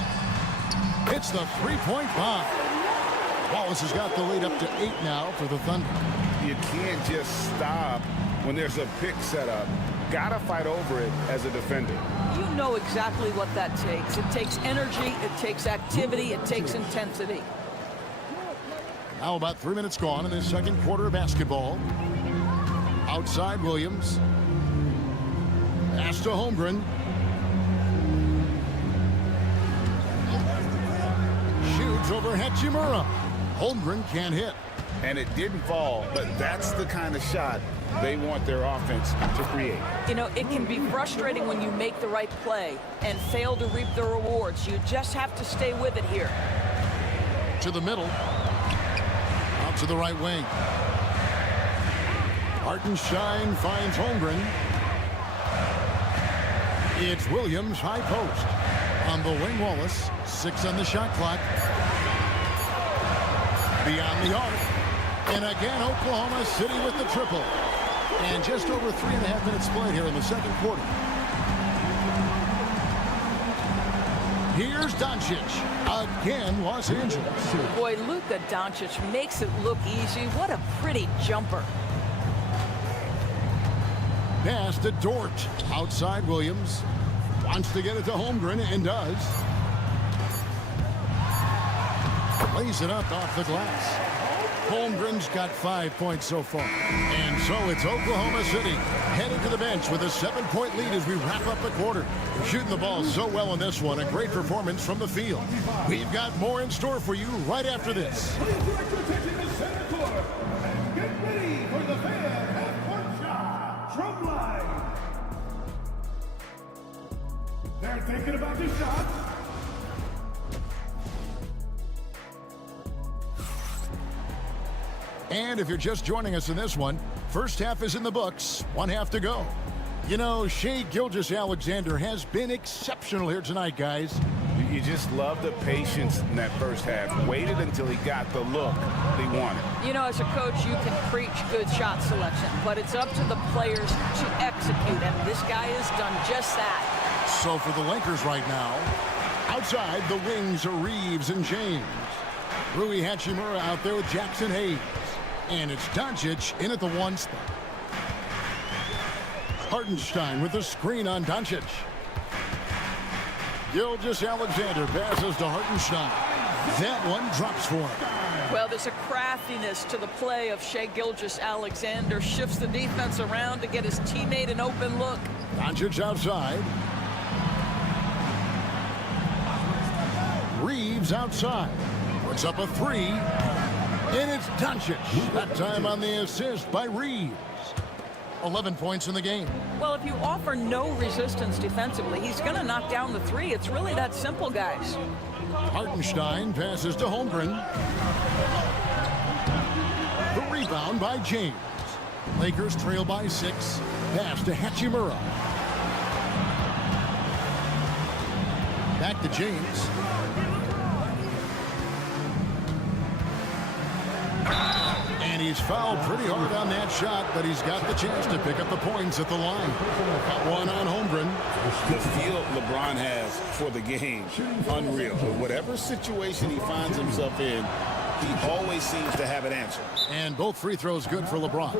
It's the three-point bomb. Wallace has got the lead up to 8 now for the Thunder. You can't just stop when there's a pick set up. Gotta fight over it as a defender. You know exactly what that takes. It takes energy, it takes activity, it takes intensity. Now about 3 minutes gone in the second quarter of basketball. Outside Williams. Pass to Holmgren. Shoots over Hachimura. Holmgren can't hit. And it didn't fall, but that's the kind of shot they want their offense to create. You know, it can be frustrating when you make the right play and fail to reap the rewards. You just have to stay with it here. To the middle. Out to the right wing. Hartenstein finds Holmgren. It's Williams, high post. On the wing, Wallace. 6 on the shot clock. Beyond the arc. And again, Oklahoma City with the triple. And just over 3.5 minutes played here in the second quarter. Here's Doncic. Again, Los Angeles. Boy, Luka Doncic makes it look easy. What a pretty jumper. Pass to Dort. Outside Williams. Wants to get it to Holmgren and does. Lays it up off the glass. Holmgren's got 5 points so far. And so it's Oklahoma City headed to the bench with a 7-point lead as we wrap up the quarter. They're shooting the ball so well in this one. A great performance from the field. We've got more in store for you right after this. Get ready for the fan half-court shot. Drum line. They're thinking about the shot. And if you're just joining us in this one, first half is in the books, 1 half to go. You know, Shai Gilgeous-Alexander has been exceptional here tonight, guys. You just love the patience in that first half. Waited until he got the look he wanted. You know, as a coach, you can preach good shot selection, but it's up to the players to execute, and this guy has done just that. So for the Lakers right now, outside the wings are Reeves and James. Rui Hachimura out there with Jackson Hayes. And it's Doncic in at the 1 spot. Hartenstein with the screen on Doncic. Gilgeous-Alexander passes to Hartenstein. That one drops for him. Well, there's a craftiness to the play of Shai Gilgeous-Alexander. Shifts the defense around to get his teammate an open look. Doncic outside. Reeves outside. Puts up a 3. And it's Doncic. That time on the assist by Reeves. 11 points in the game. Well, if you offer no resistance defensively, he's going to knock down the 3. It's really that simple, guys. Hartenstein passes to Holmgren. rebound by James. Lakers trail by 6. Pass to Hachimura. Back to James. And he's fouled pretty hard on that shot, but he's got the chance to pick up the points at the line. Got one on Holmgren. The feel LeBron has for the game, unreal. Whatever situation he finds himself in, he always seems to have an answer. And both free throws good for LeBron.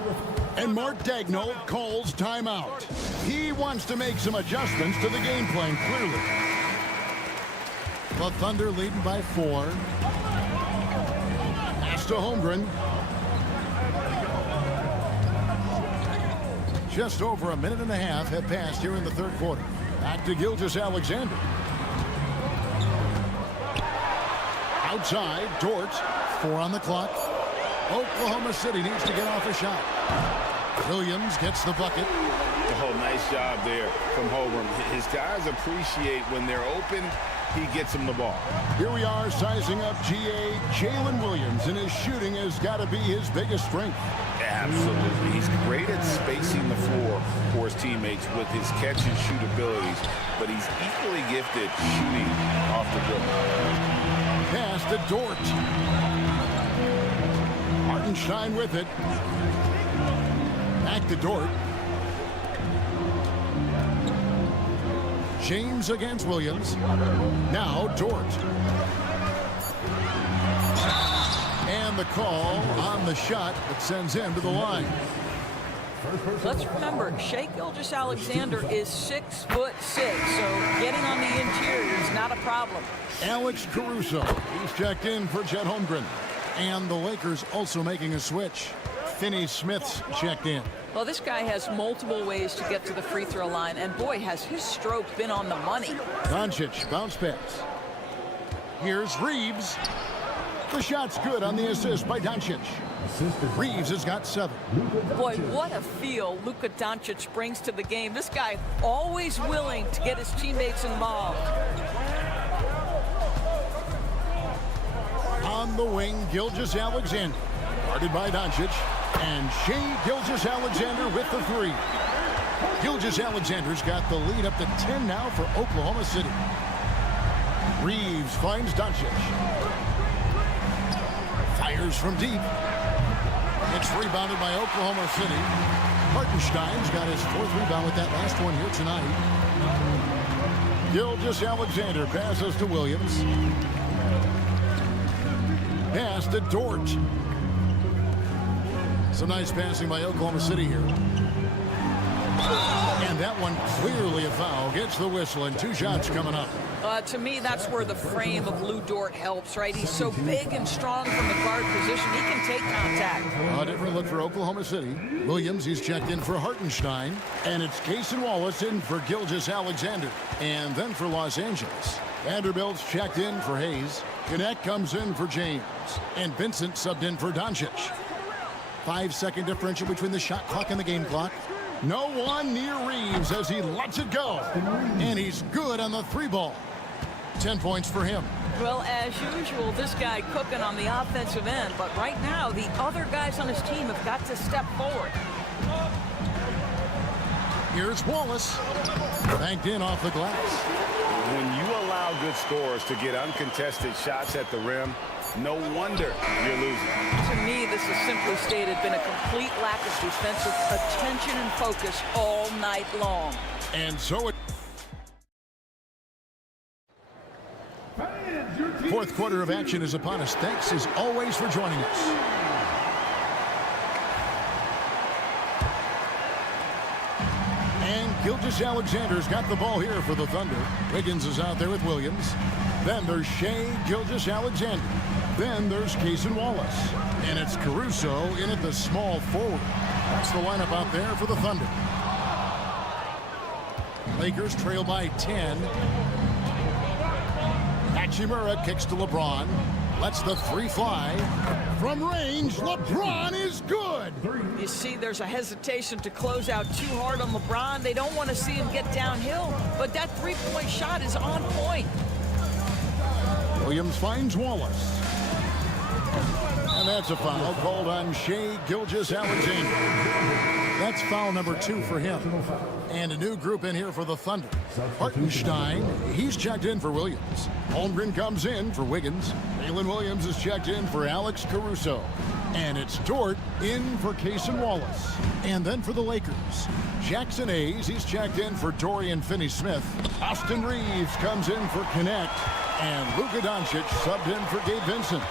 And Mark Daigneault calls timeout. He wants to make some adjustments to the game plan, clearly. The Thunder leading by 4. Pass to Holmgren. Just over a minute and a half have passed here in the third quarter. Back to Gilgeous-Alexander. Outside, Dort. 4 on the clock. Oklahoma City needs to get off a shot. Williams gets the bucket. Oh, nice job there from Holmgren. His guys appreciate when they're open, he gets them the ball. Here we are sizing up GA Jalen Williams, and his shooting has got to be his biggest strength. Absolutely. He's great at spacing the floor for his teammates with his catch and shoot abilities, but he's equally gifted shooting off the dribble. Pass to Dort. Hartenstein with it. Back to Dort. James against Williams. Now Dort. And the call on the shot that sends him to the line. Let's remember, Shai Gilgeous-Alexander is 6'6", so getting on the interior is not a problem. Alex Caruso, he's checked in for Chet Holmgren. And the Lakers also making a switch. Finney Smith's checked in. Well, this guy has multiple ways to get to the free throw line, and boy, has his stroke been on the money. Doncic, bounce pass. Here's Reeves. The shot's good on the assist by Doncic. Reeves has got 7. Boy, what a feel Luka Doncic brings to the game. This guy always willing to get his teammates involved. On the wing, Gilgeous-Alexander. Guarded by Doncic. And Shai Gilgeous-Alexander with the 3. Gilgeous-Alexander's got the lead up to 10 now for Oklahoma City. Reeves finds Doncic. Fires from deep. It's rebounded by Oklahoma City. Hartenstein's got his 4th rebound with that last one here tonight. Gilgeous-Alexander passes to Williams. Pass to Dort. Some nice passing by Oklahoma City here. And that one clearly a foul. Gets the whistle, and 2 shots coming up. To me, that's where the frame of Lou Dort helps, right? He's so big and strong from the guard position. He can take contact. A different look for Oklahoma City. Williams, he's checked in for Hartenstein. And it's Cason Wallace in for Gilgeous-Alexander. And then for Los Angeles, Vanderbilt's checked in for Hayes. Connect comes in for James. And Vincent subbed in for Doncic. 5-second differential between the shot clock and the game clock. No one near Reeves as he lets it go. And he's good on the 3 ball. 10 points for him. Well, as usual, this guy cooking on the offensive end. But right now, the other guys on his team have got to step forward. Here's Wallace. Banked in off the glass. When you allow good scorers to get uncontested shots at the rim, no wonder you're losing. To me, this is simply stated been a complete lack of defensive attention and focus all night long. And so it... 4th quarter of action is upon us. Thanks as always for joining us. And Gilgeous-Alexander's got the ball here for the Thunder. Wiggins is out there with Williams. Then there's Shai Gilgeous-Alexander. Then there's Cason Wallace. And it's Caruso in at the small forward. That's the lineup out there for the Thunder. Lakers trail by 10. Hachimura kicks to LeBron. Lets the 3 fly. From range, LeBron is good. You see, there's a hesitation to close out too hard on LeBron. They don't want to see him get downhill, but that 3-point shot is on point. Williams finds Wallace. And that's a foul called on Shai Gilgeous-Alexander. That's foul number 2 for him. And a new group in here for the Thunder. Hartenstein, he's checked in for Williams. Holmgren comes in for Wiggins. Jalen Williams is checked in for Alex Caruso. And it's Dort in for Cason Wallace. And then for the Lakers, Jackson Hayes, he's checked in for Dorian Finney-Smith. Austin Reeves comes in for Connect. And Luka Doncic subbed in for Gabe Vincent.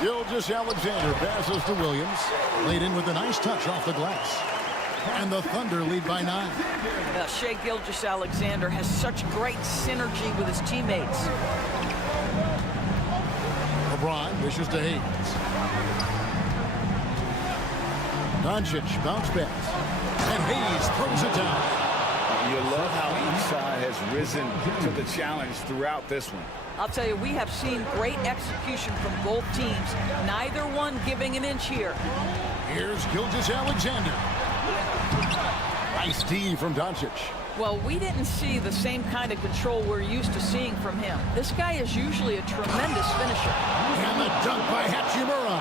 Gilgeous-Alexander passes to Williams. Laid in with a nice touch off the glass. And the Thunder lead by 9. Shai Gilgeous-Alexander has such great synergy with his teammates. LeBron dishes to Hayes. Doncic bounce pass. And Hayes throws it down. You love how each side has risen to the challenge throughout this one. I'll tell you, we have seen great execution from both teams. Neither one giving an inch here. Here's Gilgeous-Alexander. Nice D from Doncic. Well, we didn't see the same kind of control we're used to seeing from him. This guy is usually a tremendous finisher. And the dunk by Hachimura.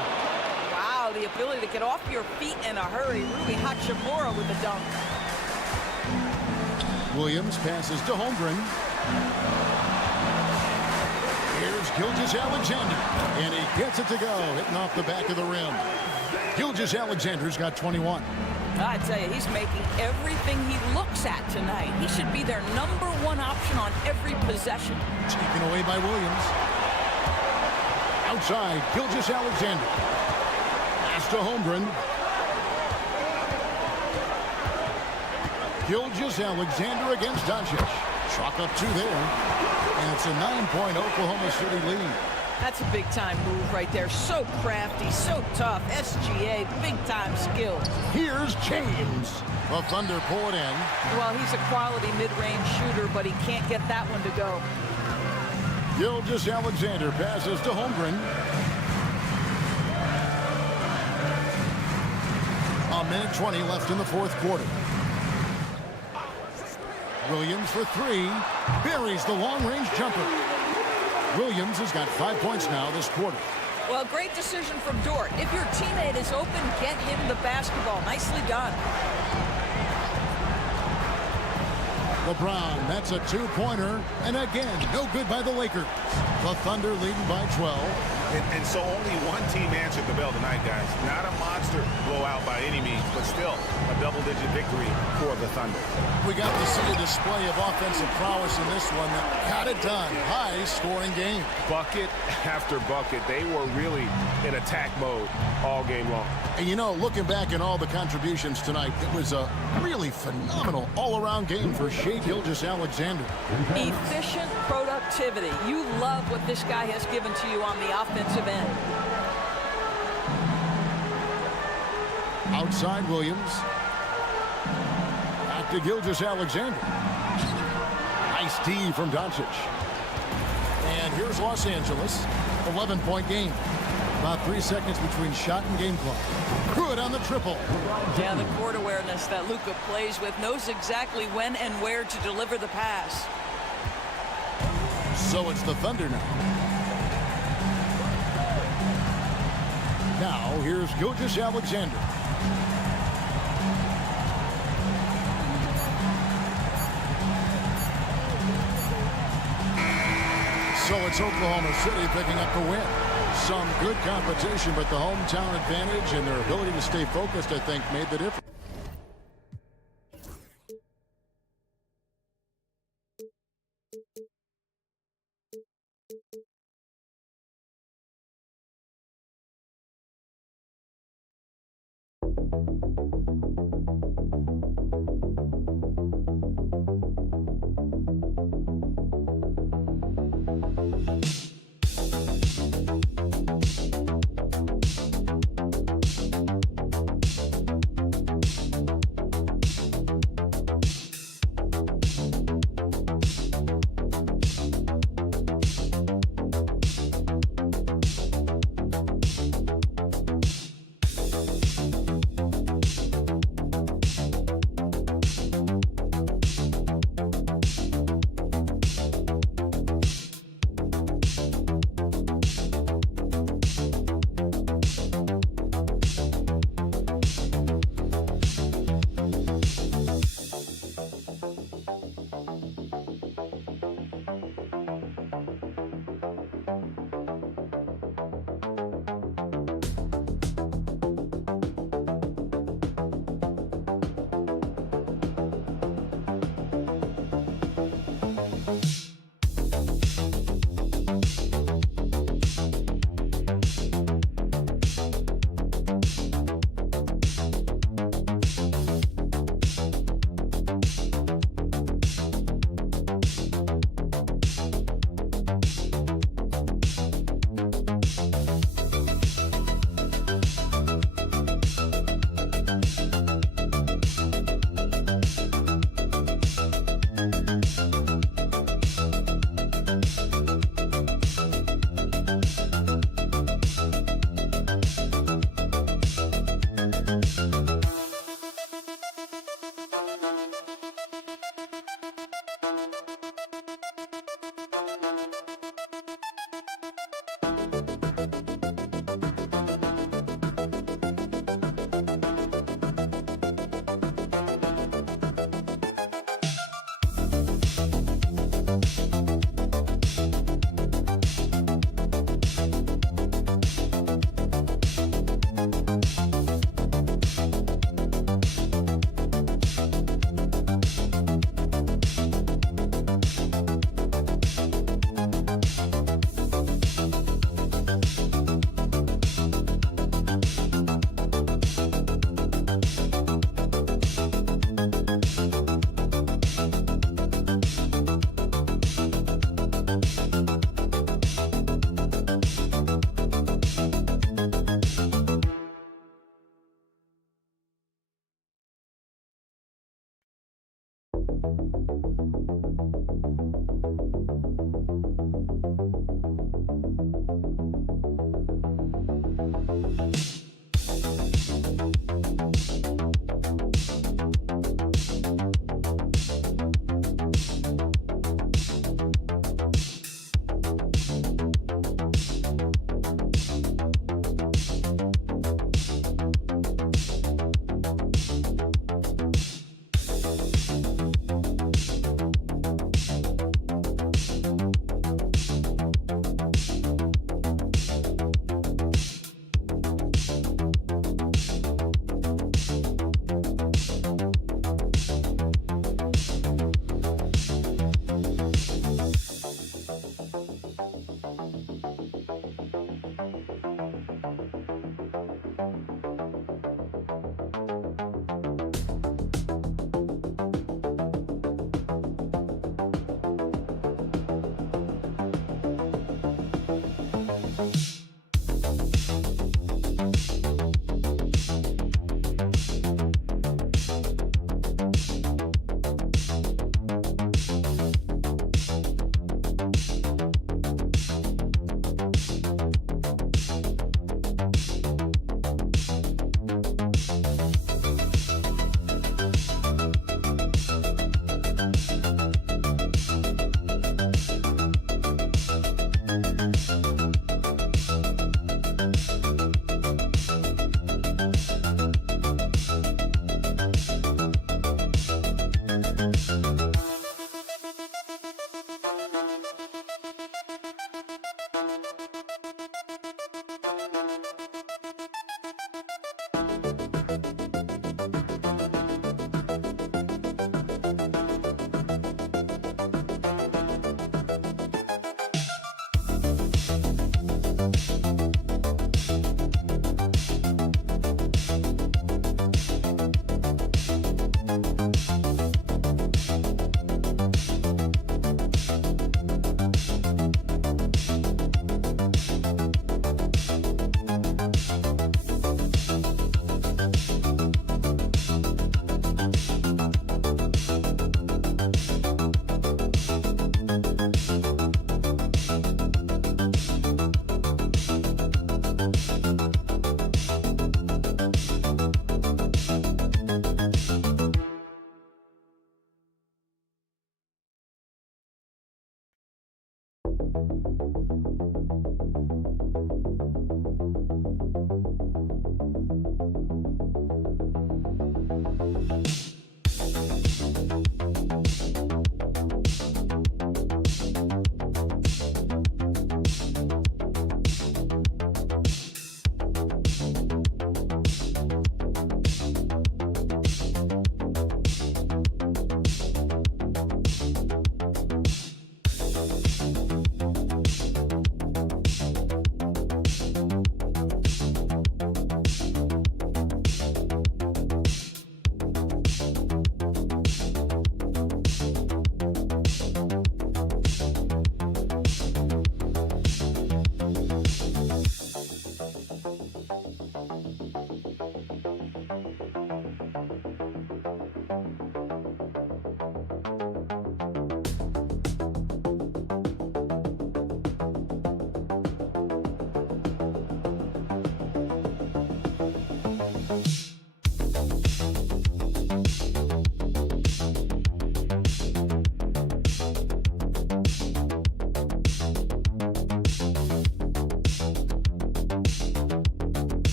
Wow, the ability to get off your feet in a hurry. Rui Hachimura with the dunk. Williams passes to Holmgren. Here's Gilgeous-Alexander. And he gets it to go, hitting off the back of the rim. Gilgeous-Alexander's got 21. I tell you, he's making everything he looks at tonight. He should be their #1 option on every possession. Taken away by Williams. Outside, Gilgeous-Alexander. Pass to Holmgren. Gilgeous-Alexander against Doncic. Chalk up 2 there. And it's a 9-point Oklahoma City lead. That's a big-time move right there. So crafty, so tough. SGA, big-time skill. Here's James. The Thunder pull it in. Well, he's a quality mid-range shooter, but he can't get that one to go. Gilgeous-Alexander passes to Holmgren. A minute 20 left in the 4th quarter. Williams for 3. Buries the long-range jumper. Williams has got 5 points now this quarter. Well, great decision from Dort. If your teammate is open, get him the basketball. Nicely done. LeBron, that's a 2-pointer. And again, no good by the Lakers. The Thunder leading by 12. And so only one team answered the bell tonight, guys. Not a monster blowout by any means, but still a double-digit victory for the Thunder. We got to see a display of offensive prowess in this one that got it done. High-scoring game. Bucket after bucket. They were really in attack mode all game long. And you know, looking back at all the contributions tonight, it was a really phenomenal all-around game for Shai Gilgeous-Alexander. Efficient productivity. You love what this guy has given to you on the offensive end. Outside Williams. Back to Gilgeous-Alexander. Nice D from Doncic. And here's Los Angeles. 11-point game. About 3 seconds between shot and game clock. Good on the triple. Yeah, the court awareness that Luka plays with, knows exactly when and where to deliver the pass. So it's the Thunder now. Now here's Gilgeous-Alexander. So it's Oklahoma City picking up the win. Some good competition, but the hometown advantage and their ability to stay focused, I think, made the difference.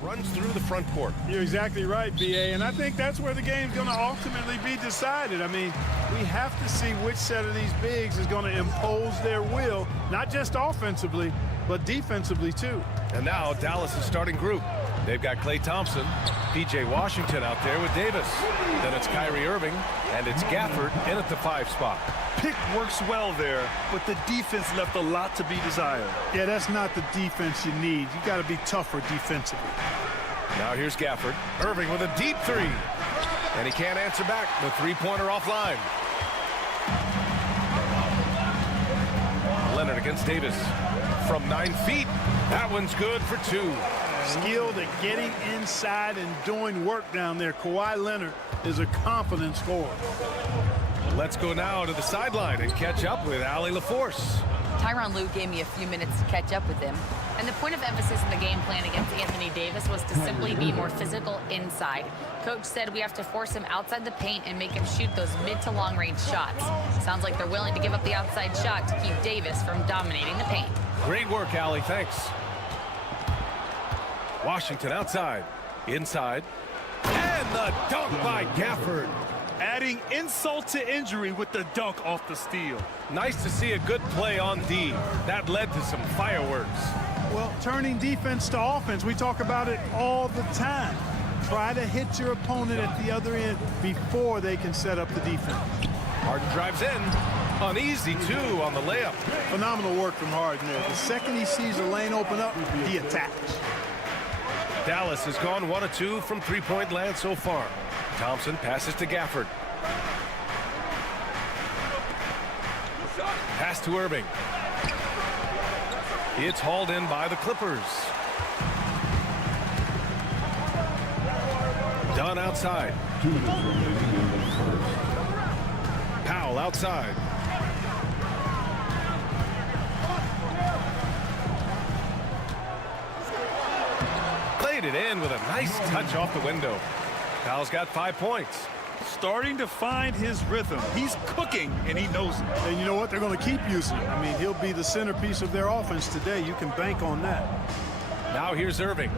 Runs through the front court. You're exactly right, B.A., and I think that's where the game's going to ultimately be decided. I mean, we have to see which set of these bigs is going to impose their will, not just offensively, but defensively, too. And now Dallas' starting group. They've got Klay Thompson, P.J. Washington out there with Davis. Then it's Kyrie Irving, and it's Gafford in at the 5 spot. Pick works well there, but the defense left a lot to be desired. Yeah, that's not the defense you need. You got to be tougher defensively. Now here's Gafford. Irving with a deep 3. And he can't answer back. The 3-pointer offline. Leonard against Davis. From 9 feet. That one's good for 2. Skilled at getting inside and doing work down there. Kawhi Leonard is a confident scorer. Let's go now to the sideline and catch up with Allie LaForce. Tyronn Lue gave me a few minutes to catch up with him. And the point of emphasis in the game plan against Anthony Davis was to simply be more physical inside. Coach said we have to force him outside the paint and make him shoot those mid to long range shots. Sounds like they're willing to give up the outside shot to keep Davis from dominating the paint. Great work, Allie. Thanks. Washington outside. Inside. And the dunk by Gafford. Adding insult to injury with the dunk off the steal. Nice to see a good play on D. That led to some fireworks. Well, turning defense to offense, we talk about it all the time. Try to hit your opponent at the other end before they can set up the defense. Harden drives in. Uneasy, too, on the layup. Phenomenal work from Harden there. The second he sees a lane open up, he attacks. Dallas has gone 1 of 2 from 3-point land so far. Thompson passes to Gafford. Pass to Irving. It's hauled in by the Clippers. Dunn outside. Powell outside. Played it in with a nice touch off the window. Powell's got 5 points. Starting to find his rhythm. He's cooking, and he knows it. And you know what? They're going to keep using him. I mean, he'll be the centerpiece of their offense today. You can bank on that. Now here's Irving.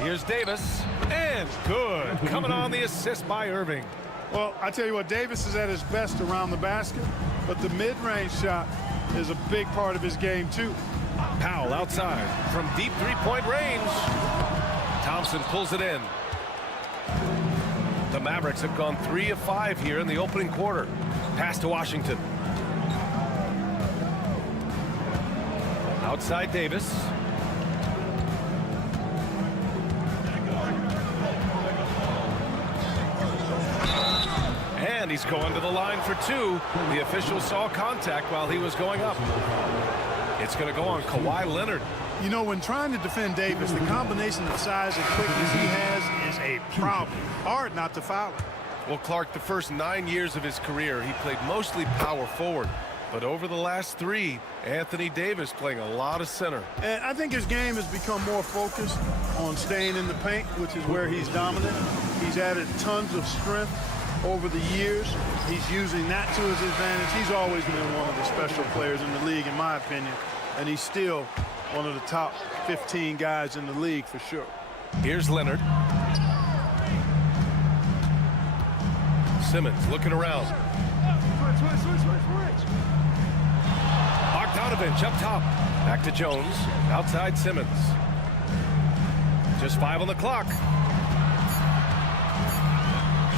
Here's Davis. And good. Coming on the assist by Irving. Well, I tell you what, Davis is at his best around the basket, but the mid-range shot is a big part of his game, too. Powell outside from deep 3-point range. Thompson pulls it in. The Mavericks have gone 3 of 5 here in the opening quarter. Pass to Washington. Outside Davis. And he's going to the line for 2. The official saw contact while he was going up. It's going to go on Kawhi Leonard. You know, when trying to defend Davis, the combination of size and quickness he has is a problem. Hard not to foul him. Well, Clark, the first 9 years of his career, he played mostly power forward. But over the last 3, Anthony Davis playing a lot of center. And I think his game has become more focused on staying in the paint, which is where he's dominant. He's added tons of strength over the years. He's using that to his advantage. He's always been one of the special players in the league, in my opinion. And he's still one of the top 15 guys in the league for sure. Here's Leonard. Simmons looking around. Bogdanovich up top. Back to Jones. Outside Simmons. Just 5 on the clock.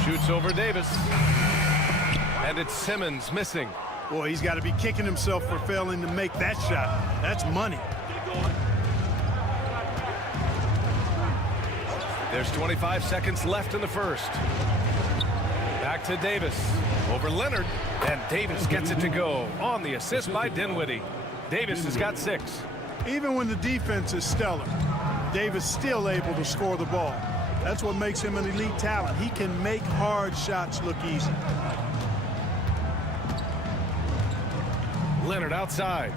Shoots over Davis. And it's Simmons missing. Boy, he's got to be kicking himself for failing to make that shot. That's money. There's 25 seconds left in the first. Back to Davis. Over Leonard. And Davis gets it to go on the assist by Dinwiddie. Davis has got 6. Even when the defense is stellar, Davis still able to score the ball. That's what makes him an elite talent. He can make hard shots look easy. Leonard outside.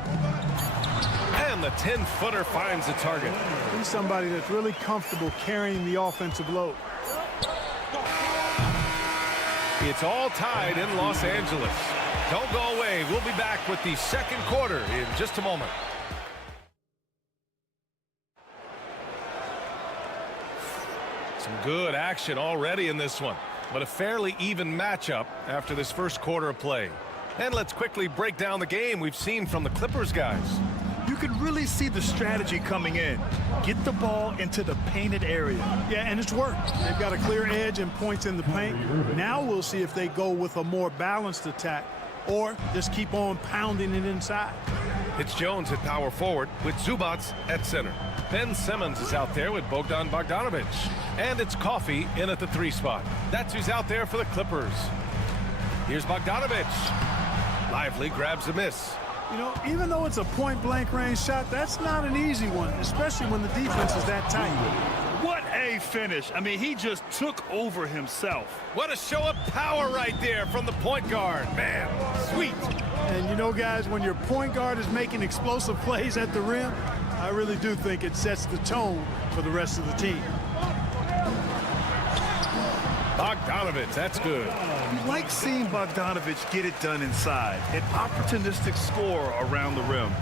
And the 10-footer finds the target. He's somebody that's really comfortable carrying the offensive load. It's all tied in Los Angeles. Don't go away. We'll be back with the second quarter in just a moment. Some good action already in this one, but a fairly even matchup after this first quarter of play. And let's quickly break down the game we've seen from the Clippers guys. You can really see the strategy coming in. Get the ball into the painted area. Yeah, and it's worked. They've got a clear edge and points in the paint. Now we'll see if they go with a more balanced attack or just keep on pounding it inside. It's Jones at power forward with Zubats at center. Ben Simmons is out there with Bogdan Bogdanovic. And it's Coffey in at the 3 spot. That's who's out there for the Clippers. Here's Bogdanovic. Lively grabs a miss. You know, even though it's a point-blank range shot, that's not an easy one, especially when the defense is that tight. What a finish. I mean, he just took over himself. What a show of power right there from the point guard. Man, sweet. And you know, guys, when your point guard is making explosive plays at the rim, I really do think it sets the tone for the rest of the team. Bogdanovic, that's good. You like seeing Bogdanovic get it done inside. An opportunistic score around the rim.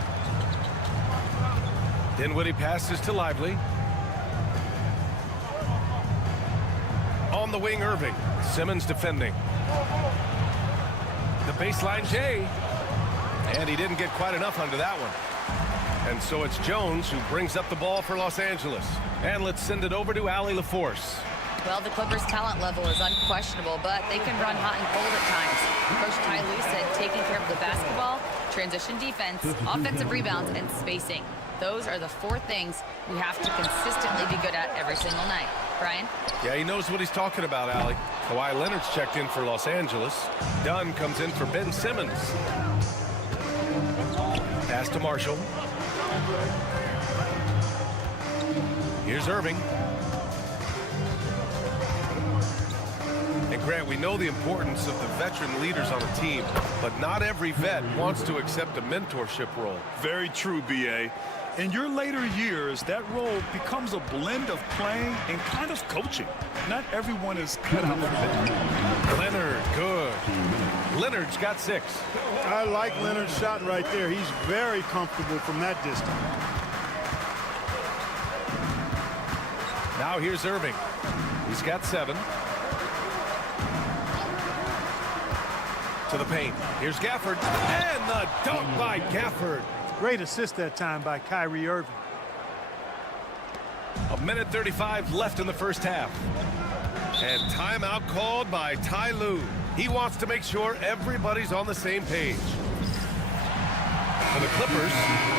Dinwiddie passes to Lively. On the wing, Irving. Simmons defending. The baseline, Jay. And he didn't get quite enough under that one. And so it's Jones who brings up the ball for Los Angeles. And let's send it over to Allie LaForce. Well, the Clippers' talent level is unquestionable, but they can run hot and cold at times. Coach Ty Lue said taking care of the basketball, transition defense, offensive rebounds, and spacing. Those are the 4 things we have to consistently be good at every single night. Brian? Yeah, he knows what he's talking about, Allie. Kawhi Leonard's checked in for Los Angeles. Dunn comes in for Ben Simmons. Pass to Marshall. Here's Irving. And Grant, we know the importance of the veteran leaders on a team, but not every vet wants to accept a mentorship role. Very true, B.A. In your later years, that role becomes a blend of playing and kind of coaching. Not everyone is cut out for that. Leonard, good. Leonard's got 6. I like Leonard's shot right there. He's very comfortable from that distance. Now here's Irving. He's got 7. To the paint. Here's Gafford. And the dunk by Gafford. Great assist that time by Kyrie Irving. 1:35 left in the first half. And timeout called by Ty Lue. He wants to make sure everybody's on the same page. For the Clippers,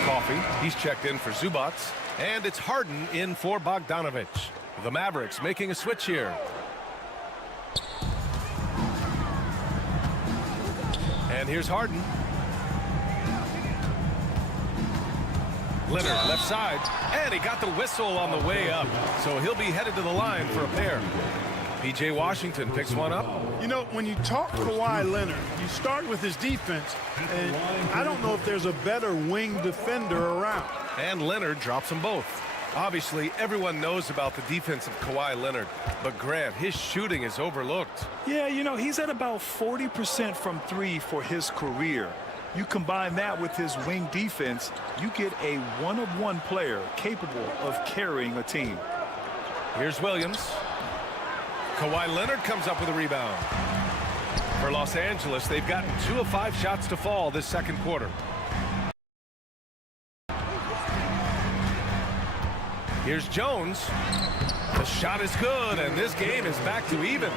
Coffey. He's checked in for Zubats. And it's Harden in for Bogdanovic. The Mavericks making a switch here. And here's Harden. Leonard left side, and he got the whistle on the way up, so he'll be headed to the line for a pair. P.J. Washington picks one up. You know, when you talk Kawhi Leonard, you start with his defense, and I don't know if there's a better wing defender around. And Leonard drops them both. Obviously, everyone knows about the defense of Kawhi Leonard, but Grant, his shooting is overlooked. Yeah, you know, he's at about 40% from 3 for his career. You combine that with his wing defense, you get a one-of-one player capable of carrying a team. Here's Williams. Kawhi Leonard comes up with a rebound. For Los Angeles, they've gotten 2 of 5 shots to fall this second quarter. Here's Jones. The shot is good, and this game is back to even.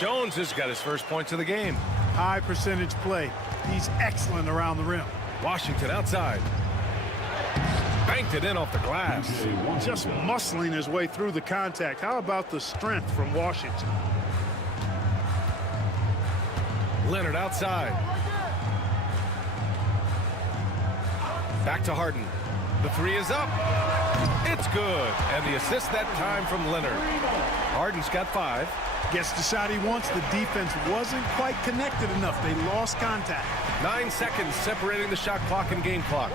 Jones has got his first points of the game. High percentage play. He's excellent around the rim. Washington outside. Banked it in off the glass. Just muscling his way through the contact. How about the strength from Washington? Leonard outside. Back to Harden. The three is up. It's good. And the assist that time from Leonard. Harden's got 5. Gets the shot he wants. The defense wasn't quite connected enough. They lost contact. 9 seconds separating the shot clock and game clock.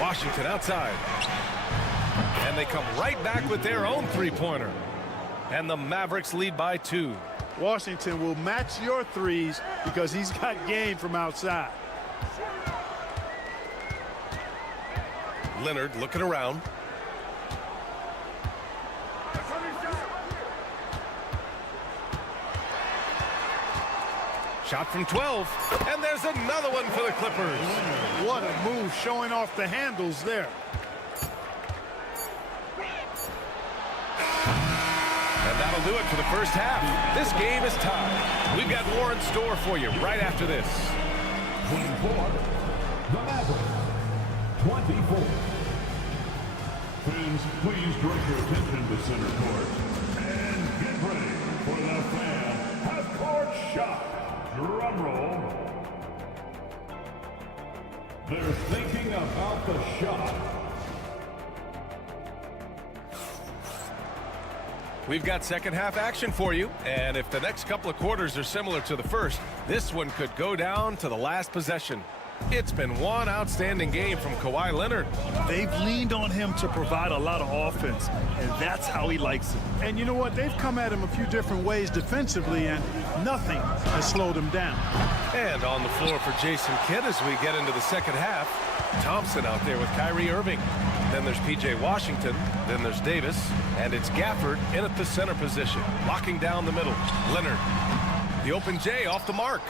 Washington outside. And they come right back with their own three-pointer. And the Mavericks lead by 2. Washington will match your threes because he's got game from outside. Leonard looking around. Shot from 12, and there's another one for the Clippers. What a move, showing off the handles there. And that'll do it for the first half. This game is tied. We've got more in store for you right after this. 24, the Mavericks, 24. Fans, please direct your attention to center court. And get ready for the fan half-court shot. Drum roll. They're thinking about the shot. We've got second half action for you, and if the next couple of quarters are similar to the first, this one could go down to the last possession. It's been one outstanding game from Kawhi Leonard. They've leaned on him to provide a lot of offense, and that's how he likes it. And you know what? They've come at him a few different ways defensively, and nothing has slowed him down. And on the floor for Jason Kidd as we get into the second half, Thompson out there with Kyrie Irving. Then there's P.J. Washington. Then there's Davis. And it's Gafford in at the center position, locking down the middle. Leonard, the open J off the mark.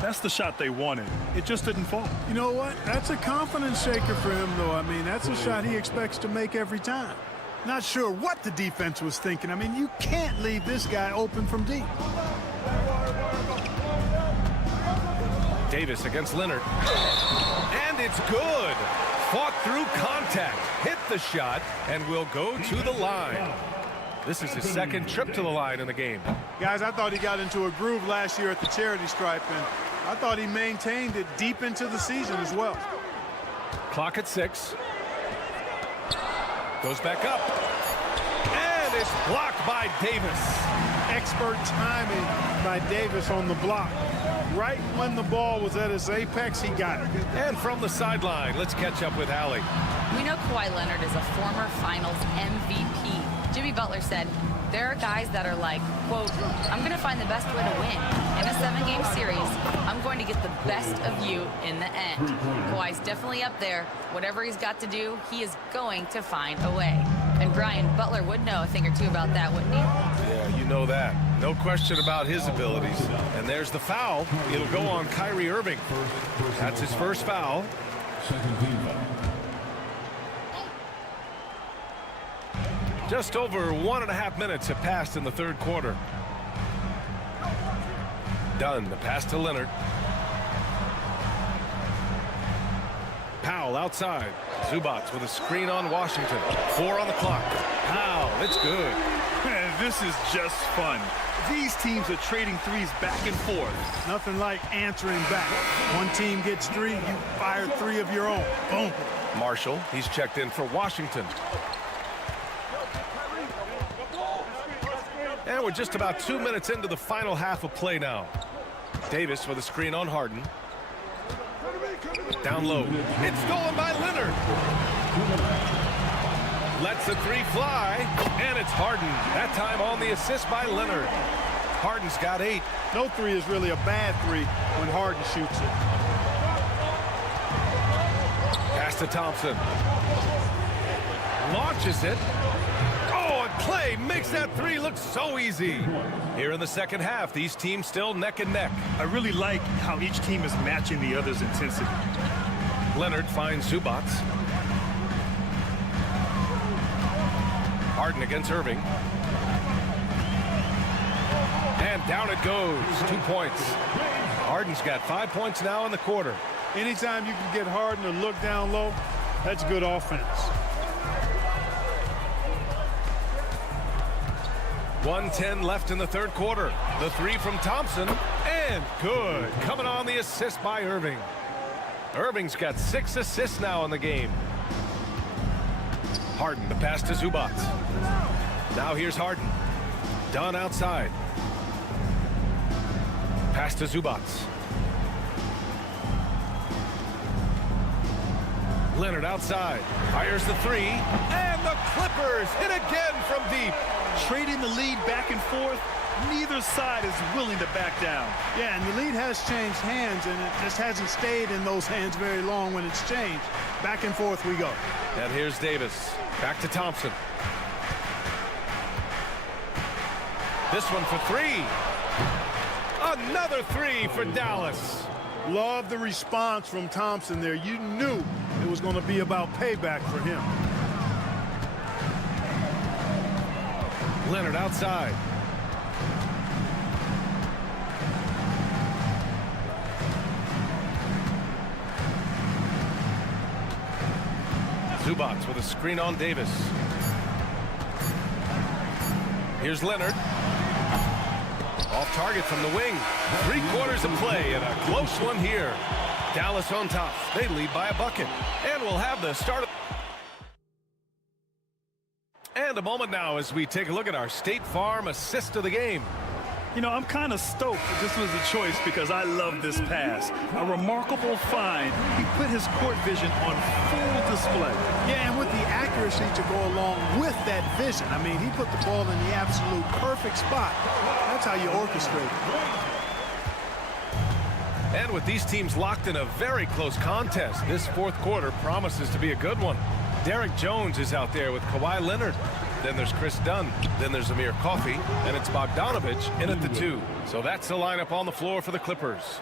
That's the shot they wanted. It just didn't fall. You know what? That's a confidence shaker for him, though. I mean, that's a shot he expects to make every time. Not sure what the defense was thinking. I mean, you can't leave this guy open from deep. Davis against Leonard. And it's good. Fought through contact. Hit the shot and will go to the line. This is his second trip to the line in the game. Guys, I thought he got into a groove last year at the charity stripe, and I thought he maintained it deep into the season as well. Clock at 6. Goes back up. And it's blocked by Davis. Expert timing by Davis on the block. Right when the ball was at its apex, he got it. And from the sideline, let's catch up with Allie. We know Kawhi Leonard is a former Finals MVP. Jimmy Butler said, there are guys that are like, quote, I'm going to find the best way to win. In a 7-game series, I'm going to get the best of you in the end. Kawhi's definitely up there. Whatever he's got to do, he is going to find a way. And Brian, Butler would know a thing or two about that, wouldn't he? Yeah, you know that. No question about his abilities. And there's the foul. It'll go on Kyrie Irving. That's his first foul. Second team foul. Just over 1.5 minutes have passed in the third quarter. Dunn, the pass to Leonard. Powell outside. Zubats with a screen on Washington. 4 on the clock. Powell, it's good. Man, this is just fun. These teams are trading threes back and forth. Nothing like answering back. One team gets 3, you fire 3 of your own. Boom. Marshall, he's checked in for Washington. And we're just about 2 minutes into the final half of play now. Davis with a screen on Harden. Down low. It's stolen by Leonard. Lets the 3 fly. And it's Harden. That time on the assist by Leonard. Harden's got 8. No 3 is really a bad 3 when Harden shoots it. Pass to Thompson. Launches it. Oh, and Clay makes that 3 look so easy. Here in the second half, these teams still neck and neck. I really like how each team is matching the other's intensity. Leonard finds Zubats. Harden against Irving. And down it goes. 2 points. Harden's got 5 points now in the quarter. Anytime you can get Harden to look down low, that's good offense. 1:10 left in the third quarter. The three from Thompson, and good. Coming on the assist by Irving. Irving's got 6 assists now in the game. Harden, the pass to Zubac. Now here's Harden. Dunn outside. Pass to Zubac. Leonard outside. Fires the three. And the Clippers hit again from deep. Trading the lead back and forth. Neither side is willing to back down. Yeah, and the lead has changed hands, and it just hasn't stayed in those hands very long when it's changed. Back and forth we go. And here's Davis. Back to Thompson. This one for three. Another three for Dallas. Love the response from Thompson there. You knew it was going to be about payback for him. Leonard outside. Zubac with a screen on Davis. Here's Leonard. Off target from the wing. 3 quarters of play and a close one here. Dallas on top. They lead by a bucket. And we'll have the start. And a moment now as we take a look at our State Farm assist of the game. You know, I'm kind of stoked that this was a choice because I love this pass. A remarkable find. He put his court vision on full display. Yeah, and with the accuracy to go along with that vision. I mean, he put the ball in the absolute perfect spot. That's how you orchestrate it. And with these teams locked in a very close contest, this fourth quarter promises to be a good one. Derek Jones is out there with Kawhi Leonard. Then there's Chris Dunn. Then there's Amir Coffey. And it's Bogdanovich in at the 2. So that's the lineup on the floor for the Clippers.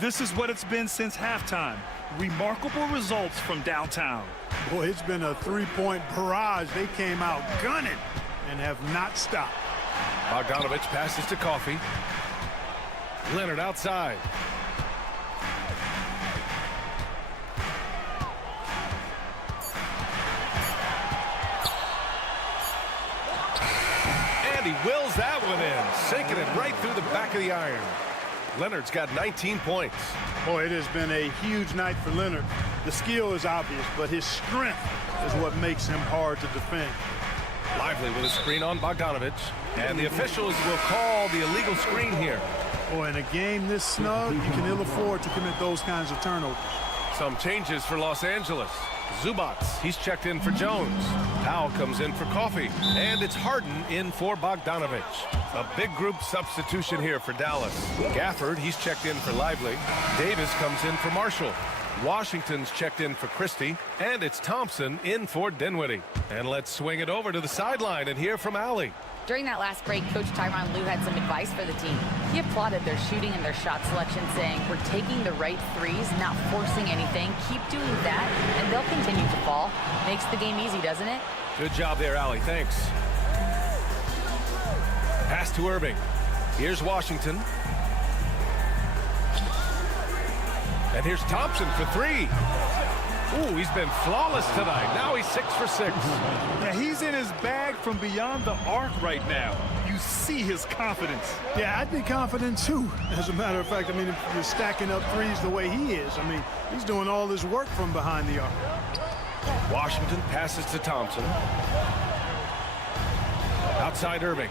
This is what it's been since halftime. Remarkable results from downtown. Boy, it's been a three-point barrage. They came out gunning and have not stopped. Bogdanovich passes to Coffey. Leonard outside. He wills that one in, sinking it right through the back of the iron. Leonard's got 19 points. Boy, it has been a huge night for Leonard. The skill is obvious, but his strength is what makes him hard to defend. Lively with a screen on Bogdanovich, and the officials will call the illegal screen here. Boy, in a game this snug, you can ill afford to commit those kinds of turnovers. Some changes for Los Angeles. Zubac, he's checked in for Jones. Powell comes in for Coffey. And it's Harden in for Bogdanovich. A big group substitution here for Dallas. Gafford, he's checked in for Lively. Davis comes in for Marshall. Washington's checked in for Christie. And it's Thompson in for Dinwiddie. And let's swing it over to the sideline and hear from Allie. During that last break, Coach Tyronn Lue had some advice for the team. He applauded their shooting and their shot selection, saying, "We're taking the right threes, not forcing anything. Keep doing that, and they'll continue to fall." Makes the game easy, doesn't it? Good job there, Allie. Thanks. Pass to Irving. Here's Washington. And here's Thompson for three. Ooh, he's been flawless tonight. Now he's 6 for 6. Yeah, he's in his bag from beyond the arc right now. You see his confidence. Yeah, I'd be confident too. As a matter of fact, I mean, if you're stacking up threes the way he is, I mean, he's doing all his work from behind the arc. Washington passes to Thompson. Outside Irving.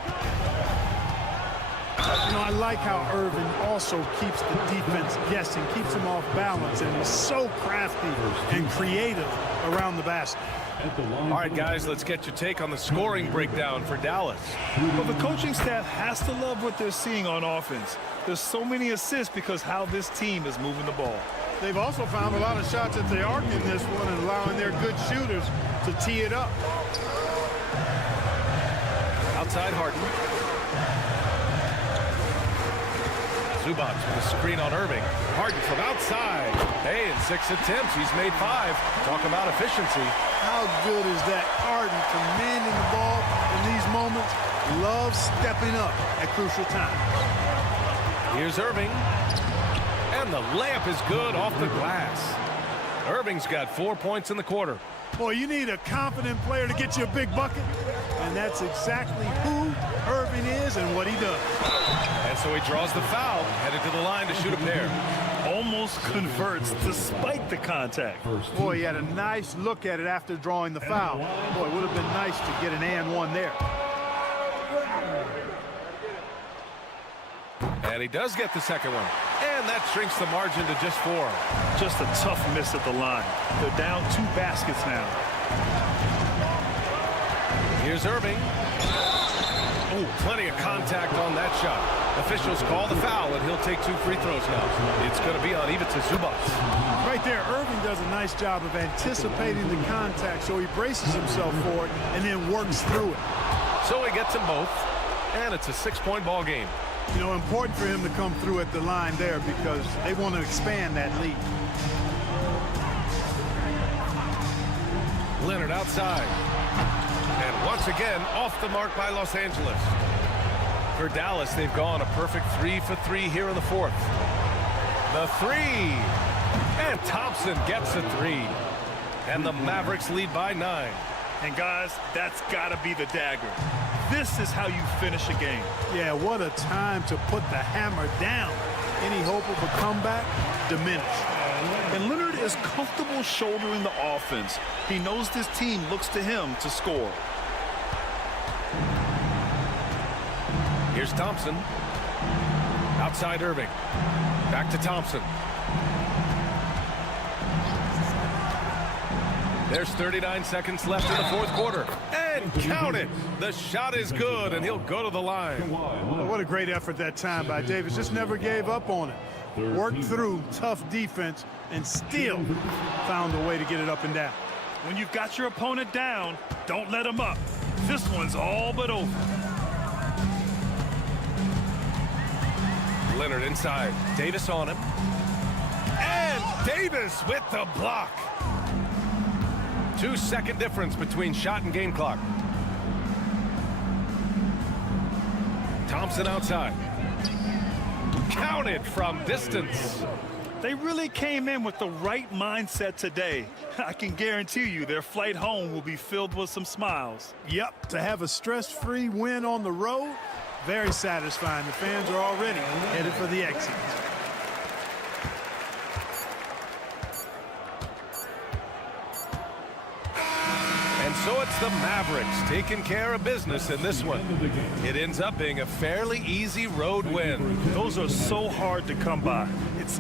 You know, I like how Irving also keeps the defense guessing, keeps them off balance, and is so crafty and creative around the basket. All right, guys, let's get your take on the scoring breakdown for Dallas. Well, the coaching staff has to love what they're seeing on offense. There's so many assists because how this team is moving the ball. They've also found a lot of shots at the arc in this one and allowing their good shooters to tee it up. Outside Harden. Zubac with a screen on Irving. Harden from outside. Hey, in 6 attempts, he's made 5. Talk about efficiency. How good is that? Harden commanding the ball in these moments. Loves stepping up at crucial times. Here's Irving. And the layup is good off the glass. Irving's got 4 points in the quarter. Boy, you need a confident player to get you a big bucket. And that's exactly who Irving is and what he does. And so he draws the foul, headed to the line to shoot a pair. Almost converts despite the contact. Boy, he had a nice look at it after drawing the foul. Boy, it would have been nice to get an and one there. And he does get the second one. And that shrinks the margin to just 4. Just a tough miss at the line. They're down 2 baskets now. Here's Irving. Oh, plenty of contact on that shot. Officials call the foul, and he'll take 2 free throws now. It's going to be on Ivica Zubac. Right there, Irving does a nice job of anticipating the contact, so he braces himself for it and then works through it. So he gets them both, and it's a 6-point ball game. You know, important for him to come through at the line there because they want to expand that lead. Leonard outside. And once again, off the mark by Los Angeles. For Dallas, they've gone a perfect 3 for 3 here in the 4th. The 3. And Thompson gets a 3. And the Mavericks lead by 9. And guys, that's got to be the dagger. This is how you finish a game. Yeah, what a time to put the hammer down. Any hope of a comeback diminished. And Leonard is comfortable shouldering the offense. He knows this team looks to him to score. Here's Thompson. Outside Irving. Back to Thompson. There's 39 seconds left in the 4th quarter. And count it. The shot is good, and he'll go to the line. Well, what a great effort that time by Davis. Just never gave up on it. Worked through tough defense and still found a way to get it up and down. When you've got your opponent down, don't let him up. This one's all but over. Leonard inside. Davis on him. And Davis with the block. 2-second difference between shot and game clock. Thompson outside. Counted from distance. They really came in with the right mindset today. I can guarantee you their flight home will be filled with some smiles. Yep, to have a stress-free win on the road, very satisfying. The fans are already headed for the exit. And so it's the Mavericks taking care of business in this one. It ends up being a fairly easy road win. Those are so hard to come by. It's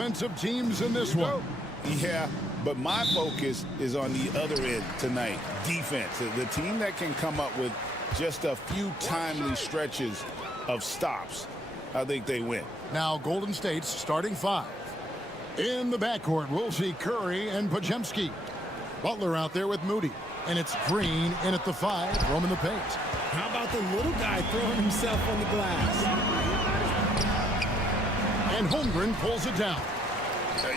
offensive teams in this one. Yeah, but my focus is on the other end tonight, defense. The team that can come up with just a few timely stretches of stops, I think they win. Now Golden State's starting 5. In the backcourt, we'll see Curry and Podziemski. Butler out there with Moody. And it's Green in at the 5, roaming the paint. How about the little guy throwing himself on the glass? And Holmgren pulls it down.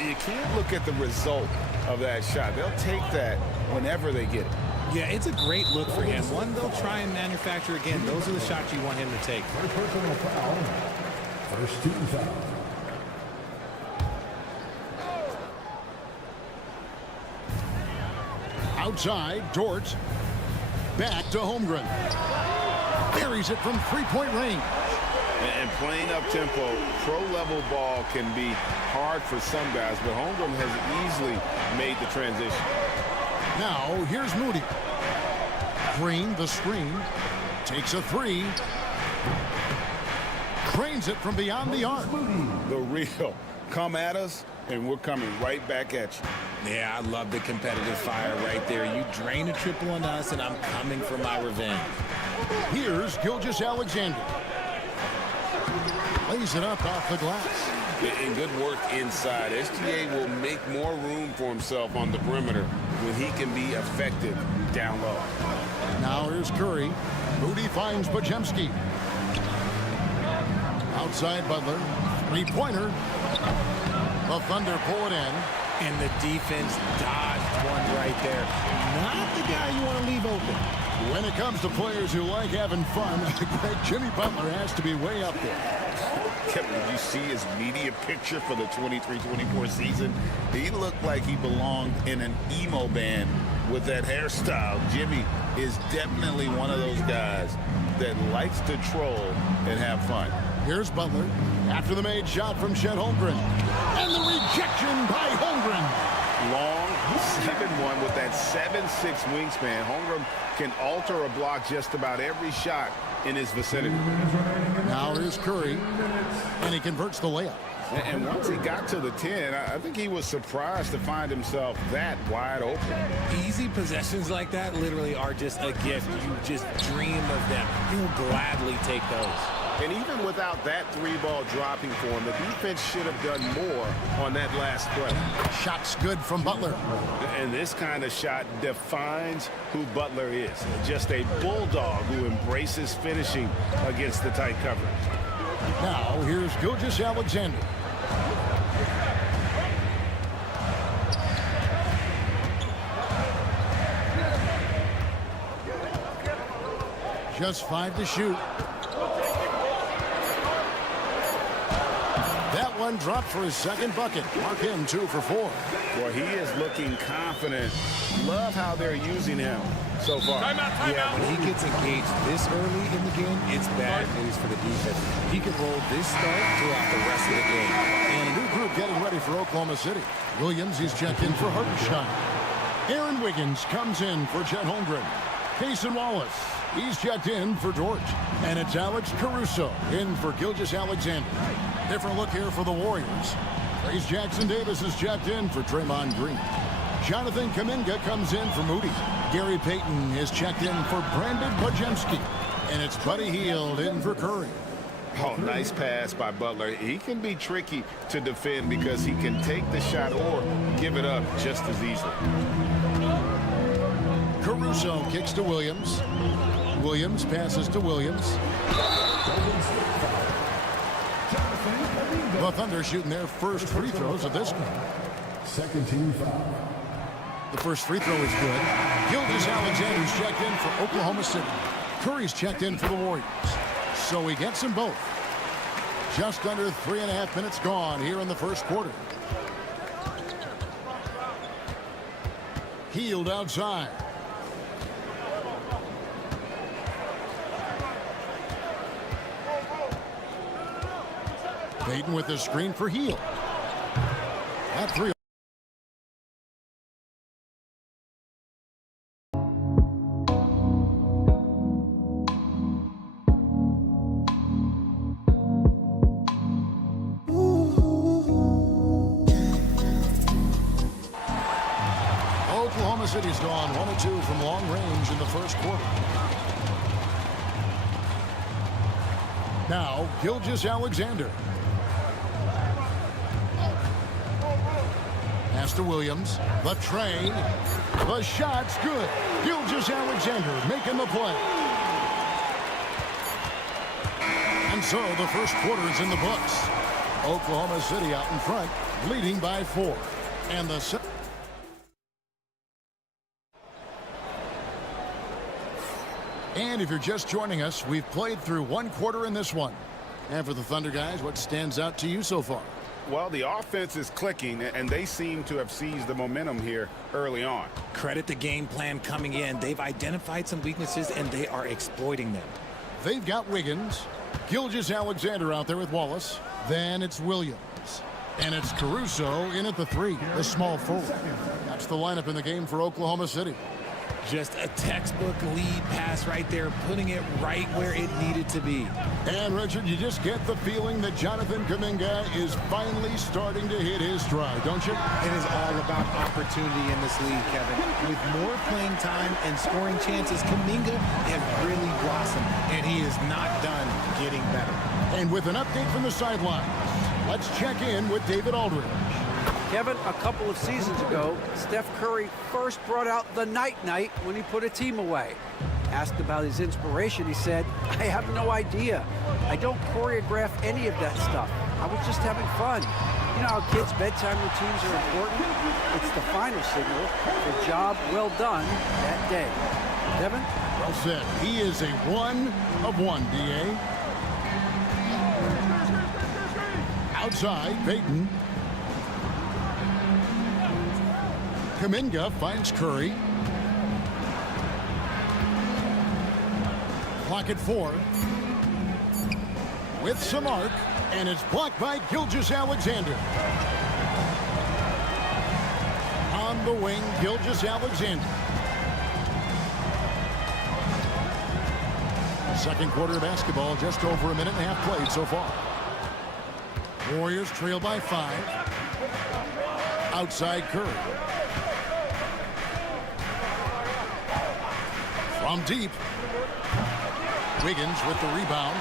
You can't look at the result of that shot. They'll take that whenever they get it. Yeah, it's a great look for him. One they'll try and manufacture again. Those are the shots you want him to take. Personal foul. First team foul. Outside, Dort. Back to Holmgren. Buries it from three-point range. And playing up-tempo, pro-level ball can be hard for some guys, but Holmgren has easily made the transition. Now, here's Moody. Green, the screen. Takes a 3. Cranes it from beyond the arc. The real. Come at us, and we're coming right back at you. Yeah, I love the competitive fire right there. You drain a triple on us, and I'm coming for my revenge. Here's Gilgeous-Alexander. Lays it up off the glass. And good work inside. SGA will make more room for himself on the perimeter when he can be effective down low. Now here's Curry. Moody finds Podziemski. Outside Butler. Three-pointer. The Thunder pull it in. And the defense dodged one right there. Not the guy you want to leave open. When it comes to players who like having fun, Jimmy Butler has to be way up there. Kevin, did you see his media picture for the 23-24 season? He looked like he belonged in an emo band with that hairstyle. Jimmy is definitely one of those guys that likes to troll and have fun. Here's Butler after the made shot from Chet Holmgren. And the rejection by Holmgren. Long 7-1 with that 7'6" wingspan. Holmgren can alter a block just about every shot in his vicinity. Now here's Curry, and he converts the layup. And once he got to the 10, I think he was surprised to find himself that wide open. Easy possessions like that literally are just a gift. You just dream of them. You'll gladly take those. And even without that 3-ball dropping for him, the defense should have done more on that last play. Shot's good from Butler. And this kind of shot defines who Butler is. Just a bulldog who embraces finishing against the tight coverage. Now here's Gilgeous-Alexander. Just 5 to shoot. That one dropped for his second bucket. Mark him 2 for 4. Well, he is looking confident. Love how they're using him so far. Yeah, when he gets engaged this early in the game, it's bad news for the defense. He can roll this start throughout the rest of the game. And a new group getting ready for Oklahoma City. Williams, he's checked in for Hartenstein. Aaron Wiggins comes in for Chet Holmgren. Cason Wallace, he's checked in for Dort. And it's Alex Caruso in for Gilgeous-Alexander. Different look here for the Warriors. Trace Jackson-Davis is checked in for Draymond Green. Jonathan Kuminga comes in for Moody. Gary Payton is checked in for Brandon Podziemski. And it's Buddy Hield in for Curry. Oh, nice pass by Butler. He can be tricky to defend because he can take the shot or give it up just as easily. Caruso kicks to Williams. Williams passes to Williams. The Thunder shooting their first free throws of this game. Second team foul. The first free throw is good. Gilgeous-Alexander's checked in for Oklahoma City. Curry's checked in for the Warriors. So he gets them both. Just under 3.5 minutes gone here in the first quarter. Hield outside. Payton with the screen for Hield. That 3. Oklahoma City's gone 1-2 from long range in the first quarter. Now, Gilgeous-Alexander. Pass to Williams. The tray. The shot's good. Gilgeous-Alexander making the play. And so the first quarter is in the books. Oklahoma City out in front, leading by 4. And the And if you're just joining us, we've played through one quarter in this one. And for the Thunder guys, what stands out to you so far? Well, the offense is clicking, and they seem to have seized the momentum here early on. Credit the game plan coming in. They've identified some weaknesses, and they are exploiting them. They've got Wiggins, Gilgeous-Alexander out there with Wallace. Then it's Williams. And it's Caruso in at the 3, the small forward. That's the lineup in the game for Oklahoma City. Just a textbook lead pass right there, putting it right where it needed to be. And, Richard, you just get the feeling that Jonathan Kuminga is finally starting to hit his stride, don't you? It is all about opportunity in this league, Kevin. With more playing time and scoring chances, Kuminga has really blossomed, and he is not done getting better. And with an update from the sideline, let's check in with David Aldridge. Kevin, a couple of seasons ago, Steph Curry first brought out the night-night when he put a team away. Asked about his inspiration, he said, "I have no idea. I don't choreograph any of that stuff. I was just having fun." You know how kids' bedtime routines are important? It's the final signal for job well done that day. Kevin? Well said. He is a 1 of 1, D.A. Outside, Payton. Kuminga finds Curry. Clock at 4. With some arc, and it's blocked by Gilgeous-Alexander. On the wing, Gilgeous-Alexander. Second quarter of basketball, just over a minute and a half played so far. Warriors trail by 5. Outside Curry. From deep. Wiggins with the rebound.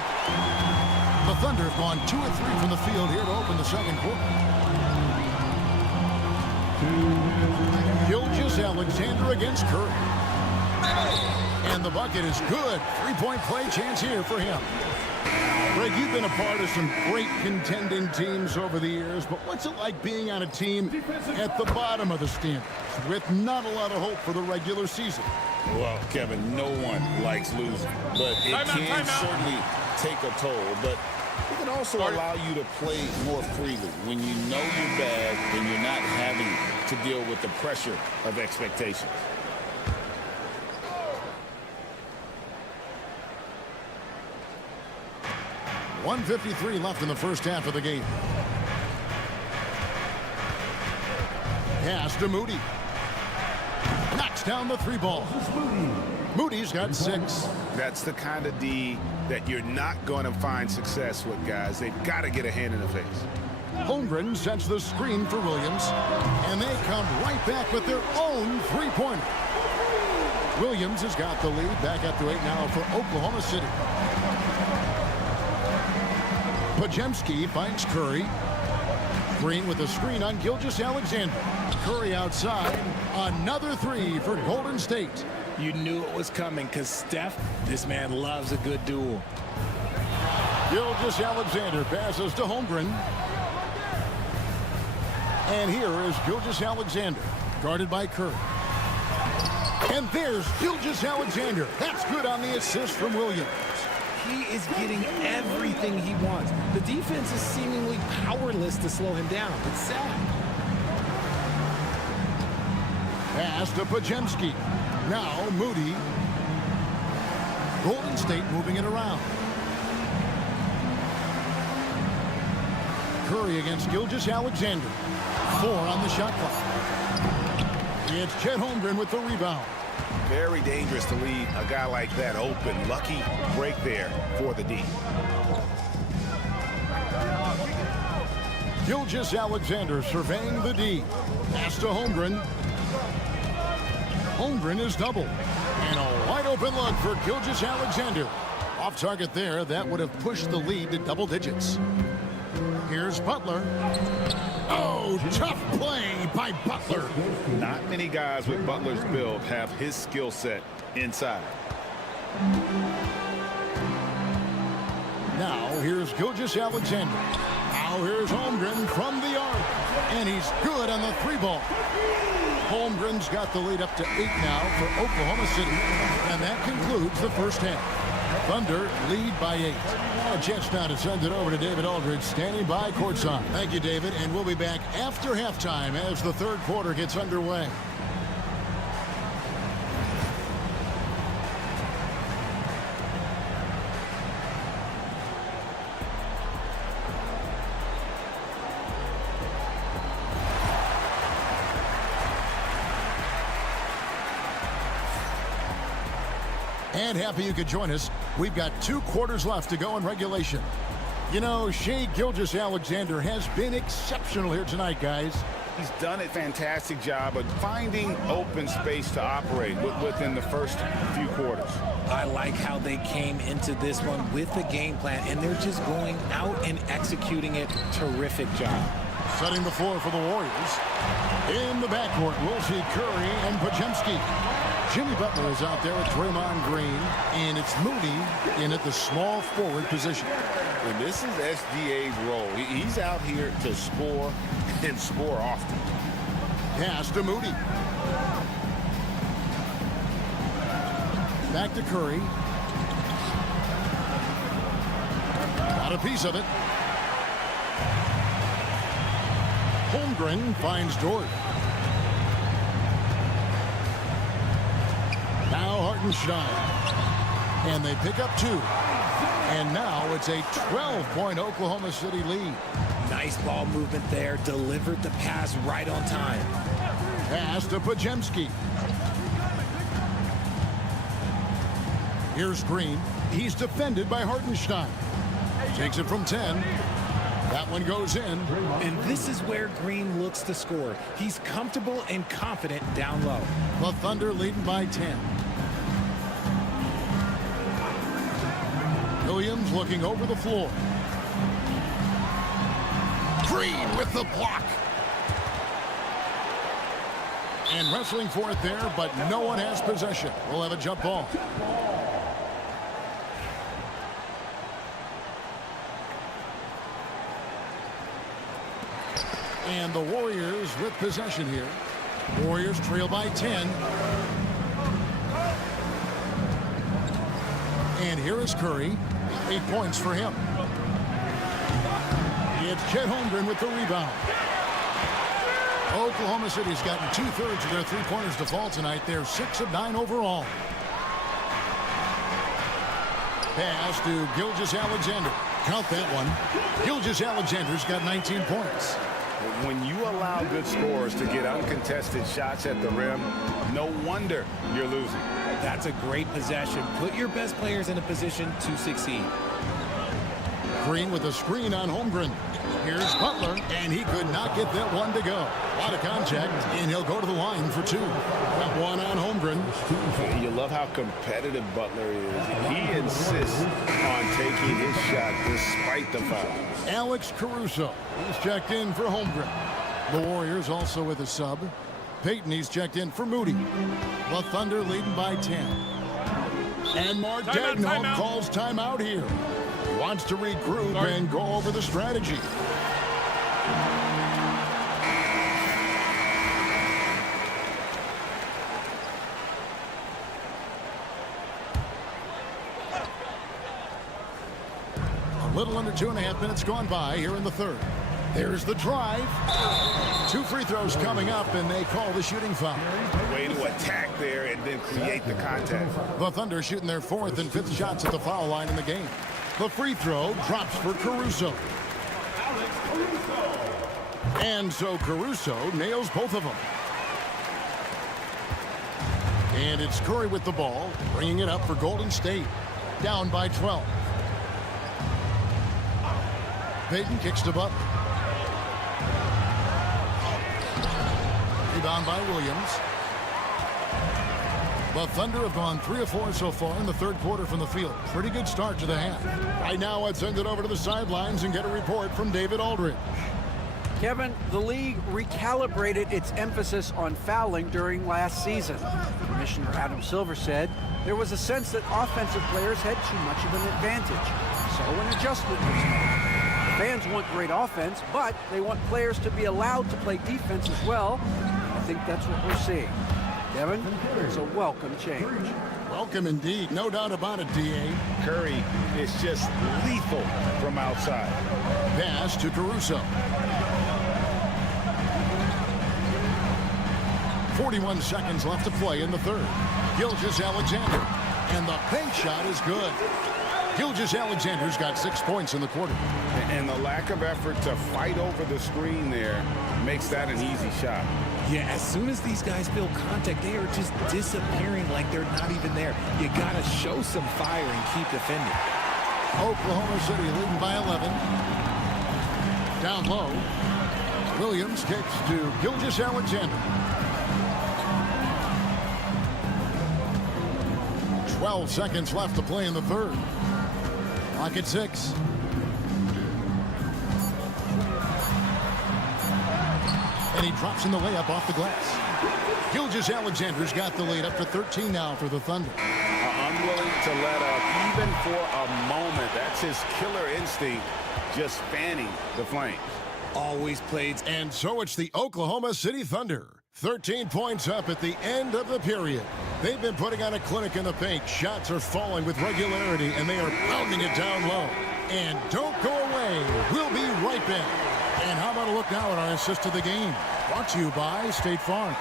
The Thunder have gone 2 of 3 from the field here to open the second quarter. Gilgeous-Alexander against Curry. And the bucket is good. 3-point play chance here for him. Greg, you've been a part of some great contending teams over the years, but what's it like being on a team at the bottom of the standings with not a lot of hope for the regular season? Well, Kevin, no one likes losing, but it can certainly take a toll. But it can also allow you to play more freely when you know you're bad and you're not having to deal with the pressure of expectations. .153 left in the first half of the game. Pass to Moody. Knocks down the 3 ball. Moody's got 6. That's the kind of D that you're not going to find success with, guys. They've got to get a hand in the face. Holmgren sets the screen for Williams, and they come right back with their own 3-pointer. Williams has got the lead, back up to 8 now for Oklahoma City. Podziemski finds Curry. Green with a screen on Gilgeous-Alexander. Curry outside. Another 3 for Golden State. You knew it was coming because Steph, this man loves a good duel. Gilgeous-Alexander passes to Holmgren. And here is Gilgeous-Alexander, guarded by Curry. And there's Gilgeous-Alexander. That's good on the assist from Williams. He is getting everything he wants. The defense is seemingly powerless to slow him down. It's sad. Pass to Podziemski. Now Moody. Golden State moving it around. Curry against Gilgeous-Alexander. 4 on the shot clock. It's Chet Holmgren with the rebound. Very dangerous to leave a guy like that open. Lucky break there for the D. Gilgeous-Alexander surveying the D. Pass to Holmgren. Holmgren is doubled. And a wide open look for Gilgeous-Alexander. Off target there. That would have pushed the lead to double digits. Here's Butler. Oh, tough play by Butler. Not many guys with Butler's build have his skill set inside. Now here's Gilgeous-Alexander. Now here's Holmgren from the arc. And he's good on the 3-ball. Holmgren's got the lead up to 8 now for Oklahoma City. And that concludes the first half. Thunder lead by 8. A chance now to send it over to David Aldridge, standing by courtside. Thank you, David, and we'll be back after halftime as the third quarter gets underway. And happy you could join us. We've got 2 quarters left to go in regulation. You know, Shai Gilgeous-Alexander has been exceptional here tonight, guys. He's done a fantastic job of finding open space to operate within the first few quarters. I like how they came into this one with the game plan, and they're just going out and executing it. Terrific job. Setting the floor for the Warriors. In the backcourt, we'll see Curry and Podziemski. Jimmy Butler is out there with Draymond Green, and it's Moody in at the small forward position. And this is SGA's role. He's out here to score and score often. Pass to Moody. Back to Curry. Got a piece of it. Holmgren finds Dort. Now Hartenstein. And they pick up 2. And now it's a 12-point Oklahoma City lead. Nice ball movement there. Delivered the pass right on time. Pass to Podziemski. Here's Green. He's defended by Hartenstein. Takes it from 10. That one goes in. And this is where Green looks to score. He's comfortable and confident down low. The Thunder leading by 10. Williams looking over the floor. Green with the block. And wrestling for it there, but no one has possession. We'll have a jump ball. And the Warriors with possession here. Warriors trail by 10. And here is Curry. 8 points for him. It's Chet Holmgren with the rebound. Oklahoma City's gotten 2/3 of their 3-pointers to fall tonight. They're 6 of 9 overall. Pass to Gilgeous-Alexander. Count that one. Gilgeous-Alexander's got 19 points. When you allow good scorers to get uncontested shots at the rim, no wonder you're losing. That's a great possession. Put your best players in a position to succeed. Green with a screen on Holmgren. Here's Butler, and he could not get that one to go. A lot of contact, and he'll go to the line for 2. Got one on Holmgren. You love how competitive Butler is. He insists on taking his shot despite the foul. Alex Caruso is checked in for Holmgren. The Warriors also with a sub. Payton, he's checked in for Moody. The Thunder leading by 10. And Mark Daigneault calls timeout here. He wants to regroup and go over the strategy. A little under 2.5 minutes gone by here in the third. There's the drive. 2 free throws coming up, and they call the shooting foul. Way to attack there and then create the contact. The Thunder shooting their 4th and 5th shots at the foul line in the game. The free throw drops for Caruso. And so Caruso nails both of them. And it's Curry with the ball, bringing it up for Golden State. Down by 12. Payton kicks to Butler. Rebound by Williams. The Thunder have gone 3 of 4 so far in the third quarter from the field. Pretty good start to the half. Right now, let's send it over to the sidelines and get a report from David Aldridge. Kevin, the league recalibrated its emphasis on fouling during last season. Commissioner Adam Silver said there was a sense that offensive players had too much of an advantage. So an adjustment was made. The fans want great offense, but they want players to be allowed to play defense as well. I think that's what we're seeing. Kevin, it's a welcome change. Welcome indeed. No doubt about it, D.A. Curry is just lethal from outside. Pass to Caruso. 41 seconds left to play in the third. Gilgeous-Alexander. And the paint shot is good. Gilgeous-Alexander's got 6 points in the quarter. And the lack of effort to fight over the screen there makes that an easy shot. Yeah, as soon as these guys feel contact, they are just disappearing like they're not even there. You got to show some fire and keep defending. Oklahoma City leading by 11. Down low. Williams kicks to Gilgeous-Alexander. 12 seconds left to play in the third. Clock at 6. And he drops in the layup off the glass. Gilgeous-Alexander's got the lead up to 13 now for the Thunder. Unwilling to let up even for a moment. That's his killer instinct, just fanning the flames. Always played. And so it's the Oklahoma City Thunder. 13 points up at the end of the period. They've been putting on a clinic in the paint. Shots are falling with regularity, and they are pounding it down low. And don't go away. We'll be right back. And how about a look now at our assist of the game? Brought to you by State Farm.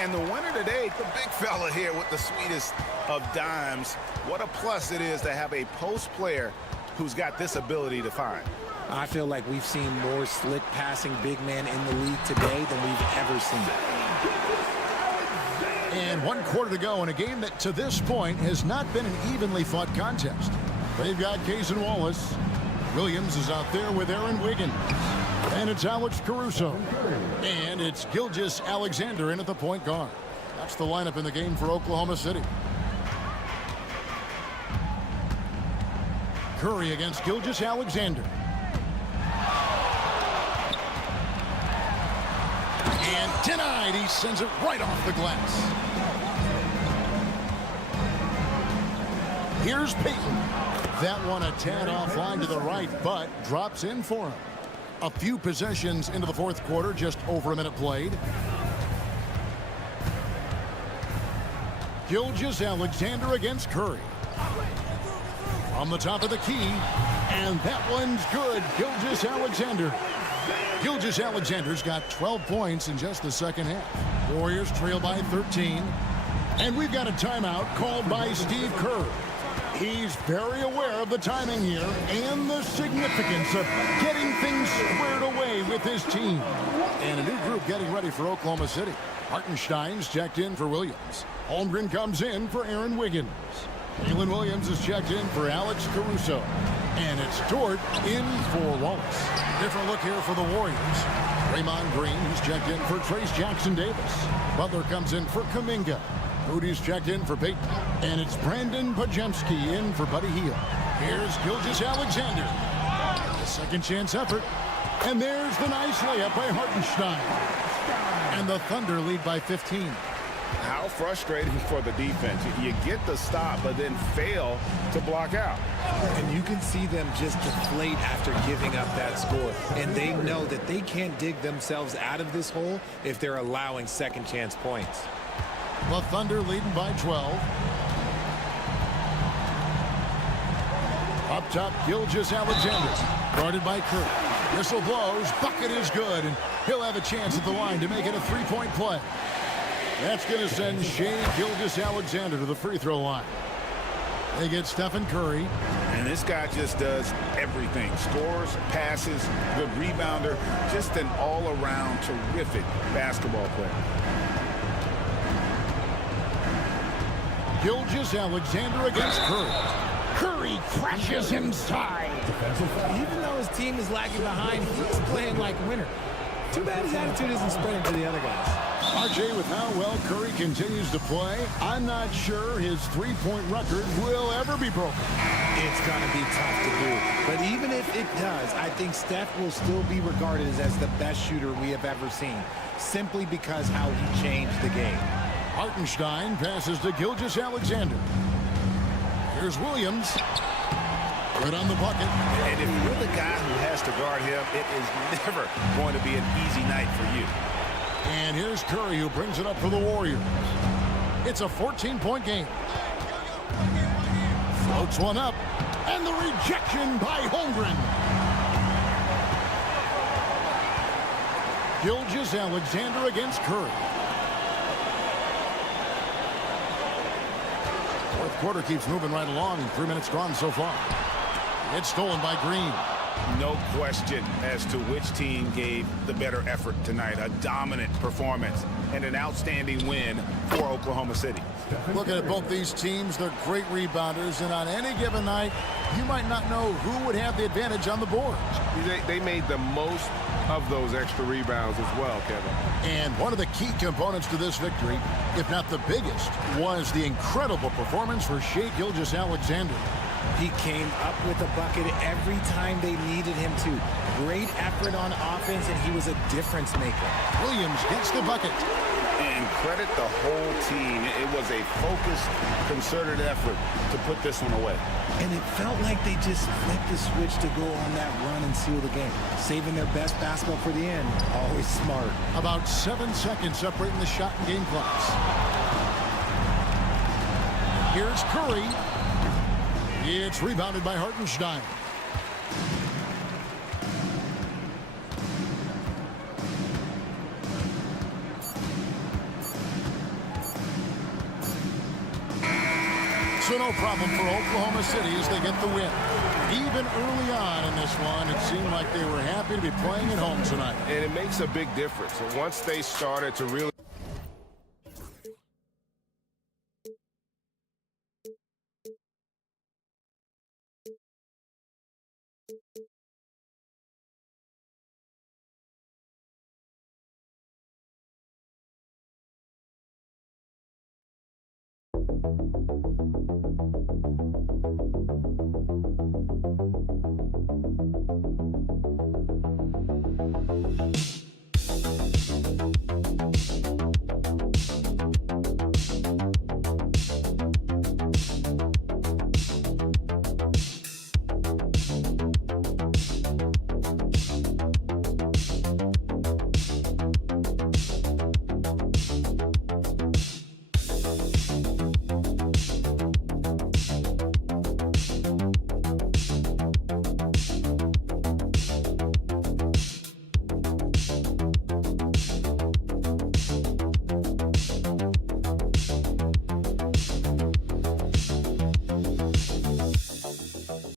And the winner today, the big fella here with the sweetest of dimes. What a plus it is to have a post player who's got this ability to find. I feel like we've seen more slick passing big man in the league today than we've ever seen. And 1 quarter to go in a game that to this point has not been an evenly fought contest. They've got Kaysen Wallace. Williams is out there with Aaron Wiggins. And it's Alex Caruso. And it's Gilgeous-Alexander in at the point guard. That's the lineup in the game for Oklahoma City. Curry against Gilgeous-Alexander. And denied. He sends it right off the glass. Here's Payton. That one a tad offline to the right, but drops in for him. A few possessions into the fourth quarter, just over a minute played. Gilgeous-Alexander against Curry. On the top of the key, and that one's good. Gilgeous-Alexander. Gilgeous-Alexander's got 12 points in just the second half. Warriors trail by 13. And we've got a timeout called by Steve Kerr. He's very aware of the timing here and the significance of getting things squared away with his team. And a new group getting ready for Oklahoma City. Hartenstein's checked in for Williams. Holmgren comes in for Aaron Wiggins. Jalen Williams is checked in for Alex Caruso. And it's Dort in for Wallace. Different look here for the Warriors. Draymond Green, who's checked in for Trace Jackson-Davis. Butler comes in for Kuminga. Moody's checked in for Payton. And it's Brandon Pajemski in for Buddy Hield. Here's Gilgeous-Alexander. A second chance effort. And there's the nice layup by Hartenstein. And the Thunder lead by 15. How frustrating for the defense. You get the stop, but then fail to block out. And you can see them just deflate after giving up that score. And they know that they can't dig themselves out of this hole if they're allowing second chance points. The Thunder leading by 12. Up top, Gilgeous-Alexander. Guarded by Curry. Whistle blows. Bucket is good. And he'll have a chance at the line to make it a three-point play. That's going to send Shai Gilgeous-Alexander to the free throw line. They get Stephen Curry. And this guy just does everything. Scores, passes, good rebounder. Just an all-around terrific basketball player. Gilgeous-Alexander against Curry. Curry crashes inside. Even though his team is lagging behind, he's playing like a winner. Too bad his attitude isn't spreading to the other guys. RJ, with how well Curry continues to play, I'm not sure his three-point record will ever be broken. It's going to be tough to do. But even if it does, I think Steph will still be regarded as the best shooter we have ever seen, simply because how he changed the game. Hartenstein passes to Gilgeous-Alexander. Here's Williams. Good on the bucket. And if you're the guy who has to guard him, it is never going to be an easy night for you. And here's Curry, who brings it up for the Warriors. It's a 14-point game. Floats one up. And the rejection by Holmgren. Gilgeous-Alexander against Curry. Fourth quarter keeps moving right along. 3 minutes gone so far. It's stolen by Green. No question as to which team gave the better effort tonight. A dominant performance and an outstanding win for Oklahoma City. Looking at both these teams, they're great rebounders, and on any given night, you might not know who would have the advantage on the boards. They made the most of those extra rebounds as well, Kevin. And one of the key components to this victory, if not the biggest, was the incredible performance for Shai Gilgeous-Alexander. He came up with a bucket every time they needed him to. Great effort on offense, and he was a difference maker. Williams gets the bucket. And credit the whole team. It was a focused, concerted effort to put this one away. And it felt like they just flipped the switch to go on that run and seal the game. Saving their best basketball for the end. Always smart. About 7 seconds separating the shot and game clocks. Here's Curry. It's rebounded by Hartenstein. So no problem for Oklahoma City as they get the win. Even early on in this one, it seemed like they were happy to be playing at home tonight. And it makes a big difference. So once they started to really...